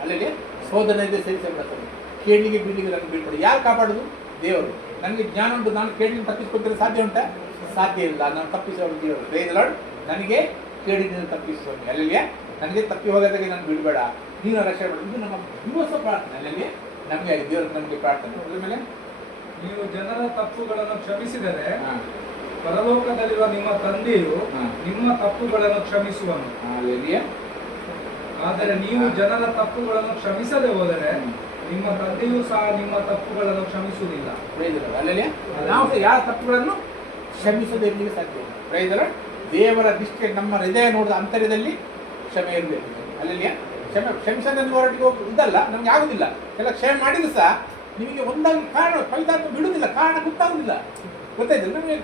ಅಲ್ಲಿಗೆ ಶೋಧನೆಯಿಂದ ಸೇರಿಸಬಿಡುತ್ತದೆ. ಕೇಳಿಗೆ ಬೀಳಿಗೆ ನನಗೆ ಬೀಳ್ಕೊಡಿ. ಯಾರು ಕಾಪಾಡುದು? ದೇವರು. ನನಗೆ ಜ್ಞಾನ ಉಂಟು, ನಾನು ಕೇಳಿನ ತಪ್ಪಿಸ್ಕೊಳ್ತಾರೆ ಸಾಧ್ಯ ಉಂಟಾ? ಸಾಧ್ಯ ಇಲ್ಲ. ನಾನು ತಪ್ಪಿಸುವ ದೇವರು. ಪ್ರಯೋಜನ. ನನಗೆ ಕೇಳಿನಿಂದ ತಪ್ಪಿಸುವ. ಅಲ್ಲಿಗೆ ನನಗೆ ತಪ್ಪಿ ಹೋಗೋದಾಗೆ ನಾನು ಬಿಡಬೇಡ, ನೀನು ರಕ್ಷಣೆ ಮಾಡು. ಇದು ನಮ್ಮ ದಿವಸ ಪ್ರಾರ್ಥನೆ. ಅಲ್ಲಿಗೆ ನಮಗೆ ದೇವರು ನಮಗೆ ಪ್ರಾರ್ಥನೆ. ಆಮೇಲೆ ನೀವು ಜನರ ತಪ್ಪುಗಳನ್ನು ಕ್ಷಮಿಸಿದರೆ ಪರಲೋಕದಲ್ಲಿರುವ ನಿಮ್ಮ ತಂದೆಯು ನಿಮ್ಮ ತಪ್ಪುಗಳನ್ನು ಕ್ಷಮಿಸುವನು. ಆದರೆ ನೀವು ಜನರ ತಪ್ಪುಗಳನ್ನು ಕ್ಷಮಿಸದೆ ಹೋದರೆ ನಿಮ್ಮ ತಂದೆಯೂ ಸಹ ನಿಮ್ಮ ತಪ್ಪುಗಳನ್ನು ಕ್ಷಮಿಸುವುದಿಲ್ಲ. ಅಲ್ಲಲ್ಲಿ ನಾವು ಯಾರ ತಪ್ಪುಗಳನ್ನು ಕ್ಷಮಿಸದೆ ಇರಲಿಕ್ಕೆ ಸಾಧ್ಯ. ಪ್ರಯೋಜನ. ದೇವರ ದೃಷ್ಟಿ ನಮ್ಮ ಹೃದಯ ನೋಡಿದ ಅಂತರ್ಯದಲ್ಲಿ ಕ್ಷಮೆ ಇರಬೇಕು. ಅಲ್ಲಲ್ಲಿ ಕ್ಷಮಿಸದನ್ನು ಹೊರಟಿಗೆ ಹೋಗಿ ಇದಲ್ಲ, ನಮ್ಗೆ ಆಗುದಿಲ್ಲ. ಎಲ್ಲ ಕ್ಷಮೆ ಮಾಡಿದ್ರು ಸಹ ನಿಮಗೆ ಒಂದಾಗಿ ಕಾರಣ ಫಲಿತಾಂಶ ಬಿಡುವುದಿಲ್ಲ, ಕಾರಣ ಗೊತ್ತಾಗುದಿಲ್ಲ. ಗೊತ್ತಾಯ್ತು ನಮಗೆ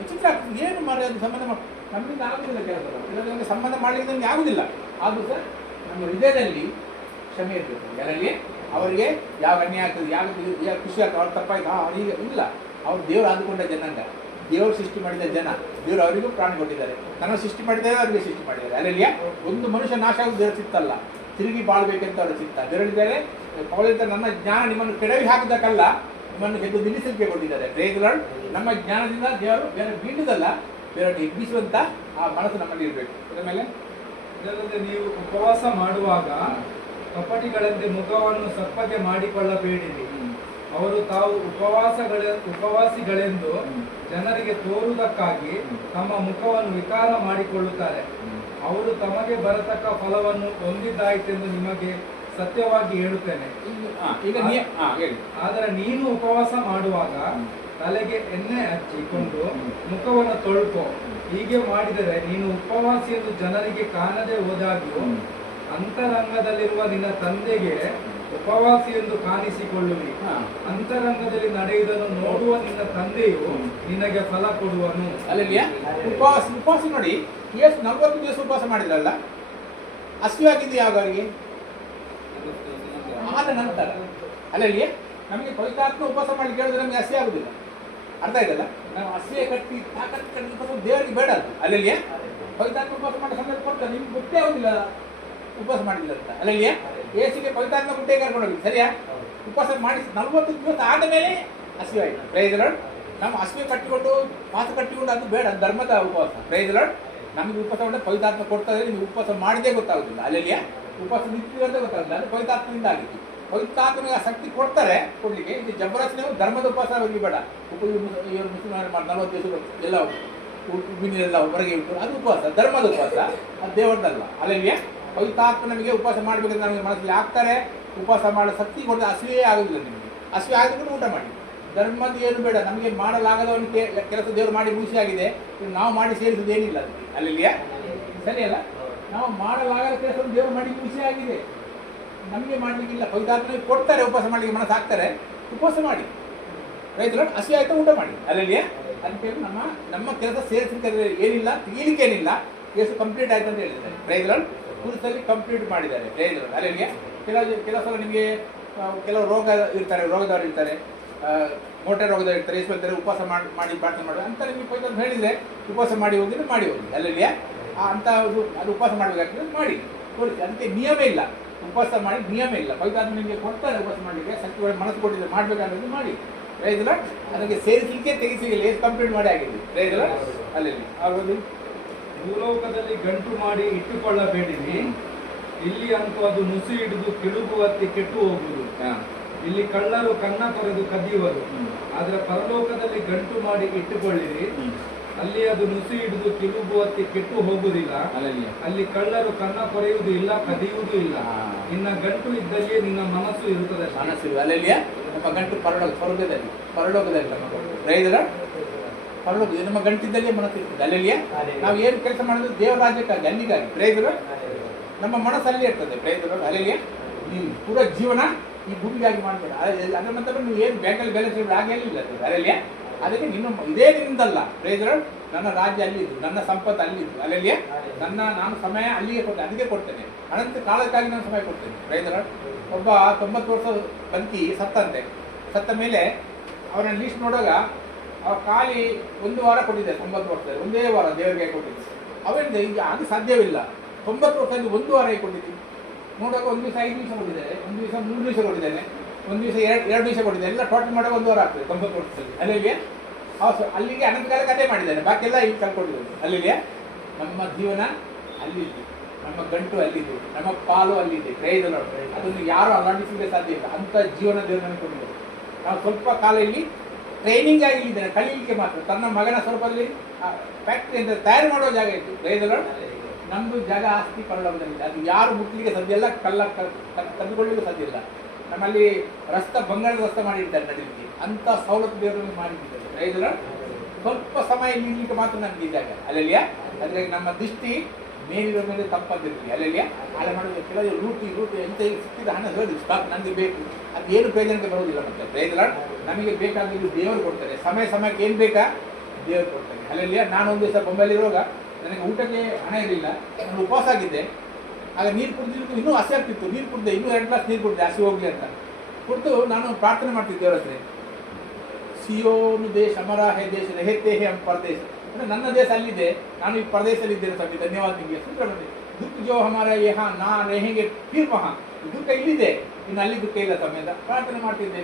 ವಿಚಿತ್ರ ಆಗ್ತದೆ. ಏನು ಮಾಡಿ ಅದು ಸಂಬಂಧ ನಮ್ಮಿಂದ ಆಗುದಿಲ್ಲ. ಕೆಲವರಿಗೆ ಸಂಬಂಧ ಮಾಡಲಿಕ್ಕೆ ನಮ್ಗೆ ಆಗುದಿಲ್ಲ. ಆದರೂ ಸಹ ನಮ್ಮ ಹೃದಯದಲ್ಲಿ ಕ್ಷಮೆ ಇರಬೇಕು ಎಲ್ಲರಿಗೆ. ಅವರಿಗೆ ಯಾವ ಅನ್ಯಾಯ ಆಗ್ತದೆ, ಯಾವ ಖುಷಿ ಆಗ್ತದೆ, ಅವ್ರು ತಪ್ಪಾಯ್ತು ಈಗ ಇಲ್ಲ. ಅವ್ರು ದೇವರು ಆದುಕೊಂಡ ಜನಾಂಗ, ದೇವರು ಸೃಷ್ಟಿ ಮಾಡಿದ ಜನ, ದೇವರು ಅವರಿಗೂ ಪ್ರಾಣ ಕೊಟ್ಟಿದ್ದಾರೆ. ನನ್ನ ಸೃಷ್ಟಿ ಮಾಡಿದ್ದಾರೆ, ಅವರಿಗೆ ಸೃಷ್ಟಿ ಮಾಡಿದ್ದಾರೆ. ಅಲ್ಲಲ್ಲಿಯ ಒಂದು ಮನುಷ್ಯ ನಾಶ ಆಗುವುದು ದೇವರ ಚಿತ್ತಲ್ಲ, ತಿರುಗಿ ಬಾಳ್ಬೇಕಂತ ಅವರ ಚಿತ್ತ. ದೇವರಿದ್ದಾರೆ ಪೌಲಂತ ನನ್ನ ಜ್ಞಾನ ನಿಮ್ಮನ್ನು ಕೆಡವಿ ಹಾಕಿದಕ್ಕಲ್ಲ, ನಿಮ್ಮನ್ನು ಗೆದ್ದು ನಿಲ್ಲಿಸಲಿಕ್ಕೆ ಕೊಟ್ಟಿದ್ದಾರೆ. Praise the Lord. ನಮ್ಮ ಜ್ಞಾನದಿಂದ ದೇವರು ಬೇರೆ ಬೀಳುವುದಲ್ಲ, ಬೇರೆ ಎಬ್ಬಿಸುವಂತ ಆ ಮನಸ್ಸು ನಮ್ಮಲ್ಲಿ ಇರಬೇಕು. ಅದರ ಮೇಲೆ ಇದಲ್ಲದೆ ನೀವು ಉಪವಾಸ ಮಾಡುವಾಗ ಕಪಟಿಗಳಂತೆ ಮುಖವನ್ನು ಸಪ್ಪಗೆ ಮಾಡಿಕೊಳ್ಳಬೇಡಿರಿ. ಅವರು ತಾವು ಉಪವಾಸಿಗಳೆಂದು ಜನರಿಗೆ ತೋರುವುದಕ್ಕಾಗಿ ತಮ್ಮ ಮುಖವನ್ನು ವಿಕಾರ ಮಾಡಿಕೊಳ್ಳುತ್ತಾರೆ. ಅವರು ತಮಗೆ ಬರತಕ್ಕ ಫಲವನ್ನು ಹೊಂದಿದ್ದಾಯಿತೆಂದು ನಿಮಗೆ ಸತ್ಯವಾಗಿ ಹೇಳುತ್ತೇನೆ. ಆದರೆ ನೀನು ಉಪವಾಸ ಮಾಡುವಾಗ ತಲೆಗೆ ಎಣ್ಣೆ ಹಚ್ಚಿಕೊಂಡು ಮುಖವನ್ನು ತೊಳ್ಕೊ. ಹೀಗೆ ಮಾಡಿದರೆ ನೀನು ಉಪವಾಸಿ ಎಂದು ಜನರಿಗೆ ಕಾಣದೆ ಹೋದಾಗ್ಯೂ ಅಂತರಂಗದಲ್ಲಿರುವ ನಿನ್ನ ತಂದೆಗೆ ಉಪವಾಸಿ ಎಂದು ಕಾಣಿಸಿಕೊಳ್ಳುವಿ. ಅಂತರಂಗದಲ್ಲಿ ನಡೆಯುವುದನ್ನು ನೋಡುವ ನಿನ್ನ ತಂದೆಯು ನಿನಗೆ ಫಲ ಕೊಡುವನು. ಅಲ್ಲಲ್ಲಿಯ ಉಪವಾಸ ನೋಡಿ, ಎಷ್ಟು 40 ದಿವಸ ಉಪವಾಸ ಮಾಡಿದ್ರಲ್ಲ, ಹಸಿವಾಗಿದ್ದು ಯಾವ ಅವರಿಗೆ ಆದ ನಂತರ. ಅಲ್ಲಲ್ಲಿಯ ನಮಗೆ ಪವಿತ್ರಾತ್ಮ ಉಪವಾಸ ಮಾಡಿ ಕೇಳಿದ್ರೆ ನಮಗೆ ಹಸಿ ಆಗುದಿಲ್ಲ. ಅರ್ಥ ಆಯ್ತಲ್ಲ? ನಾವು ಹಸಿವೆ ಕಟ್ಟಿ ದೇವರಿಗೆ ಬೇಡ ಅದು. ಅಲ್ಲಲ್ಲಿಯ ಪವಿತ್ರಾತ್ಮ ಉಪವಾಸ ಮಾಡೋ ಸಂದರ್ಭ ಕೊಡ್ತಾರೆ, ನಿಮ್ಗೆ ಗೊತ್ತೇ ಆಗುದಿಲ್ಲ ಉಪವಾಸ ಮಾಡಿಲ್ಲ ಅಂತ. ಅಲ್ಲಲ್ಲಿಯ ಏಸಿಗೆ ಪವಿತ್ರಾತ್ಮ ಗುಡ್ಡೆ ಕರ್ಕೊಂಡು ಹೋಗಿ ಸರಿಯಾ ಉಪವಾಸ ಮಾಡಿ 40 ದಿವಸ ಆದ ಮೇಲೆ ಹಸಿವೆ ಆಯ್ತು. Praise the Lord. ನಾವು ಹಸಿವೆ ಕಟ್ಟಿಕೊಂಡು ಮಾತು ಕಟ್ಟಿಕೊಂಡು ಅದು ಬೇಡ, ಧರ್ಮದ ಉಪವಾಸ. Praise the Lord. ನಮಗೆ ಉಪವಾಸ ಮಾಡಿ ಪವಿತ್ರಾತ್ಮ ಕೊಡ್ತಾ ಇದ್ರೆ ನಿಮ್ಗೆ ಉಪವಾಸ ಮಾಡಿದೇ ಗೊತ್ತಾಗುದಿಲ್ಲ. ಅಲ್ಲಲ್ಲಿಯ ಉಪವಾಸ ನಿಂತಿದೆ ಅಂತ ಗೊತ್ತಾಗುದಿಲ್ಲ, ಅದು ಪವಿತ್ರಾತ್ಮದಿಂದ ಆಗಿತ್ತು. ಪವಿತ್ರಾತ್ಮನಿಗೆ ಆ ಶಕ್ತಿ ಕೊಡ್ತಾರೆ ಕೊಡ್ಲಿಕ್ಕೆ. ಇದು ಜಬರದಸ್ತಿ ಧರ್ಮದ ಉಪವಾಸ ಹೋಗಿ ಬೇಡ. ಮುಸ್ಲಿಮರು 40 ದಿವಸ ಎಲ್ಲ ಮೀನೆಲ್ಲ ಹೊರಗೆ ಇಟ್ಟು ಅದು ಉಪವಾಸ, ಧರ್ಮದ ಉಪವಾಸ, ಅದು ದೇವರದಲ್ಲ. ಅಲ್ಲಲ್ಲಿಯ ಪವಿತ್ರಾತ್ಮ ನಮಗೆ ಉಪವಾಸ ಮಾಡಬೇಕಂದ್ರೆ ನಮಗೆ ಮನಸ್ಸಲ್ಲಿ ಆಗ್ತಾರೆ. ಉಪವಾಸ ಮಾಡೋ ಶಕ್ತಿ ಕೊಡದೆ ಹಸಿವೆ ಆಗುದಿಲ್ಲ ನಿಮಗೆ. ಹಸಿವೆ ಆಗಿದ್ರು ಊಟ ಮಾಡಿ. ಧರ್ಮದ ಏನು ಬೇಡ, ನಮಗೆ ಮಾಡಲಾಗದವನು ಕೆಲಸ ದೇವರು ಮಾಡಿ ಮುಗಿಸಿ ಆಗಿದೆ, ನಾವು ಮಾಡಿ ಸೇರಿಸೋದು ಏನಿಲ್ಲ ಅದಕ್ಕೆ. ಅಲ್ಲಿಯ ಸರಿ ಅಲ್ಲ, ನಾವು ಮಾಡಲಾಗದ ಕೆಲಸ ದೇವರು ಮಾಡಿ ಮುಗಿಸಿ ಆಗಿದೆ, ನಮಗೆ ಮಾಡಲಿಕ್ಕಿಲ್ಲ. ಪವಿತ್ರಾತ್ಮನಿಗೆ ಕೊಡ್ತಾರೆ ಉಪವಾಸ ಮಾಡಲಿಕ್ಕೆ ಮನಸ್ಸು ಹಾಕ್ತಾರೆ, ಉಪವಾಸ ಮಾಡಿ. ರೈತರು ಹಸಿ ಆಯ್ತಾ ಊಟ ಮಾಡಿ. ಅಲ್ಲಿಯ ಅದಕ್ಕೆ ನಮ್ಮ ಕೆಲಸ ಸೇರಿಸಲಿಕ್ಕೆ ಏನಿಲ್ಲ, ತೆಗೀಲಿಕ್ಕೆ ಏನಿಲ್ಲ. ಎಷ್ಟು ಕಂಪ್ಲೀಟ್ ಆಯ್ತು ಅಂತ ಹೇಳಿದ್ದಾರೆ. ರೈತರು ಪುರುಷಲ್ಲಿ ಕಂಪ್ಲೀಟ್ ಮಾಡಿದ್ದಾರೆ. ರೈತರು ಅಲ್ಲಿಯ ಕೆಲವು ಸಲ ನಿಮಗೆ ಕೆಲವು ರೋಗ ಇರ್ತಾರೆ, ರೋಗದವರು ಇರ್ತಾರೆ, ಮೋಟೆ ರೋಗದವರು ಇರ್ತಾರೆ, ಇಸ್ಕೊಳ್ತಾರೆ, ಉಪವಾಸ ಮಾಡಿ ಪ್ರಾರ್ಥನೆ ಮಾಡೋದು ಅಂತ ನಿಮಗೆ ಪವಿತ್ರ ಹೇಳಿದರೆ ಉಪವಾಸ ಮಾಡಿ ಹೋಗಿದ್ರೆ ಮಾಡಿ ಹೋಗಿ. ಅಲ್ಲಿಯ ಅಂತ ಅದು ಉಪವಾಸ ಮಾಡಬೇಕಾಗ್ತದೆ ಮಾಡಿ ತೋರಿಸಿ. ಅದಕ್ಕೆ ನಿಯಮ ಇಲ್ಲ, ಉಪವಾಸ ಮಾಡಿ ನಿಯಮ ಇಲ್ಲ. ಪವಿತ್ರಾತ್ಮ ನಿಮಗೆ ಕೊಡ್ತಾರೆ ಉಪವಾಸ ಮಾಡಲಿಕ್ಕೆ, ಶಕ್ತಿಗಳು ಮನಸ್ಸು ಕೊಟ್ಟಿದ್ರೆ ಮಾಡಬೇಕಾದ್ರೆ ಮಾಡಿ. ರೈತರ ಅದಕ್ಕೆ ಸೇರಿಸಲಿಕ್ಕೆ ತೆಗಿಸಿಲ್ಲ, ಎಷ್ಟು ಕಂಪ್ಲೀಟ್ ಮಾಡಿ ಆಗಿದೆ. ರೈತರ ಅಲ್ಲಿ ಆಗೋದು ಭೂಲೋಕದಲ್ಲಿ ಗಂಟು ಮಾಡಿ ಇಟ್ಟುಕೊಳ್ಳಬೇಡಿರಿ. ಇಲ್ಲಿ ಅಂತೂ ಅದು ನುಸಿ ಹಿಡಿದು ಕೆಡುಕುವತ್ತಿ ಕೆಟ್ಟು ಹೋಗುವುದು. ಇಲ್ಲಿ ಕಳ್ಳರು ಕನ್ನ ಕೊರೆದು ಕದಿಯುವರು. ಆದ್ರೆ ಪರಲೋಕದಲ್ಲಿ ಗಂಟು ಮಾಡಿ ಇಟ್ಟುಕೊಳ್ಳಿರಿ. ಅಲ್ಲಿ ಅದು ನುಸಿ ಹಿಡಿದು ಕಿಲುಬುವತ್ತಿ ಕೆಟ್ಟು ಹೋಗುವುದಿಲ್ಲ. ಅಲ್ಲಿ ಕಳ್ಳರು ಕನ್ನ ಕೊರೆಯುವುದು ಇಲ್ಲ, ಕದಿಯುವುದೂ ಇಲ್ಲ. ನಿನ್ನ ಗಂಟು ಇದ್ದಲ್ಲಿ ನಿನ್ನ ಮನಸ್ಸು ಇರುತ್ತದೆ. ಮನಸ್ಸು ಅಲ್ಲಿಯ ನಮ್ಮ ಗಂಟು ಪರಲೋಕದಲ್ಲಿ ರೈತರ ಪರಲೋಕ ನಮ್ಮ ಗಂಟಿದ್ದಲ್ಲಿ ಮನಸ್ಸು ಇರ್ತದೆ. ಅಲ್ಲಿಯ ನಾವು ಏನು ಕೆಲಸ ಮಾಡಿದ್ರೆ ದೇವರ ರಾಜ್ಯಕ್ಕಾಗಿ, ಅಲ್ಲಿಗಾಗಿ. ರೈತರು ನಮ್ಮ ಮನಸ್ಸಲ್ಲಿ ಇರ್ತದೆ. ರೈತರು ಅಲ್ಲಿಯ ನೀವು ಪೂರ ಜೀವನ ಈ ಭೂಮಿಗಾಗಿ ಮಾಡ್ತಾರೆ. ಅದರ ನಂತರ ನೀವು ಏನು ಬ್ಯಾಂಕಲ್ಲಿ ಬ್ಯಾಲೆನ್ಸ್ ಇದ್ರೆ ಹಾಗೆ ಇಲ್ಲ ಅಲ್ಲಿಯ. ಅದಕ್ಕೆ ಇದೇ ನಿಮ್ದಲ್ಲ. ರೈತರು ನನ್ನ ರಾಜ್ಯ ಅಲ್ಲಿದ್ದು, ನನ್ನ ಸಂಪತ್ತು ಅಲ್ಲಿದ್ದು. ಅಲ್ಲಿಯ ನಾನು ಸಮಯ ಅಲ್ಲಿಗೆ ಕೊಡ್ತೇನೆ, ಅದಕ್ಕೆ ಕೊಡ್ತೇನೆ. ಅನಂತ ಕಾಲಕ್ಕಾಗಿ ನಾನು ಸಮಯ ಕೊಡ್ತೇನೆ. ರೈತರ ಒಬ್ಬ 90 ವರ್ಷ ಬದುಕಿ ಸತ್ತಂತೆ. ಸತ್ತ ಮೇಲೆ ಅವನ ಲೀಸ್ಟ್ ನೋಡುವಾಗ ಅವ ಖಾಲಿ 1 ವಾರ ಕೊಟ್ಟಿದ್ದೆ. 90 ವರ್ಷದಲ್ಲಿ ಒಂದೇ ವಾರ ದೇವರಿಗೆ ಕೊಟ್ಟಿದ್ದೆ. ಅವರಿಂದ ಈಗ ಅದು ಸಾಧ್ಯವಿಲ್ಲ. 90 ವರ್ಷದಲ್ಲಿ 1 ವಾರ ಕೊಟ್ಟಿದ್ದೀನಿ ನೋಡುವಾಗ 1 ದಿವಸ 5 ನಿಮಿಷ ಕೊಟ್ಟಿದ್ದೇನೆ, 1 ದಿವಸ 3 ನಿಮಿಷ ಕೊಟ್ಟಿದ್ದೇನೆ, 1 ದಿವಸ 2 ನಿಮಿಷ ಕೊಟ್ಟಿದ್ದೇನೆ. ಎಲ್ಲ ಟೋಟಲ್ ಮಾಡುವಾಗ 1 ವಾರ ಆಗ್ತದೆ 90 ವರ್ಷದಲ್ಲಿ. ಅಲ್ಲಿಗೆ ಅಲ್ಲಿಗೆ ಅನಂತ ಕಾಲಕ್ಕೆ ಅದೇ ಮಾಡಿದ್ದಾನೆ, ಬಾಕಿ ಎಲ್ಲ ಇಲ್ಲಿ ಕಲ್ಕೊಂಡಿದ್ದೇನೆ. ಅಲ್ಲಿಗೆ ನಮ್ಮ ಜೀವನ ಅಲ್ಲಿದ್ದು, ನಮ್ಮ ಗಂಟು ಅಲ್ಲಿದ್ದು, ನಮ್ಮ ಪಾಲು ಅಲ್ಲಿದೆ. ರೈತರು ಅದನ್ನು ಯಾರು ಅಲ್ಲಾಡಿಸಲಿಕ್ಕೆ ಸಾಧ್ಯ ಇಲ್ಲ. ಅಂಥ ಜೀವನ ದೇವರು ನಮಗೆ ಕೊಟ್ಟಿದ್ದಾರೆ. ನಾವು ಸ್ವಲ್ಪ ಕಾಲ ಇಲ್ಲಿ ಟ್ರೈನಿಂಗ್ ಆಗಿ ಇಲ್ಲಿದ್ದೇನೆ, ಕಲೀಲಿಕ್ಕೆ ಮಾತ್ರ. ತನ್ನ ಮಗನ ಸ್ವಲ್ಪದಲ್ಲಿ ಫ್ಯಾಕ್ಟ್ರಿ ಅಂತ ತಯಾರು ಮಾಡೋ ಜಾಗ ಇತ್ತು. ರೈತರು ನಮ್ಮದು ಜಾಗ ಆಸ್ತಿ ಪರಲೋಕದಲ್ಲಿದೆ. ಅದು ಯಾರು ಮುಟ್ಲಿಕ್ಕೆ ಸಾಧ್ಯ ಇಲ್ಲ, ಕದ್ದುಕೊಳ್ಳಲಿಕ್ಕೆ ಸಾಧ್ಯ ಇಲ್ಲ. ನಮ್ಮಲ್ಲಿ ಬಂಗಾರದ ರಸ್ತೆ ಮಾಡಿರ್ತಾರೆ ನಡೀಲಿಕ್ಕೆ. ಅಂಥ ಸವಲತ್ತು ದೇವರನ್ನು ಮಾಡಿದ್ದಾರೆ. ರೈತರ ಸ್ವಲ್ಪ ಸಮಯ ನಿಲ್ಲಲಿಕ್ಕೆ ಮಾತ್ರ ನಮ್ಗೆ ಇದ್ದಾಗ ಅಲ್ಲಿಯ. ಅದ್ರಾಗ ನಮ್ಮ ದೃಷ್ಟಿ ಮೇಲಿರೋ ಮೇಲೆ ತಪ್ಪಂತಿರ್ತೀವಿ ಅಲ್ಲಲ್ಲಿ ಅಲ್ಲ ಮಾಡಿದ್ರೆ ಕೆಲವು ರೂಟಿ ಎಂತ ಸಿಕ್ಕಿದ ಹಣ ಹೇಳಿ ಸ್ಟಾಕ್ ನನಗೆ ಬೇಕು ಅದು ಏನು ಪ್ರಯೋಜನಕ್ಕೆ ಬರೋದಿಲ್ಲ. ಮತ್ತೆ ಪ್ರಯೋಜನ ನಮಗೆ ಬೇಕಾಗಿದ್ದು ದೇವರು ಕೊಡ್ತಾರೆ. ಸಮಯಕ್ಕೆ ಏನು ಬೇಕಾ ದೇವರು ಕೊಡ್ತಾರೆ ಅಲ್ಲಲ್ಲಿ. ನಾನು ಒಂದು ದಿವಸ ಬೊಂಬೈಲಿರುವಾಗ ನನಗೆ ಊಟಕ್ಕೆ ಹಣ ಇರಲಿಲ್ಲ, ನಾನು ಉಪವಾಸ ಆಗಿದ್ದೆ. ಆಗ ನೀರು ಕುಡಿದಿದ್ದು ಇನ್ನೂ ಹಸಿ ಆಗ್ತಿತ್ತು, ನೀರು ಕುಡಿದೆ, ಇನ್ನೂ 2 ಗ್ಲಾಸ್ ನೀರು ಕುಡಿದೆ ಹಸಿ ಹೋಗಲಿ ಅಂತ ಕುಡಿದು ನಾನು ಪ್ರಾರ್ಥನೆ ಮಾಡ್ತಿದ್ದೆ ದೇವರ ಹತ್ರ. ಸಿಯೋನು ದೇಶ ಅಮರ ಹೇ ದೇಶ ರೆಹತೆ ಹೇ ಪರದೇಶ, ಅಂದರೆ ನನ್ನ ದೇಶ ಅಲ್ಲಿದೆ, ನಾನು ಈ ಪ್ರದೇಶದಲ್ಲಿ ಇದ್ದೇನೆ ಸ್ವಾಮಿ, ಧನ್ಯವಾದ ನಿಮಗೆ ಸೂತ್ರ ಬಂದೆ. ದುಃಖ ಜೋ ಹಮಾರ ಯಹಾ ನಾ ರೆಹೆಂಗೆ ಫಿರ್ ವಹಾ, ದುಃಖ ಇಲ್ಲಿದೆ ಇನ್ನು ಅಲ್ಲಿ ದುಃಖ ಇಲ್ಲ ಸ್ವಾಮಿ ಅಂತ ಪ್ರಾರ್ಥನೆ ಮಾಡ್ತಿದ್ದೆ.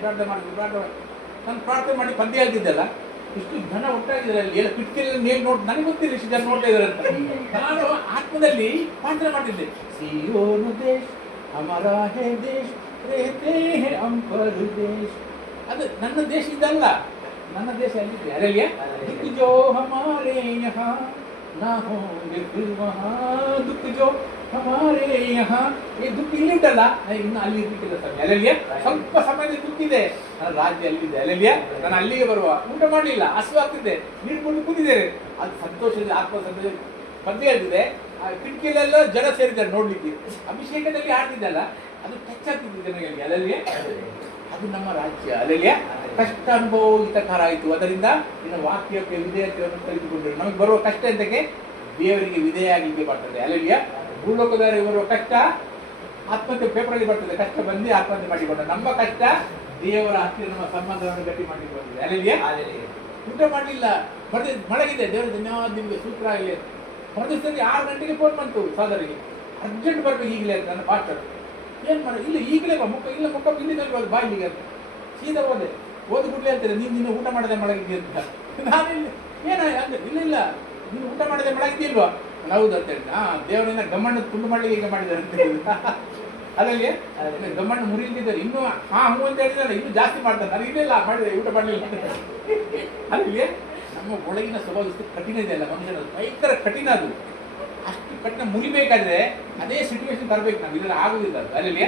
ನಾನು ಪ್ರಾರ್ಥನೆ ಮಾಡಿ ಪದ್ಯ ಹೇಳ್ತಿದ್ದೆಲ್ಲ, ಇಷ್ಟು ಜನ ಒಟ್ಟಾಗಿದ್ದಾರೆ ಅಲ್ಲಿ, ಎಲ್ಲ ಕಿಟಕಿಯಲ್ಲಿ ನೇಲ್ ನೋಡಿ ನನಗೆ ಗೊತ್ತಿಲ್ಲ ಇಷ್ಟು ಜನ ನೋಡ್ತಾ ಇದ್ದಾರೆ ಅಂತ. ನಾನು ಆತ್ಮದಲ್ಲಿ ಪ್ರಾರ್ಥನೆ ಮಾಡ್ತಿದ್ದೆ. ಸಿಯೋನು ದೇಶ ಹಮಾರ ಹೇ ದೇಶ ರೆಹತೆ ಹೇ ಪರದೇಶ, ಅದು ನನ್ನ ದೇಶ ಇದಲ್ಲ, ನನ್ನ ದೇಶ ಅಲ್ಲಿದೆ ಅಲ್ಲಲ್ಲಿಯ. ದುಃಖ ಜೋ ಹಮಾರೆ ಯಹಾ ನಾ ಹೋಂಗೆ ಫಿರ್ ವಹಾ, ದುಃಖ ಜೋ ಹಮಾರೆ ಯಹಾ, ಈ ದುಃಖ ಇಲ್ಲಿ ಉಂಟಲ್ಲ ಇನ್ನು ಅಲ್ಲಿ ಇರ್ಲಿಕ್ಕಿಲ್ಲ ಸ್ವಾಮಿ ಅಲ್ಲಲ್ಲಿಯ. ಸ್ವಲ್ಪ ಸಮಯದಲ್ಲಿ ದುಃಖ ಇದೆ, ನನ್ನ ರಾಜ್ಯ ಅಲ್ಲಿದೆ ಅಲ್ಲಲ್ಲಿಯ. ನಾನು ಅಲ್ಲಿಗೆ ಬರುವ, ಊಟ ಮಾಡಲಿಲ್ಲ, ಹಸಿವಾಗ್ತಿದೆ, ನೀರು ಕುಡಿದು ಕೂತಿದ್ದೇನೆ, ಅದು ಸಂತೋಷದಲ್ಲಿ ಆತ್ಮ ಸಂತೋಷ ಪದ್ಯ ಹೇಳ್ತಿದೆ. ಆ ಕಿಟಕಿಯಲ್ಲೆಲ್ಲ ಜನ ಸೇರಿದ್ದಾರೆ ನೋಡ್ಲಿಕ್ಕೆ, ಅಭಿಷೇಕದಲ್ಲಿ ಹಾಡ್ತಿದ್ದಲ್ಲ ಅದು ಟಚ್ ಆಗ್ತಿದ್ದೆ ಜನಗಳಿಗೆ ಅಲ್ಲಲ್ಲಿಯ. ಅದು ನಮ್ಮ ರಾಜ್ಯ ಅಲ್ಲಲ್ಲಿಯ. ಕಷ್ಟ ಅನುಭವ ಹಿತಕರ ಆಯಿತು, ಅದರಿಂದ ಇನ್ನು ವಾಕ್ಯಕ್ಕೆ ವಿಧೇಯತೆಯನ್ನು ಕಲಿತುಕೊಂಡ್ರು. ನಮಗೆ ಬರುವ ಕಷ್ಟ ಎಂತಕ್ಕೆ ದೇವರಿಗೆ ವಿಧೇಯ ಆಗಲಿಕ್ಕೆ ಬರ್ತದೆ ಅಲ್ಲಲ್ಲಿಯ. ಭೂಲೋಕದವರಿಗೆ ಬರುವ ಕಷ್ಟ ಆತ್ಮಹತ್ಯೆ ಪೇಪರಲ್ಲಿ ಬರ್ತದೆ, ಕಷ್ಟ ಬಂದು ಆತ್ಮಹತ್ಯೆ ಮಾಡಿಕೊಂಡ. ನಮ್ಮ ಕಷ್ಟ ದೇವರ ಹತ್ತಿರ ನಮ್ಮ ಸಂಬಂಧವನ್ನು ಗಟ್ಟಿ ಮಾಡಲಿಕ್ಕೆ ಬರ್ತದೆ ಅಲ್ಲಲ್ಲಿಯ. ಊಟ ಮಾಡಲಿಲ್ಲ, ಮಳಗಿದೆ, ದೇವರ ಧನ್ಯವಾದ ನಿಮಗೆ ಸೂತ್ರ ಆಗಲಿ. ಪ್ರದೇಶದಲ್ಲಿ 6 ಗಂಟೆಗೆ ಫೋನ್ ಬಂತು ಸಹೋದರಿಗೆ, ಅರ್ಜೆಂಟ್ ಬರ್ಬೇಕು ಈಗಲೇ ಅಂತ. ನನ್ನ ಪಾಸ್ಟರ್ ಏನು ಮಾಡಿ, ಇಲ್ಲ ಈಗಲೇ ಬಾ, ಮುಖ ಬಿಂದಿನಲ್ಲಿ ಬಾ ಇಲ್ಲಿಗೆ ಅಂತ. ಸೀದಾ ಓದಿ ಬಿಡ್ಲಿ ಅಂತಾರೆ, ನೀನು ಊಟ ಮಾಡದೆ ಮಳಗಿದ್ದಿ ಅಂತ. ನಾನಿಲ್ಲ ಅಂದ್ರೆ ಇಲ್ಲ ನೀನು ಊಟ ಮಾಡದೆ ಮಳಗಿದ್ದಿಲ್ವಾ? ಹೌದು ಅಂತ ಹೇಳಿ, ದೇವರನ್ನ ಗಮ್ಮಣ್ಣ ತುಂಡು ಮಾಡಲಿಕ್ಕೆ ಈಗ ಮಾಡಿದ್ದಾರೆ ಅಂತ ಹೇಳಿ ಅದರಲ್ಲಿ ಗಮ್ಮಣ್ಣ ಮುರಿದಿದ್ದಾರೆ. ಇನ್ನೂ ಹೂ ಅಂತ ಹೇಳಿದ್ರೆ ಇನ್ನೂ ಜಾಸ್ತಿ ಮಾಡ್ತಾರೆ. ಅದು ಇಲ್ಲ ಮಾಡಿದ್ರೆ ಊಟ ಮಾಡಲಿಲ್ಲ ಅಲ್ಲಿ. ನಮ್ಮ ಒಳಗಿನ ಸ್ವಭಾವ ಇಷ್ಟು ಕಠಿಣ ಇದೆ ಅಲ್ಲ ಮನುಷ್ಯನ, ಭಯಂಕರ ಕಠಿಣ. ಅದು ಅಷ್ಟು ಕಠಿಣ ಮುರಿಬೇಕಾದ್ರೆ ಅದೇ ಸಿಚುವೇಶನ್ ತರಬೇಕು ನಾವು, ಇದೆಲ್ಲ ಆಗುದಿಲ್ಲ ಅದು ಅಲ್ಲಲ್ಲಿ.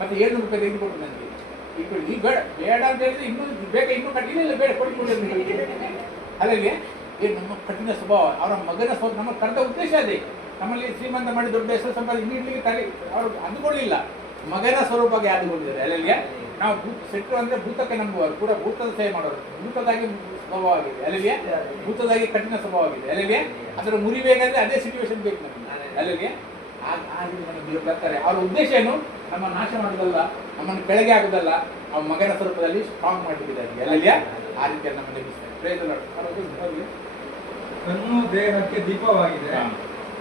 ಮತ್ತೆ 700 ರೂಪಾಯಿ ತೆಗೆದುಕೊಟ್ಟು ನನಗೆ ಈಗ ಬೇಡ ಅಂತ ಹೇಳಿದ್ರೆ ಇನ್ನೂ ಬೇಕಾ, ಇನ್ನೂ ಕಠಿಣ ಇಲ್ಲ, ಬೇಡ ಕೊಡಿ ಅಲ್ಲಲ್ಲಿ. ನಮ್ಮ ಕಠಿಣ ಸ್ವಭಾವ, ಅವರ ಮಗನ ಸ್ವಭಾವ. ನಮ್ಮ ಕರೆದ ಉದ್ದೇಶ ಅದೇ, ನಮ್ಮಲ್ಲಿ ಶ್ರೀಮಂತ ಮಾಡಿ ದೊಡ್ಡ ಹೆಸರು ಸಂಪಾದಿಸಿ ನೀಡಲಿಕ್ಕೆ ಅವರು ಅಂದುಕೊಳ್ಳಿಲ್ಲ, ಮಗನ ಸ್ವರೂಪಕ್ಕೆ ಆದುಕೊಂಡಿದ್ದಾರೆ ಅಲ್ಲಲ್ಲಿಯ. ನಾವು ಸೆಟ್ರು ಅಂದ್ರೆ ಭೂತಕ್ಕೆ ನಂಬುವರು, ಕೂಡ ಭೂತದ ಸೇವೆ ಮಾಡೋರು, ಭೂತದಾಗಿ ಸ್ವಭಾವ ಆಗಿದೆ ಅಲ್ಲಲ್ಲಿಯ. ಭೂತದಾಗಿ ಕಠಿಣ ಸ್ವಭಾವ ಆಗಿದೆ ಅಲ್ಲಲ್ಲಿಯ. ಅದರ ಮುರಿಬೇಕಾದ್ರೆ ಅದೇ ಸಿಚುವೇಶನ್ ಬೇಕು ನಮಗೆ ಅಲ್ಲಲ್ಲಿಯ. ನಮಗೆ ಬರ್ತಾರೆ. ಅವರ ಉದ್ದೇಶ ಏನು? ನಮ್ಮ ನಾಶ ಮಾಡೋದಲ್ಲ, ನಮ್ಮನ್ನು ಕೆಳಗೆ ಆಗೋದಲ್ಲ, ಆ ಮಗನ ಸ್ವರೂಪದಲ್ಲಿ ಸ್ಟ್ರಾಂಗ್ ಮಾಡಿಬಿಟ್ಟಿದ್ದಾರೆ ಅಲ್ಲಲ್ಲಿಯ. ಆ ರೀತಿಯಲ್ಲಿ ನಮ್ಮಲ್ಲಿ ಕಣ್ಣು ದೇಹಕ್ಕೆ ದೀಪವಾಗಿದೆ.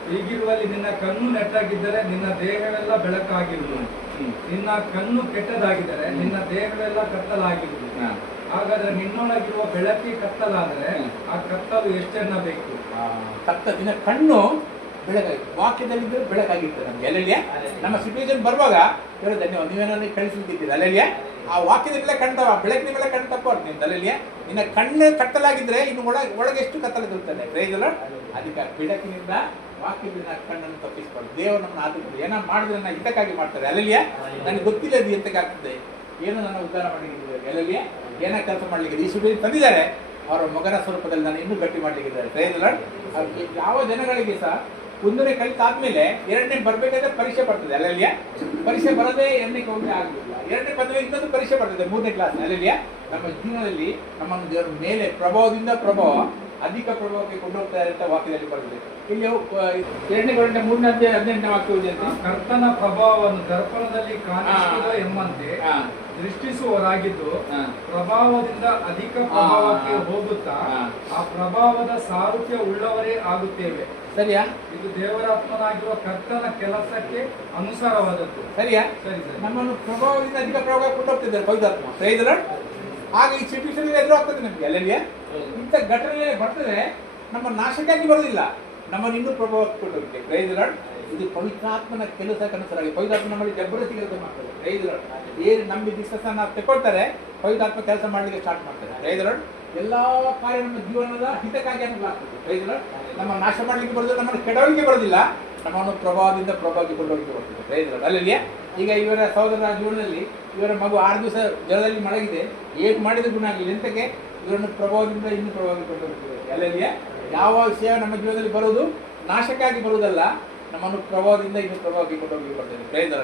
ಹೀಗಿರುವಲ್ಲಿ ನಿನ್ನ ಕಣ್ಣು ನೆಟ್ಟಾಗಿದ್ದರೆ ನಿನ್ನ ದೇಹವೆಲ್ಲ ಬೆಳಕಾಗಿರುವುದು, ನಿನ್ನ ಕಣ್ಣು ಕೆಟ್ಟದಾಗಿದ್ದರೆ ನಿನ್ನ ದೇಹವೆಲ್ಲ ಕತ್ತಲಾಗಿರುವುದು. ಹಾಗಾದ್ರೆ ನಿನ್ನೊಳಗಿರುವ ಬೆಳಕಿ ಕತ್ತಲಾದರೆ ಆ ಕತ್ತಲು ಎಷ್ಟೆನ್ನಬೇಕು? ನಿನ್ನ ಕಣ್ಣು ಬೆಳಕಾಗಿತ್ತು, ವಾಕ್ಯದಲ್ಲಿದ್ದರೆ ಬೆಳಕಾಗಿರ್ತದೆ ನಮ್ಗೆ ಅಲ್ಲಲ್ಲಿಯ. ನಮ್ಮ ಸಿಚುವೇಶನ್ ಬರುವಾಗ ಇವರು ಧನ್ಯವಾದ ನೀವೇನೋ ಕಳಿಸ್ಲಿಕ್ಕಿದ್ದೀರಿ ಅಲ್ಲಲ್ಲಿಯ. ಆ ವಾಕ್ಯದ ಬೆಲೆ ಕಣ್ತವ, ಬೆಳಕಿನ ಬೆಲೆ ಕಣ್ ತಪ್ಪು ನಿಮ್ದು ಅಲ್ಲಲ್ಲಿಯ. ನಿನ್ನ ಕಣ್ಣು ಕತ್ತಲಾಗಿದ್ರೆ ಇನ್ನು ಒಳಗೆ ಎಷ್ಟು ಕತ್ತಲಾಗಿರ್ತಾನೆ ಪ್ರಯೋಜನ. ಅದಕ್ಕೆ ಬೆಳಕಿನಿಂದ ವಾಕ್ಯದಿಂದ ಕಣ್ಣನ್ನು ತಪ್ಪಿಸ್ಬಾರ್ದು. ದೇವರು ನಮ್ಮನ್ನು ಆದುಕೊಂಡು ಏನೋ ಮಾಡಿದ್ರೆ ನನ್ನ ಹಿತಕ್ಕಾಗಿ ಮಾಡ್ತಾರೆ ಅಲ್ಲಲ್ಲಿಯ. ನನಗೆ ಗೊತ್ತಿಲ್ಲ ಅದು ಎಂತಕ್ಕೆ ಆಗ್ತದೆ, ಏನೋ ನನ್ನ ಉದ್ಧಾರ ಮಾಡಿದ್ದಾರೆ ಅಲ್ಲಲ್ಲಿಯ. ಏನೋ ಕೆಲಸ ಮಾಡ್ಲಿಕ್ಕೆ ಈ ಸುದ್ದಿ ತಂದಿದ್ದಾರೆ, ಅವರ ಮಗನ ಸ್ವರೂಪದಲ್ಲಿ ನಾನು ಇನ್ನೂ ಗಟ್ಟಿ ಮಾಡ್ಲಿಕ್ಕಿದ್ದಾರೆ ಪ್ರಯೋಜನ. ಯಾವ ಜನಗಳಿಗೆ ಸಹ 1ನೇ ಕಲಿತಾದ್ಮೇಲೆ 2ನೇ ಬರ್ಬೇಕಾದ್ರೆ ಪರೀಕ್ಷೆ ಬರ್ತದೆ ಅಲ್ಲಲ್ಲಿಯ. ಪರೀಕ್ಷೆ ಬರದೇ 2ನೇ ಕೌಂಟೆ ಆಗುದಿಲ್ಲ. 2ನೇ ಬಂದ ಇನ್ನೊಂದು ಪರೀಕ್ಷೆ ಬರ್ತದೆ 3ನೇ ಕ್ಲಾಸ್ ಅಲ್ಲಲ್ಲಿಯ. ನಮ್ಮ ಜೀವನದಲ್ಲಿ ನಮ್ಮನ್ನು ದೇವರ ಮೇಲೆ ಪ್ರಭಾವದಿಂದ ಅಧಿಕ ಪ್ರಭಾವಕ್ಕೆ ಕೊಂಡೋಗ್ತಾರೆ ಅಂತ ವಾಕ್ಯದಲ್ಲಿ ಬರ್ತದೆ. ಇಲ್ಲಿ 2ನೇ ಗಂಟೆ 3ನೇ ಅಧ್ಯಾಯ 18ನೇ ವಾಕ್ಯ ಅಂತ, ಕರ್ತನ ಪ್ರಭಾವವನ್ನು ದರ್ಪಣದಲ್ಲಿ ಕಾಣಿಸುವುದು ಎಂಬಂತೆ ದೃಷ್ಟಿಸುವವರಾಗಿದ್ದು ಪ್ರಭಾವದಿಂದ ಅಧಿಕ ಪ್ರಭಾವಕ್ಕೆ ಹೋಗುತ್ತಾ ಆ ಪ್ರಭಾವದ ಸಾರೂಪ್ಯ ಉಳ್ಳವರೇ ಆಗುತ್ತೇವೆ. ಸರಿಯಾ? ಇದು ದೇವರಾತ್ಮನಾಗಿರುವ ಕರ್ತನ ಕೆಲಸಕ್ಕೆ ಅನುಸಾರವಾದದ್ದು. ಸರಿಯಾ? ಸರಿ. ನಮ್ಮನ್ನು ಪ್ರಭಾವದಿಂದ ಅಧಿಕ ಪ್ರಭಾವ ಕೊಂಡೋಗ್ತಿದ್ದಾರೆ ಪವಿತ್ರಾತ್ಮ ಪ್ರೈದರ. ಆಗ ಈ ಸಿಚುವೇಶನ್ ಎದುರಾಗ್ತದೆ ನಮಗೆ ಅಲ್ಲಲ್ಲಿಯ. ಇಂಥ ಘಟನೆ ಬರ್ತದೆ, ನಮ್ಮ ನಾಶಕ್ಕಾಗಿ ಬರೋದಿಲ್ಲ, ನಮ್ಮನ್ನು ಇನ್ನೂ ಪ್ರಭಾವ ಕೊಂಡೋಗುತ್ತೆ ಪ್ರೈದರ. ಇದು ಪವಿತ್ರಾತ್ಮನ ಕೆಲಸಕ್ಕೆ ಅನುಸಾರ. ಪವಿತ್ರಾತ್ಮ ನಮ್ಮಲ್ಲಿ ಜಬ್ಬರಸಿ ಕೆಲಸ ಮಾಡ್ತಾರೆ ಪ್ರೈದರ. ಏನು ನಂಬಿ ದಿವಸನ ತೆಕ್ಕೊಳ್ತಾರೆ, ಪವಿತ್ರಾತ್ಮ ಕೆಲಸ ಮಾಡಲಿಕ್ಕೆ ಸ್ಟಾರ್ಟ್ ಮಾಡ್ತಾರೆ ಪ್ರೈದರ. ಎಲ್ಲ ಕಾರ್ಯ ನಮ್ಮ ಜೀವನದ ಹಿತಕ್ಕಾಗಿ ಅನುಕೂಲಾಗ್ತದೆ ಪ್ರೈದರ. ನಮ್ಮ ನಾಶ ಮಾಡಲಿಕ್ಕೆ ಬರೋದಿಲ್ಲ, ನಮ್ಮನ್ನು ಕೆಡವಲಿಕ್ಕೆ ಬರೋದಿಲ್ಲ, ನಮ್ಮನ್ನು ಪ್ರಭಾವದಿಂದ ಪ್ರಭಾವಕ್ಕೆ ಕೊಂಡೋಗಿ ಬರ್ತದೆ ಪ್ರೈದರ ಅಲ್ಲಲ್ಲಿಯ. ಈಗ ಇವರ ಸಹೋದರರ ಜೀವನದಲ್ಲಿ ಇವರ ಮಗು 6 ದಿವಸ ಜಲದಲ್ಲಿ ಮಲಗಿದೆ, ಏನು ಮಾಡಿದ ಗುಣ ಆಗಲಿ ಎಂತಕ್ಕೆ ಇವರನ್ನು ಪ್ರಭಾವದಿಂದ ಇನ್ನೂ ಪ್ರಭಾವಕ್ಕೆ ಕೊಂಡೋಗ್ತದೆ ಅಲ್ಲಲ್ಲಿಯ. ಯಾವ ವಿಷಯ ನಮ್ಮ ಜೀವನದಲ್ಲಿ ಬರೋದು ನಾಶಕ್ಕಾಗಿ ಬರುವುದಲ್ಲ, ನಮ್ಮನ್ನು ಪ್ರಭಾವದಿಂದ ಇನ್ನು ಪ್ರಭಾವಕ್ಕೆ ಕೊಂಡೋಗಿ ಬರ್ತದೆ. ಪ್ರಯೋಜನ